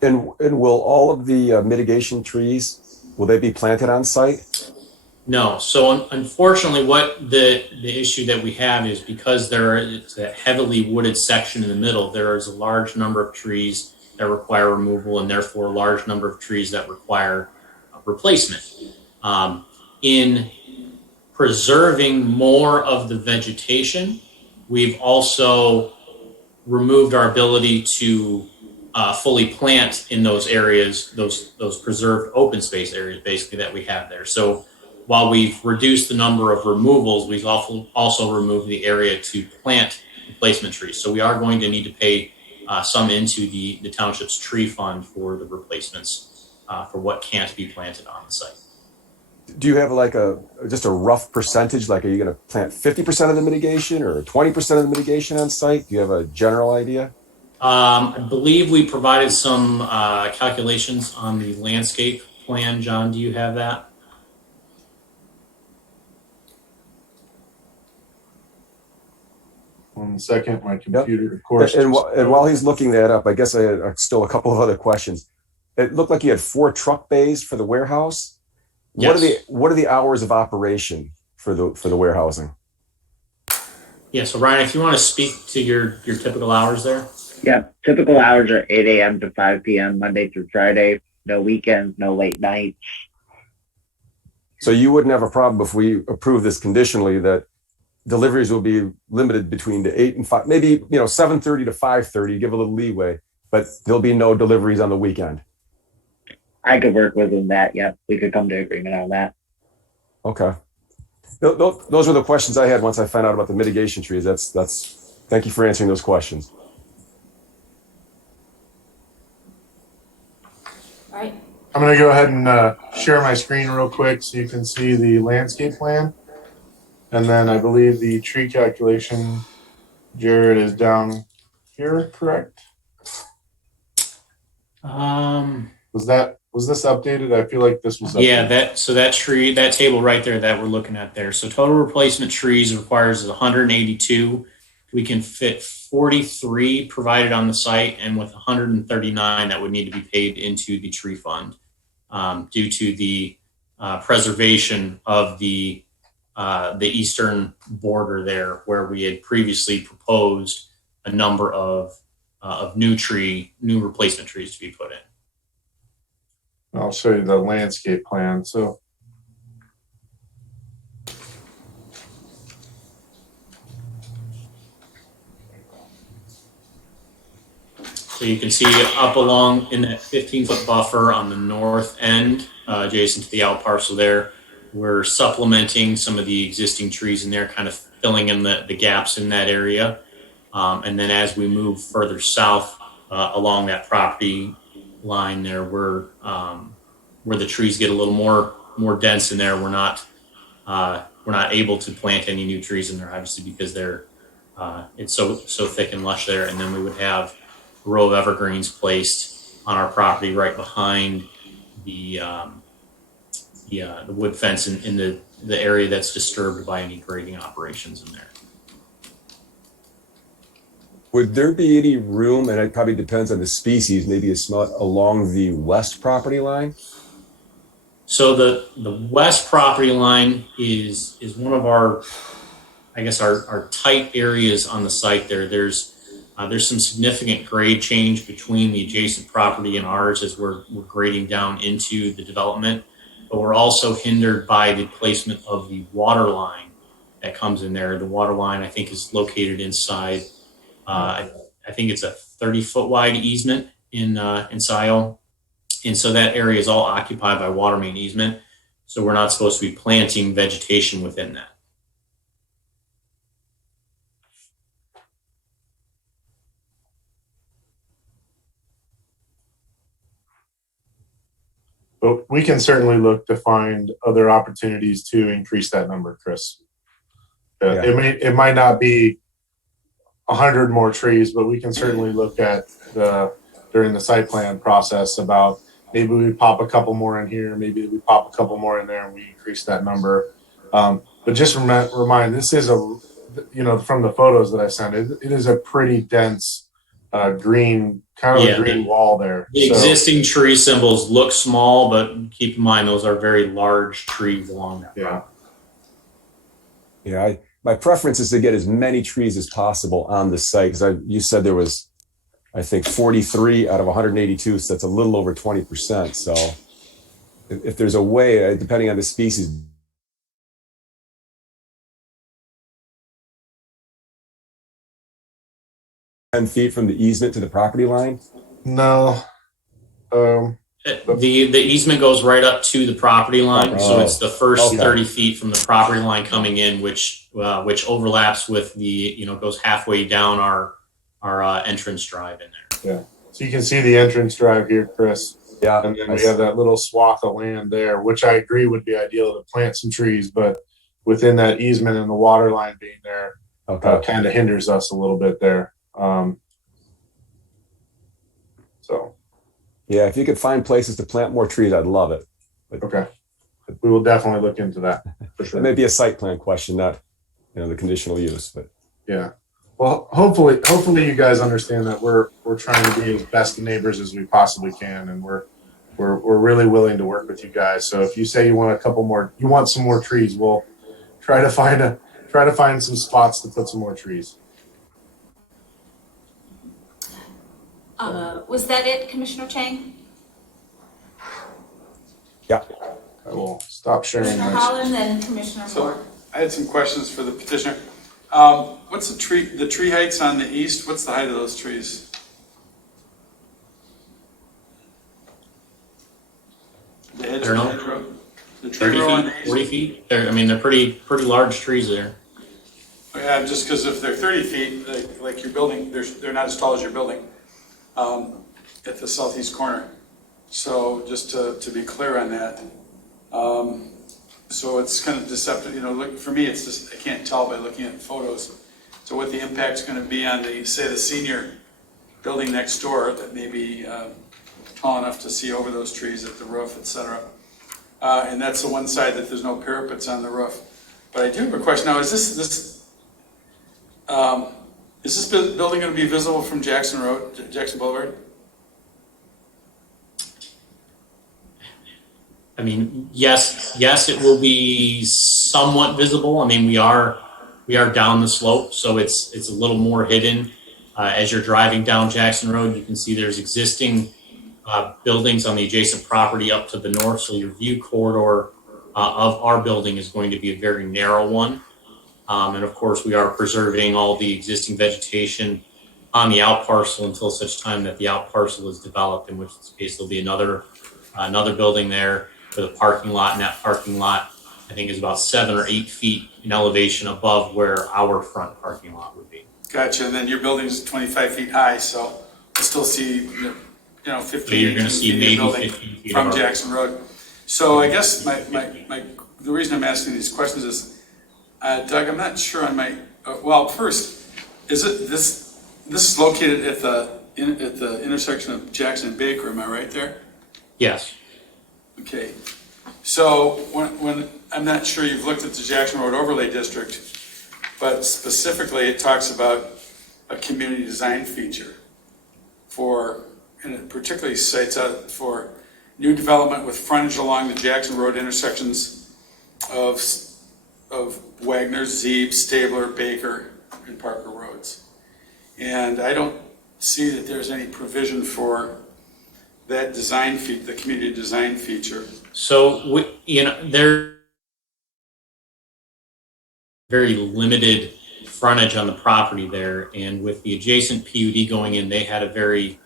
And will all of the mitigation trees, will they be planted on site? No. So unfortunately, what the issue that we have is because there is a heavily wooded section in the middle, there is a large number of trees that require removal and therefore a large number of trees that require replacement. In preserving more of the vegetation, we've also removed our ability to fully plant in those areas, those preserved open space areas basically that we have there. So while we've reduced the number of removals, we've also removed the area to plant replacement trees. So we are going to need to pay some into the township's tree fund for the replacements for what can't be planted on the site. Do you have like just a rough percentage? Like, are you going to plant 50% of the mitigation or 20% of the mitigation on site? Do you have a general idea? I believe we provided some calculations on the landscape plan. John, do you have that? One second, my computer, of course. And while he's looking that up, I guess I had still a couple of other questions. It looked like you had 4 truck bays for the warehouse. Yes. What are the hours of operation for the warehousing? Yeah. So Ryan, if you want to speak to your typical hours there. Yeah, typical hours are 8 a.m. to 5 p.m. Monday through Friday. No weekends, no late nights. So you wouldn't have a problem if we approve this conditionally that deliveries will be limited between the 8 and 5, maybe 7:30 to 5:30. Give a little leeway, but there'll be no deliveries on the weekend. I could work within that. Yeah, we could come to agreement on that. Okay. Those were the questions I had once I found out about the mitigation trees. Thank you for answering those questions. All right. I'm going to go ahead and share my screen real quick so you can see the landscape plan. And then I believe the tree calculation, Jared, is down here, correct? Was this updated? I feel like this was updated. Yeah, that table right there that we're looking at there. So total replacement trees requires 182. We can fit 43 provided on the site, and with 139 that would need to be paid into the tree fund due to the preservation of the eastern border there, where we had previously proposed a number of new replacement trees to be put in. I'll show you the landscape plan. So you can see up along in that 15-foot buffer on the north end, adjacent to the out parcel there, we're supplementing some of the existing trees in there, kind of filling in the gaps in that area. And then as we move further south along that property line there, where the trees get a little more dense in there, we're not able to plant any new trees in there, obviously, because it's so thick and lush there. And then we would have a row of evergreens placed on our property right behind the wood fence in the area that's disturbed by any grading operations in there. Would there be any room, and it probably depends on the species, maybe it's not along the west property line? So the west property line is one of our, I guess our tight areas on the site there's some significant grade change between the adjacent property and ours as we're grading down into the development, but we're also hindered by the placement of the water line that comes in there. The water line, I think, is located inside, I think it's a 30-foot wide easement in Scio. And so that area is all occupied by water main easement. So we're not supposed to be planting vegetation within that. But we can certainly look to find other opportunities to increase that number, Chris. Yeah. It might not be 100 more trees, but we can certainly look at during the site plan process about maybe we pop a couple more in here, maybe we pop a couple more in there, and we increase that number. But just remind, this is from the photos that I sent, it is a pretty dense green, kind of a green wall there. The existing tree symbols look small, but keep in mind those are very large trees along that. Yeah. Yeah, my preference is to get as many trees as possible on the site, because you said there was, I think, 43 out of 182, so that's a little over 20%. So if there's a way, depending on the species, feet from the easement to the property line? No. The easement goes right up to the property line, so it's the first 30 feet from the property line coming in, which overlaps with the goes halfway down our entrance drive in there. Yeah. So you can see the entrance drive here, Chris. Yeah. And then we have that little swath of land there, which I agree would be ideal to plant some trees, but within that easement and the water line being there, kind of hinders us a little bit there. So. Yeah, if you could find places to plant more trees, I'd love it. But okay. We will definitely look into that for sure. It may be a site plan question, not the conditional use, but yeah. Well, hopefully you guys understand that we're trying to be as best neighbors as we possibly can, and we're really willing to work with you guys. So if you say you want some more trees, we'll try to find some spots to put some more trees. Was that it, Commissioner Chang? Yeah. I will stop sharing. Commissioner Holland, then Commissioner Moore. So I had some questions for the petitioner. What's the tree heights on the east? What's the height of those trees? The edge of the hedgerow? The tree row on the east? 40 feet. They're pretty large trees there. Yeah, just because if they're 30 feet, like your building, they're not as tall as your building at the southeast corner. So just to be clear on that. So it's kind of deceptive, for me, it's just, I can't tell by looking at photos. So what the impact's going to be on the senior building next door that may be tall enough to see over those trees at the roof, etc. And that's the one side that there's no parapets on the roof. But I do have a question now. Is this building going to be visible from Jackson Boulevard? Yes, it will be somewhat visible. We are down the slope, so it's a little more hidden. As you're driving down Jackson Road, you can see there's existing buildings on the adjacent property up to the north, so your view corridor of our building is going to be a very narrow one. And of course, we are preserving all the existing vegetation on the out parcel until such time that the out parcel is developed, in which case there'll be another building there with a parking lot, and that parking lot, I think, is about 7 or 8 feet in elevation above where our front parking lot would be. Gotcha. And then your building is 25 feet high, so we'll still see, 15 so you're going to see maybe 15 feet from Jackson Road. So I guess the reason I'm asking these questions is, Doug, I'm not sure on my. First, is it this is located at the intersection of Jackson and Baker? Am I right there? Yes. Okay. So when I'm not sure you've looked at the Jackson Road Overlay District, but specifically it talks about a community design feature and it particularly cites out for new development with frontage along the Jackson Road intersections of of Wagner, Zeeb, Stabler, Baker, and Parker Roads. And I don't see that there's any provision for that design the community design feature. So, they're very limited frontage on the property there, and with the adjacent PUD going in, they had a very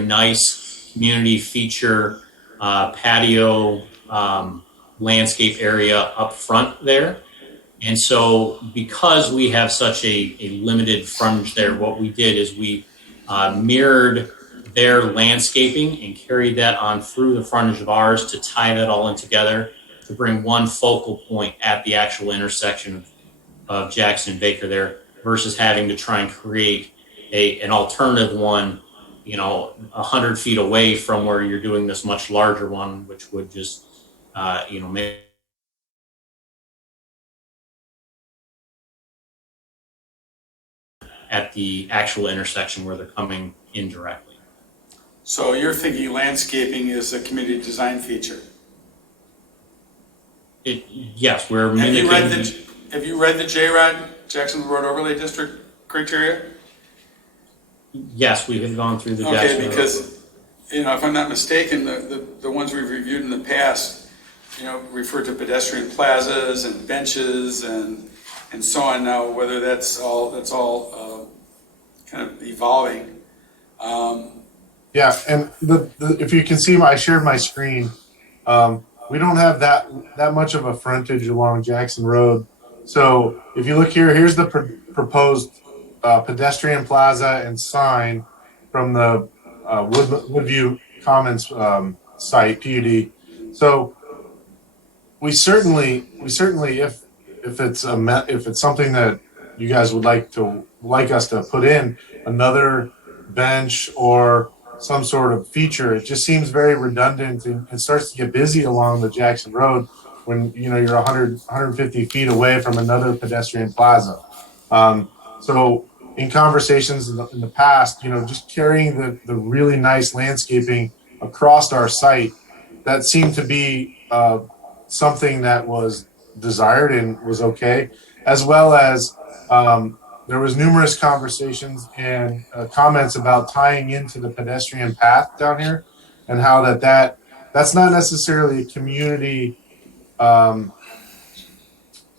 nice community feature patio landscape area up front there. And so because we have such a limited frontage there, what we did is we mirrored their landscaping and carried that on through the frontage of ours to tie that all in together to bring one focal point at the actual intersection of Jackson and Baker there, versus having to try and create an alternative one, 100 feet away from where you're doing this much larger one, which would just, make at the actual intersection where they're coming in directly. So you're thinking landscaping is a community design feature? Yes, we're mimicking. Have you read the JROD, Jacksonville Road Overlay District criteria? Yes, we have gone through the Okay, Jackson because, if I'm not mistaken, the ones we've reviewed in the past, refer to pedestrian plazas and benches and so on. Now, whether that's all kind of evolving. Yeah, and if you can see, I shared my screen. We don't have that much of a frontage along Jackson Road. So if you look here, here's the proposed pedestrian plaza and sign from the Woodview Commons site, PUD. So we certainly, if it's something that you guys would like us to put in, another bench or some sort of feature, it just seems very redundant, and it starts to get busy along the Jackson Road when you're 150 feet away from another pedestrian plaza. So in conversations in the past, just carrying the really nice landscaping across our site, that seemed to be something that was desired and was okay, as well as there was numerous conversations and comments about tying into the pedestrian path down here, and how that's not necessarily a community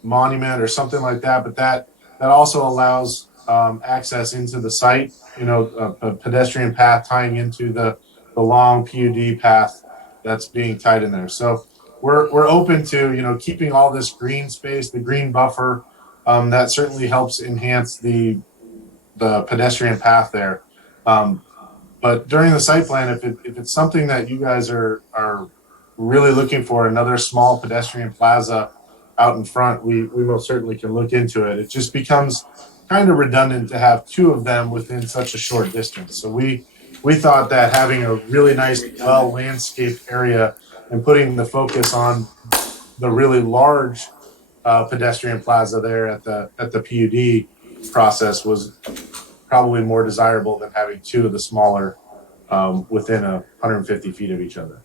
monument or something like that, but that also allows access into the site, a pedestrian path tying into the long PUD path that's being tied in there. So we're open to, keeping all this green space, the green buffer, that certainly helps enhance the pedestrian path there. But during the site plan, if it's something that you guys are really looking for, another small pedestrian plaza out in front, we most certainly can look into it. It just becomes kind of redundant to have two of them within such a short distance. So we thought that having a really nice, well-landscaped area and putting the focus on the really large pedestrian plaza there at the PUD process was probably more desirable than having two of the smaller within 150 feet of each other.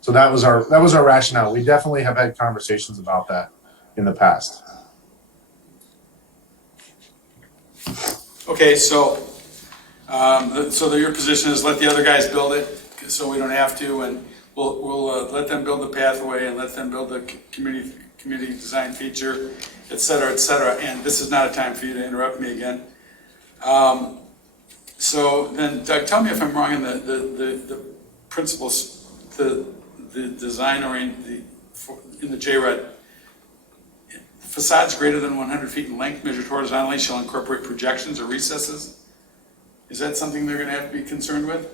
So that was our rationale. We definitely have had conversations about that in the past. Okay, so your position is let the other guys build it, so we don't have to, and we'll let them build the pathway and let them build the community design feature, et cetera, et cetera. And this is not a time for you to interrupt me again. So then, Doug, tell me if I'm wrong in the principles, the design or in the JROD. Facades greater than 100 feet in length measured horizontally shall incorporate projections or recesses. Is that something they're going to have to be concerned with?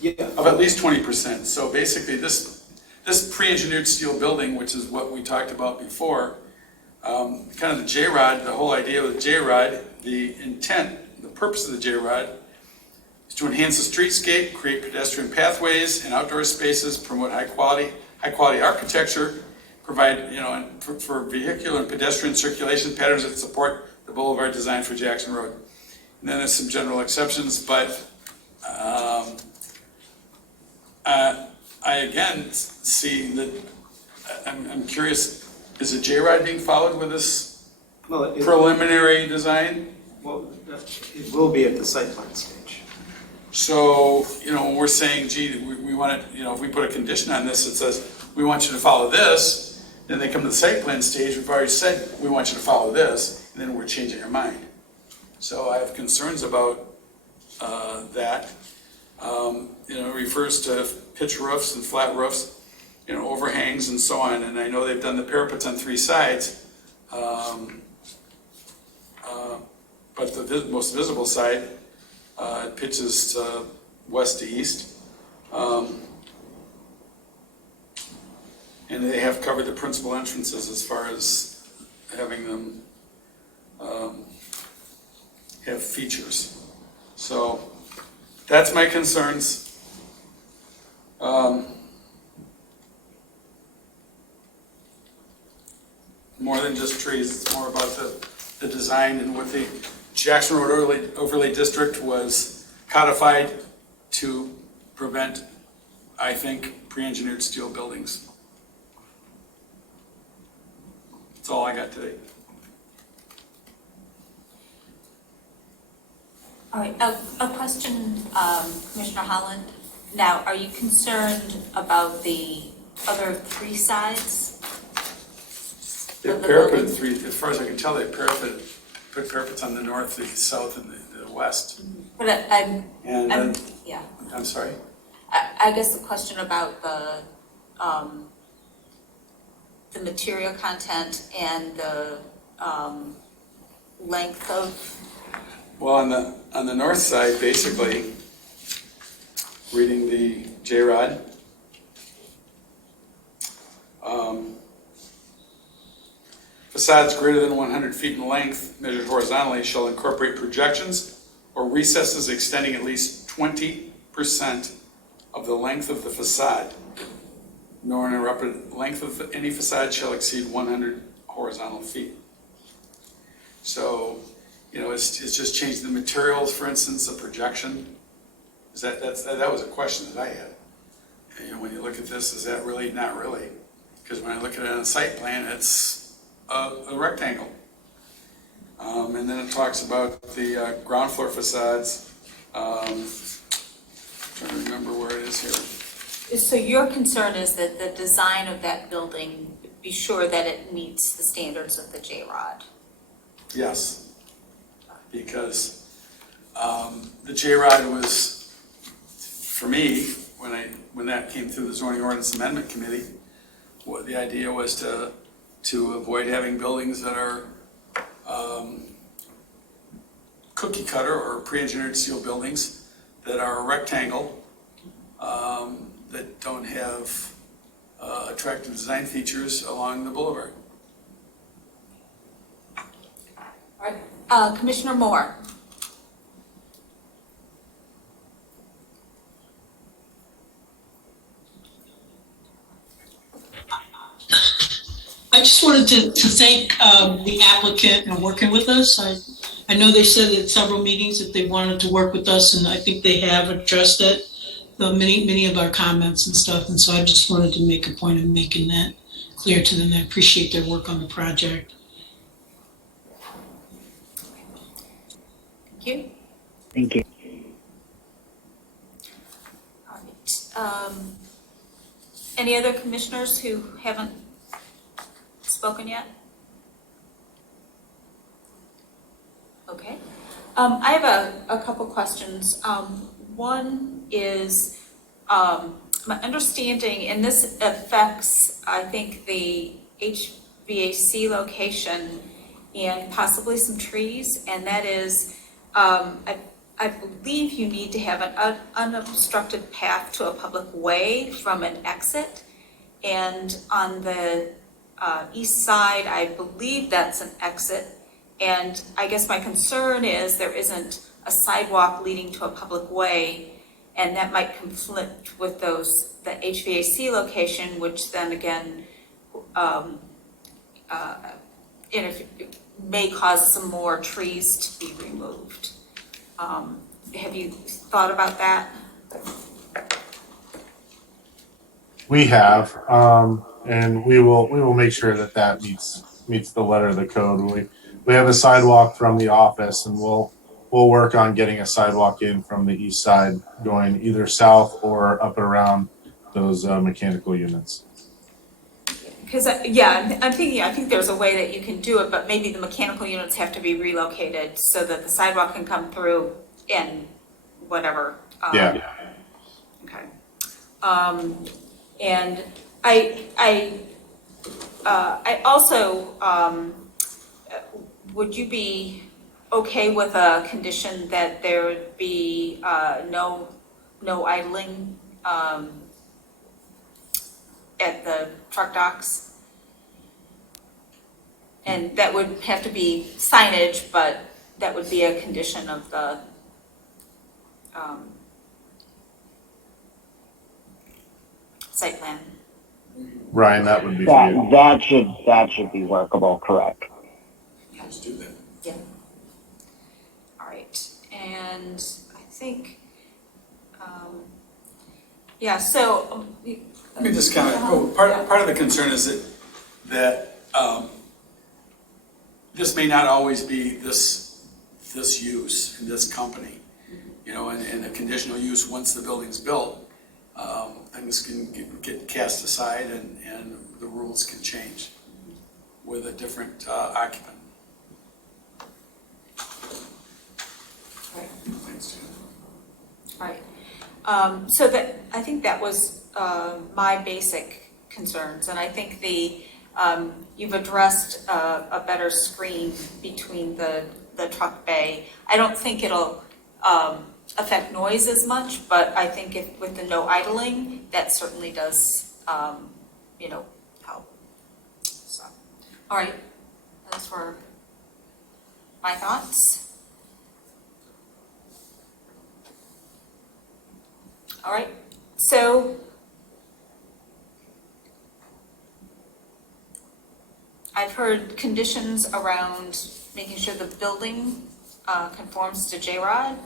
Yeah. Of at least 20%. So basically this pre-engineered steel building, which is what we talked about before, kind of the JROD, the whole idea of the JROD, the intent, the purpose of the JROD is to enhance the streetscape, create pedestrian pathways and outdoor spaces, promote high quality architecture, provide, for vehicular and pedestrian circulation patterns that support the boulevard design for Jackson Road. And then there's some general exceptions, but I again see that I'm curious Is it J-Rod being followed with this Well, preliminary design? well, it will be at the site plan stage. So, when we're saying, gee, we want it, if we put a condition on this that says, we want you to follow this, then they come to the site plan stage, we've already said, we want you to follow this, and then we're changing our mind. So I have concerns about that. It refers to pitch roofs and flat roofs, overhangs and so on, and I know they've done the parapets on 3 sides, but the most visible side, it pitches west to east. And they have covered the principal entrances as far as having them have features. So that's my concerns. More than just trees, it's more about the design and what the Jackson Road Overlay District was codified to prevent, I think, pre-engineered steel buildings. That's all I got today. All right, a question, Commissioner Holland. Now, are you concerned about the other 3 sides? They've parapeted 3, as far as I can tell, they put parapets on the north, the south, and the west. But yeah. I'm sorry? I guess the question about the material content and the length of. Well, on the north side, basically, reading the J-Rod, facades greater than 100 feet in length, measured horizontally, shall incorporate projections or recesses extending at least 20% of the length of the facade, nor uninterrupted length of any facade shall exceed 100 horizontal feet. So, it's just changing the materials, for instance, a projection. That was a question that I had. When you look at this, is that really? Not really. Because when I look at it on a site plan, it's a rectangle. And then it talks about the ground floor facades. Trying to remember where it is here. So your concern is that the design of that building, be sure that it meets the standards of the J-Rod? Yes, because the J-Rod was, for me, when that came through the Zoning Ordinance Amendment Committee, what the idea was to avoid having buildings that are cookie cutter or pre-engineered steel buildings that are a rectangle, that don't have attractive design features along the boulevard. All right, Commissioner Moore. I just wanted to thank the applicant and working with us. I know they said at several meetings that they wanted to work with us, and I think they have addressed it, many of our comments and stuff. And so I just wanted to make a point of making that clear to them. I appreciate their work on the project. Thank you. Thank you. All right. Any other commissioners who haven't spoken yet? Okay. I have a couple questions. One is my understanding, and this affects, I think, the HVAC location and possibly some trees, and that is, I believe you need to have an unobstructed path to a public way from an exit, and on the east side, I believe that's an exit. And I guess my concern is there isn't a sidewalk leading to a public way, and that might conflict with the HVAC location, which then again may cause some more trees to be removed. Have you thought about that? we have, and we will make sure that meets the letter of the code. We have a sidewalk from the office, and we'll work on getting a sidewalk in from the east side, going either south or up and around those mechanical units. Because, I think there's a way that you can do it, but maybe the mechanical units have to be relocated so that the sidewalk can come through and whatever. Yeah. Okay. And I also, would you be okay with a condition that there would be no idling at the truck docks? And that would have to be signage, but that would be a condition of the site plan. Ryan, that would be for you. That should be workable, correct? Let's do that. Yeah. All right, and I think, so. Let me just comment. Part of the concern is that this may not always be this use in this company, and a conditional use once the building's built, things can get cast aside and the rules can change with a different occupant. Right. Thanks, Jen. Right. So that, I think that was my basic concerns, and I think you've addressed a better screen between the truck bay. I don't think it'll affect noise as much, but I think with the no idling, that certainly does, help. So, all right, those were my thoughts. All right, so I've heard conditions around making sure the building conforms to JROD.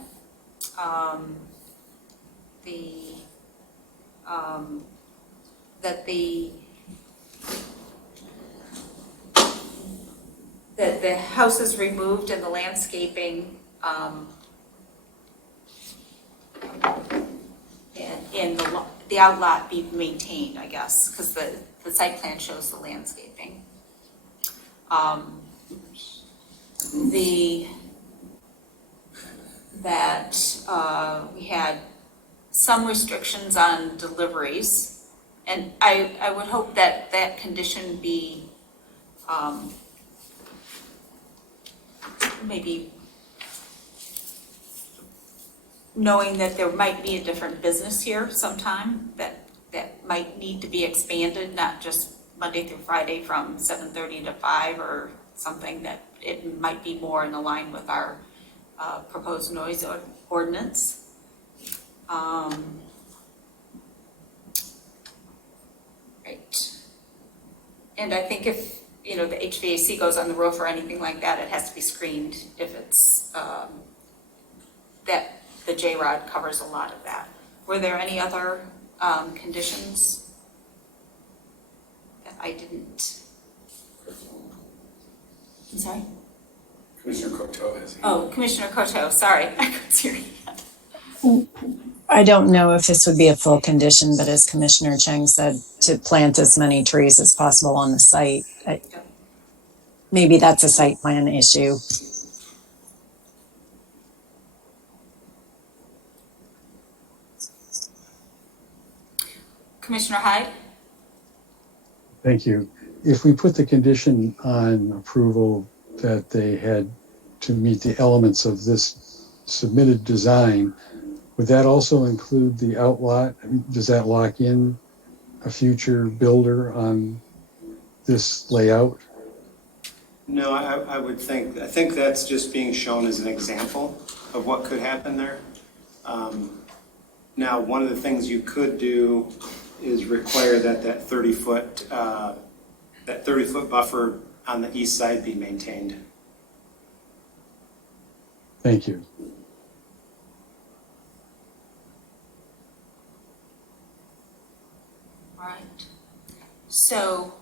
That the house is removed and the landscaping and the outlot be maintained, I guess, because the site plan shows the landscaping. We had some restrictions on deliveries, and I would hope that condition be maybe knowing that there might be a different business here sometime that might need to be expanded, not just Monday through Friday from 7:30 to 5 or something, that it might be more in line with our proposed noise ordinance. Right. And I think if, the HVAC goes on the roof or anything like that, it has to be screened if it's, that the JROD covers a lot of that. Were there any other conditions that I didn't? I'm sorry? Commissioner Coteau has. Oh, Commissioner Coteau, sorry, I couldn't hear you. I don't know if this would be a full condition, but as Commissioner Cheng said, to plant as many trees as possible on the site. Maybe that's a site plan issue. Commissioner Hyde? Thank you. If we put the condition on approval that they had to meet the elements of this submitted design, would that also include the outlot? I mean, does that lock in a future builder on this layout? No, I think that's just being shown as an example of what could happen there. Now, one of the things you could do is require that 30-foot buffer on the east side be maintained. Thank you. All right. So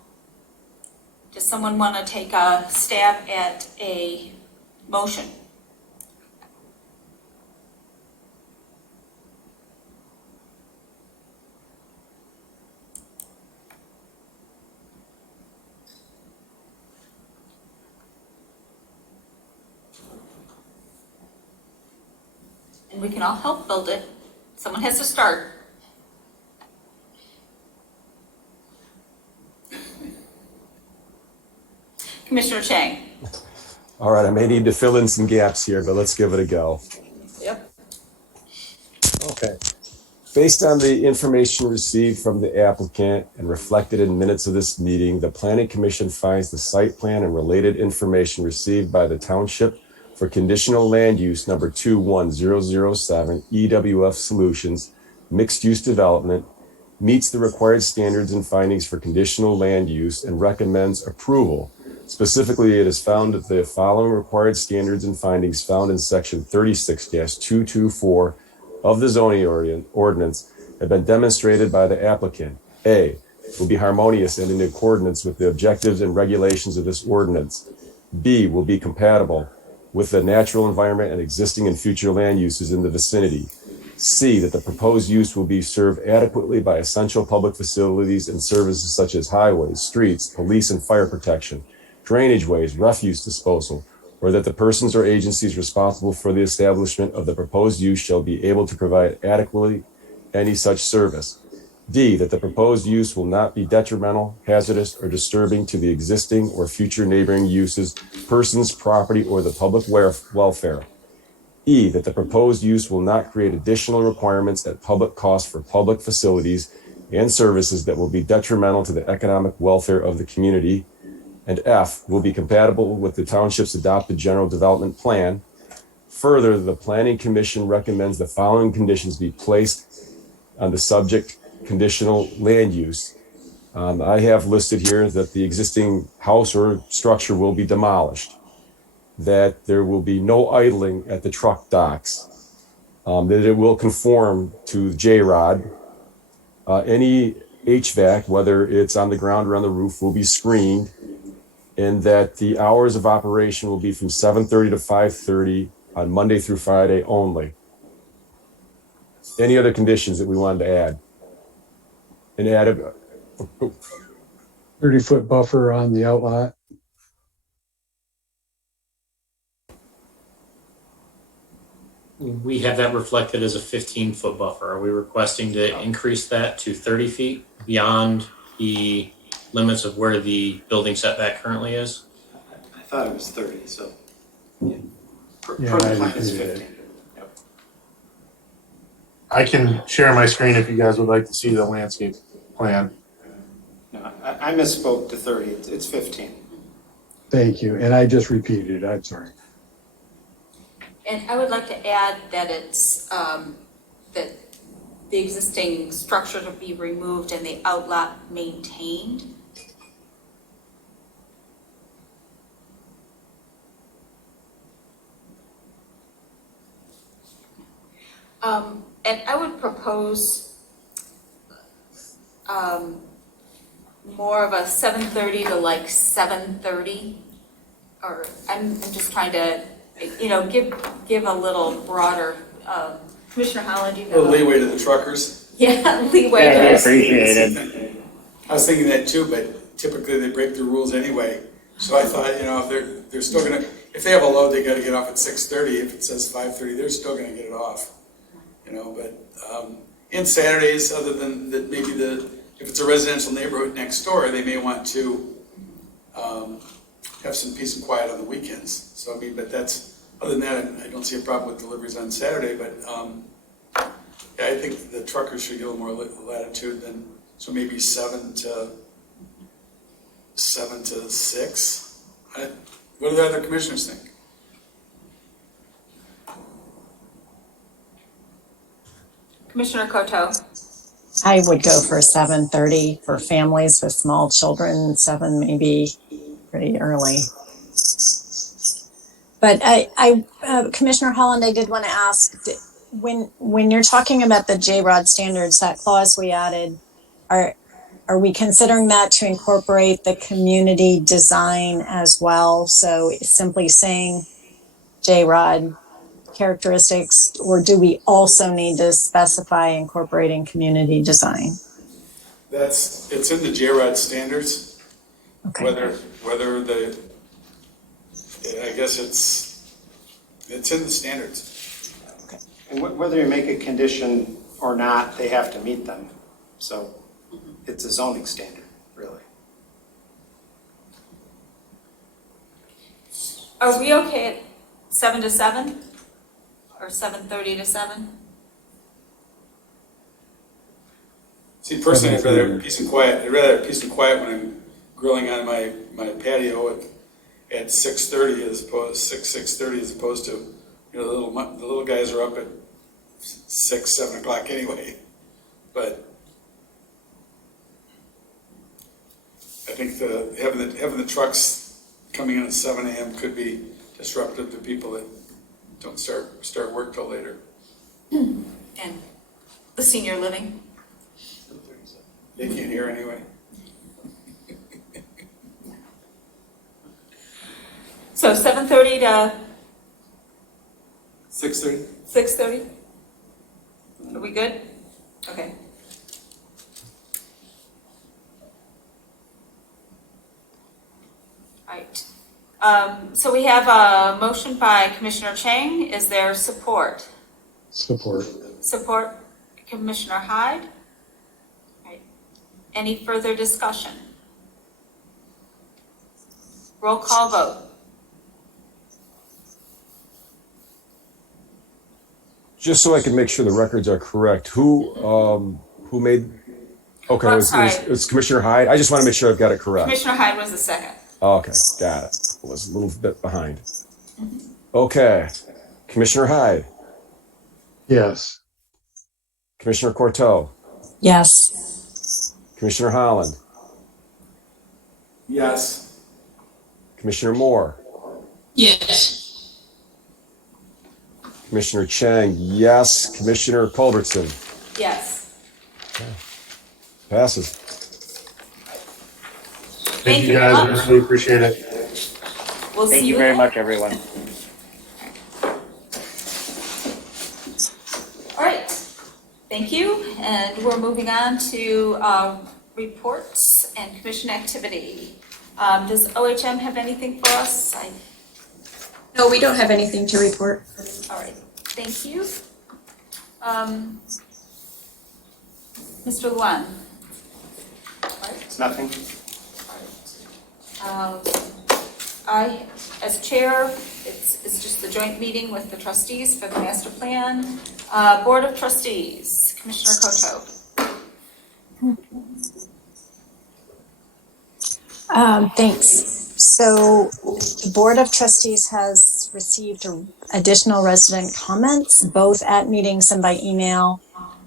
does someone want to take a stab at a motion? And we can all help build it. Someone has to start. Commissioner Chang. All right, I may need to fill in some gaps here, but let's give it a go. Yep. Okay. Based on the information received from the applicant and reflected in minutes of this meeting, the Planning Commission finds the site plan and related information received by the township for conditional land use number 21007 EWF Solutions mixed use development meets the required standards and findings for conditional land use and recommends approval. Specifically, it is found that the following required standards and findings found in section 36-224 of the zoning ordinance have been demonstrated by the applicant. A, will be harmonious and in accordance with the objectives and regulations of this ordinance. B, will be compatible with the natural environment and existing and future land uses in the vicinity. C, that the proposed use will be served adequately by essential public facilities and services such as highways, streets, police and fire protection, drainage ways, refuse disposal, or that the persons or agencies responsible for the establishment of the proposed use shall be able to provide adequately any such service. D, that the proposed use will not be detrimental, hazardous, or disturbing to the existing or future neighboring uses, persons, property, or the public welfare. E, that the proposed use will not create additional requirements at public cost for public facilities and services that will be detrimental to the economic welfare of the community. And F, will be compatible with the township's adopted general development plan. Further, the Planning Commission recommends the following conditions be placed on the subject conditional land use. I have listed here that the existing house or structure will be demolished, that there will be no idling at the truck docks, that it will conform to J-Rod. Any HVAC, whether it's on the ground or on the roof, will be screened, and that the hours of operation will be from 7:30 to 5:30 on Monday through Friday only. Any other conditions that we wanted to add? And add a 30-foot buffer on the outlot. We have that reflected as a 15-foot buffer. Are we requesting to increase that to 30 feet beyond the limits of where the building setback currently is? I thought it was 30, so. Yeah, Per I the plan is did. 15. Yep. I can share my screen if you guys would like to see the landscape plan. No, I misspoke to 30, it's 15. Thank you. And I just repeated it. I'm sorry. And I would like to add that it's, that the existing structure to be removed and the outlet maintained. And I would propose more of a 7:30 to like 7:30, or I'm just trying to, give a little broader, Commissioner Holland, you A little leeway to the truckers. Yeah, leeway. Yeah, Yes. appreciated. I was thinking that too, but typically they break the rules anyway. So I thought, if they're still gonna, if they have a load, they gotta get off at 6:30. If it says 5:30, they're still gonna get it off. But in Saturdays, other than that, maybe if it's a residential neighborhood next door, they may want to have some peace and quiet on the weekends. So but other than that, I don't see a problem with deliveries on Saturday. But yeah, I think the truckers should get a little more latitude than, so maybe 7 to 6. What do the other commissioners think? Commissioner Koto. I would go for 7:30 for families with small children. 7 may be pretty early. But Commissioner Holland, I did want to ask, when you're talking about the J-Rod standards, that clause we added, are we considering that to incorporate the community design as well? So simply saying J-Rod characteristics, or do we also need to specify incorporating community design? It's in the JROD standards. Okay. Whether I guess it's in the standards. Okay. And whether you make a condition or not, they have to meet them. So it's a zoning standard, really. Are we okay at 7 to 7? Or 7:30 to 7? See, personally, I'd rather have peace and quiet. I'd rather have peace and quiet when I'm grilling on my patio at 6:30 as opposed 6:30 as opposed to, the little guys are up at 6, 7 o'clock anyway. But I think having the trucks coming in at 7 a.m. could be disruptive to people that don't start work till later. And the senior living? They can't hear anyway. So 7:30 to 6:30? 6:30? Are we good? Okay. All right. So we have a motion by Commissioner Chang. Is there support? Support. Support, Commissioner Hyde. All right. Any further discussion? Roll call vote. Just so I can make sure the records are correct, who made, okay, I'm it was Commissioner Hyde. I just want to make sure I've got it correct. Commissioner Hyde was the second. Okay, got it. I was a little bit behind. Okay, Commissioner Hyde, Yes. Commissioner Courteau, Yes. Commissioner Holland, Yes. Commissioner Moore, Yes. Commissioner Chang, yes. Commissioner Culbertson, Yes. passes. Thank you very guys, much. I really appreciate it. We'll Thank see you very then. much, everyone. All right. Thank you. And we're moving on to reports and commission activity. Does OHM have anything for us? No, we don't have anything to report. All right. Thank you. Mr. Luan. It's nothing. I, as chair, it's just the joint meeting with the trustees for the master plan. Board of Trustees, Commissioner Koto. Thanks. So the Board of Trustees has received additional resident comments, both at meetings and by email,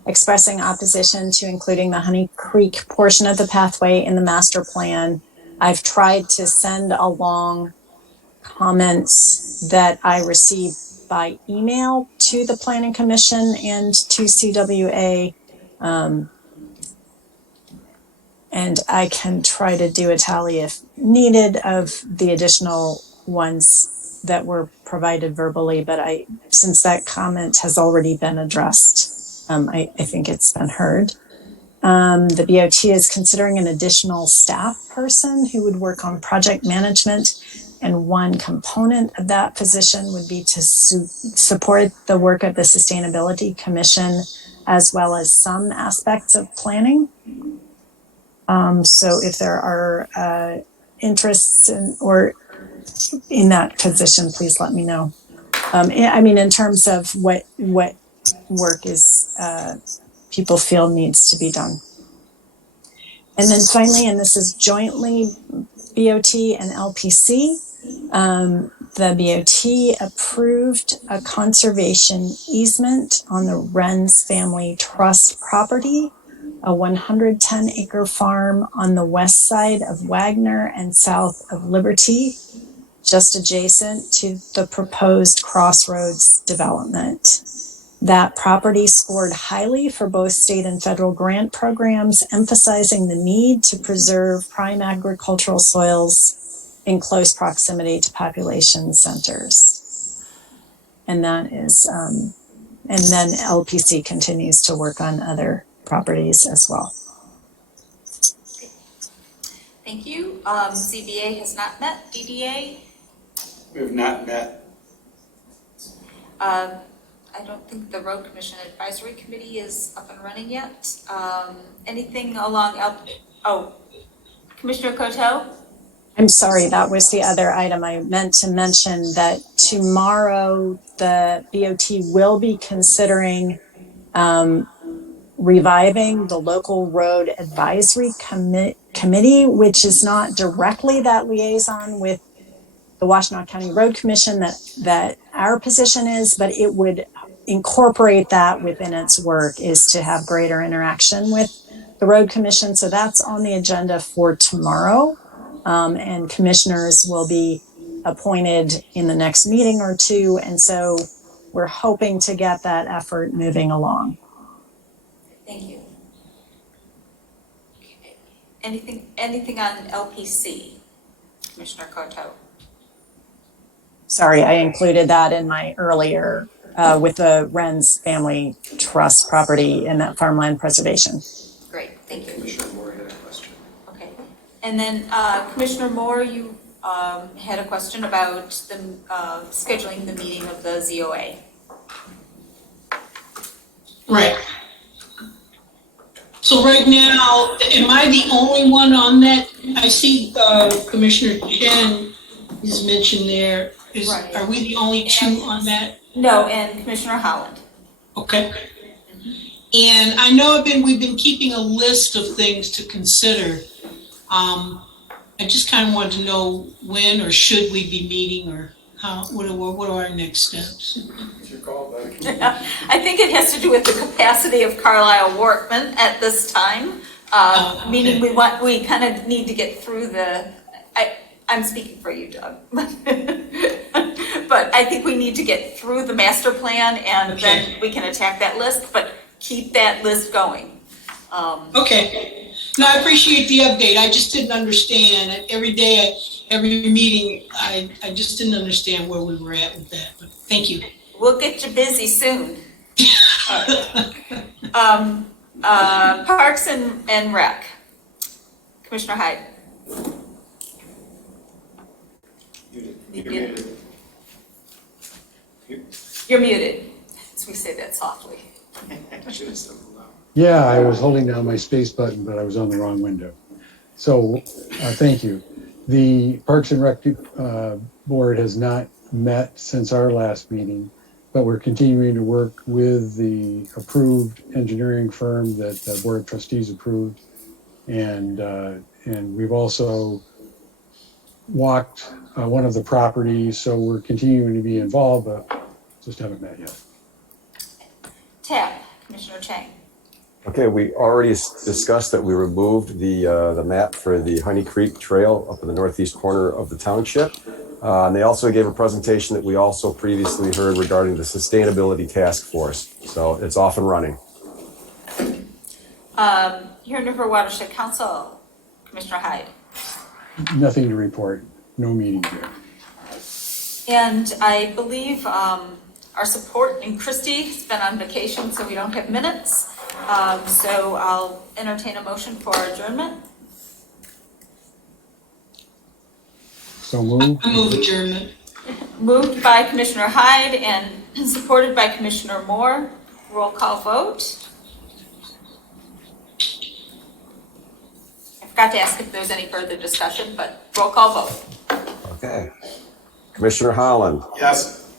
expressing opposition to including the Honey Creek portion of the pathway in the master plan. I've tried to send along comments that I received by email to the Planning Commission and to CWA. And I can try to do a tally if needed of the additional ones that were provided verbally, but since that comment has already been addressed, I think it's been heard. The BOT is considering an additional staff person who would work on project management, and one component of that position would be to support the work of the Sustainability Commission, as well as some aspects of planning. So if there are interests in that position, please let me know. I mean, in terms of what work is people feel needs to be done. And then finally, and this is jointly BOT and LPC, the BOT approved a conservation easement on the Wren's Family Trust property, a 110-acre farm on the west side of Wagner and south of Liberty, just adjacent to the proposed Crossroads development. That property scored highly for both state and federal grant programs, emphasizing the need to preserve prime agricultural soils in close proximity to population centers. And that is, and then LPC continues to work on other properties as well. Thank you. ZBA has not met. DDA? We have not met. I don't think the Road Commission Advisory Committee is up and running yet. Anything along Commissioner Coteau? I'm sorry, that was the other item I meant to mention, that tomorrow the BOT will be considering reviving the Local Road Advisory Committee, which is not directly that liaison with the Washtenaw County Road Commission that our position is, but it would incorporate that within its work, is to have greater interaction with the Road Commission. So that's on the agenda for tomorrow. And commissioners will be appointed in the next meeting or two. And so we're hoping to get that effort moving along. Thank you. Okay. Anything on LPC? Commissioner Coteau? Sorry, I included that in my earlier with the Wren's Family Trust property and that farmland preservation. Great, thank you. Commissioner Moore had a question. Okay, and then Commissioner Moore, you had a question about the scheduling the meeting of the ZOA. Right. So right now, am I the only one on that? I see Commissioner Chen is mentioned there. Right. Are we the only two on that? No, and Commissioner Holland. Okay. And I know we've been keeping a list of things to consider. I just kind of wanted to know when or should we be meeting, or what are our next steps? It's your call, buddy. I think it has to do with the capacity of Carlisle Workman at this time. Okay. Meaning we kind of need to get through I'm speaking for you, Doug. But I think we need to get through the master plan, and then we can attack that list, but keep that list going. Okay. No, I appreciate the update. I just didn't understand. Every day, every meeting, I just didn't understand where we were at with that. But thank you. We'll get you busy soon. Parks and Rec. Commissioner Hyde. You're muted. So we say that softly. Yeah, I was holding down my space button, but I was on the wrong window. So thank you. The Parks and Rec Board has not met since our last meeting, but we're continuing to work with the approved engineering firm that the Board of Trustees approved. And we've also walked one of the properties, so we're continuing to be involved, but just haven't met yet. TAP, Commissioner Chang. Okay, we already discussed that we removed the map for the Honey Creek Trail up in the northeast corner of the township. And they also gave a presentation that we also previously heard regarding the Sustainability Task Force. So it's off and running. Here in River Watershed Council, Commissioner Hyde. Nothing to report, no meeting here. And I believe our support in Christie has been on vacation, so we don't have minutes. So I'll entertain a motion for adjournment. So moved. I move adjournment. Moved by Commissioner Hyde and supported by Commissioner Moore. Roll call vote. I forgot to ask if there's any further discussion, but roll call vote. Okay. Commissioner Holland. Yes.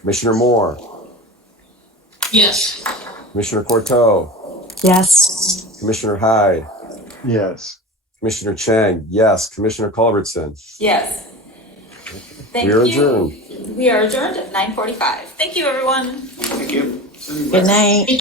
Commissioner Moore. Yes. Commissioner Courteau. Yes. Commissioner Hyde. Yes. Commissioner Chang. Yes. Commissioner Culbertson. Yes. Thank We you. are adjourned. We are adjourned at 9:45. Thank you, everyone. Thank you. Good night.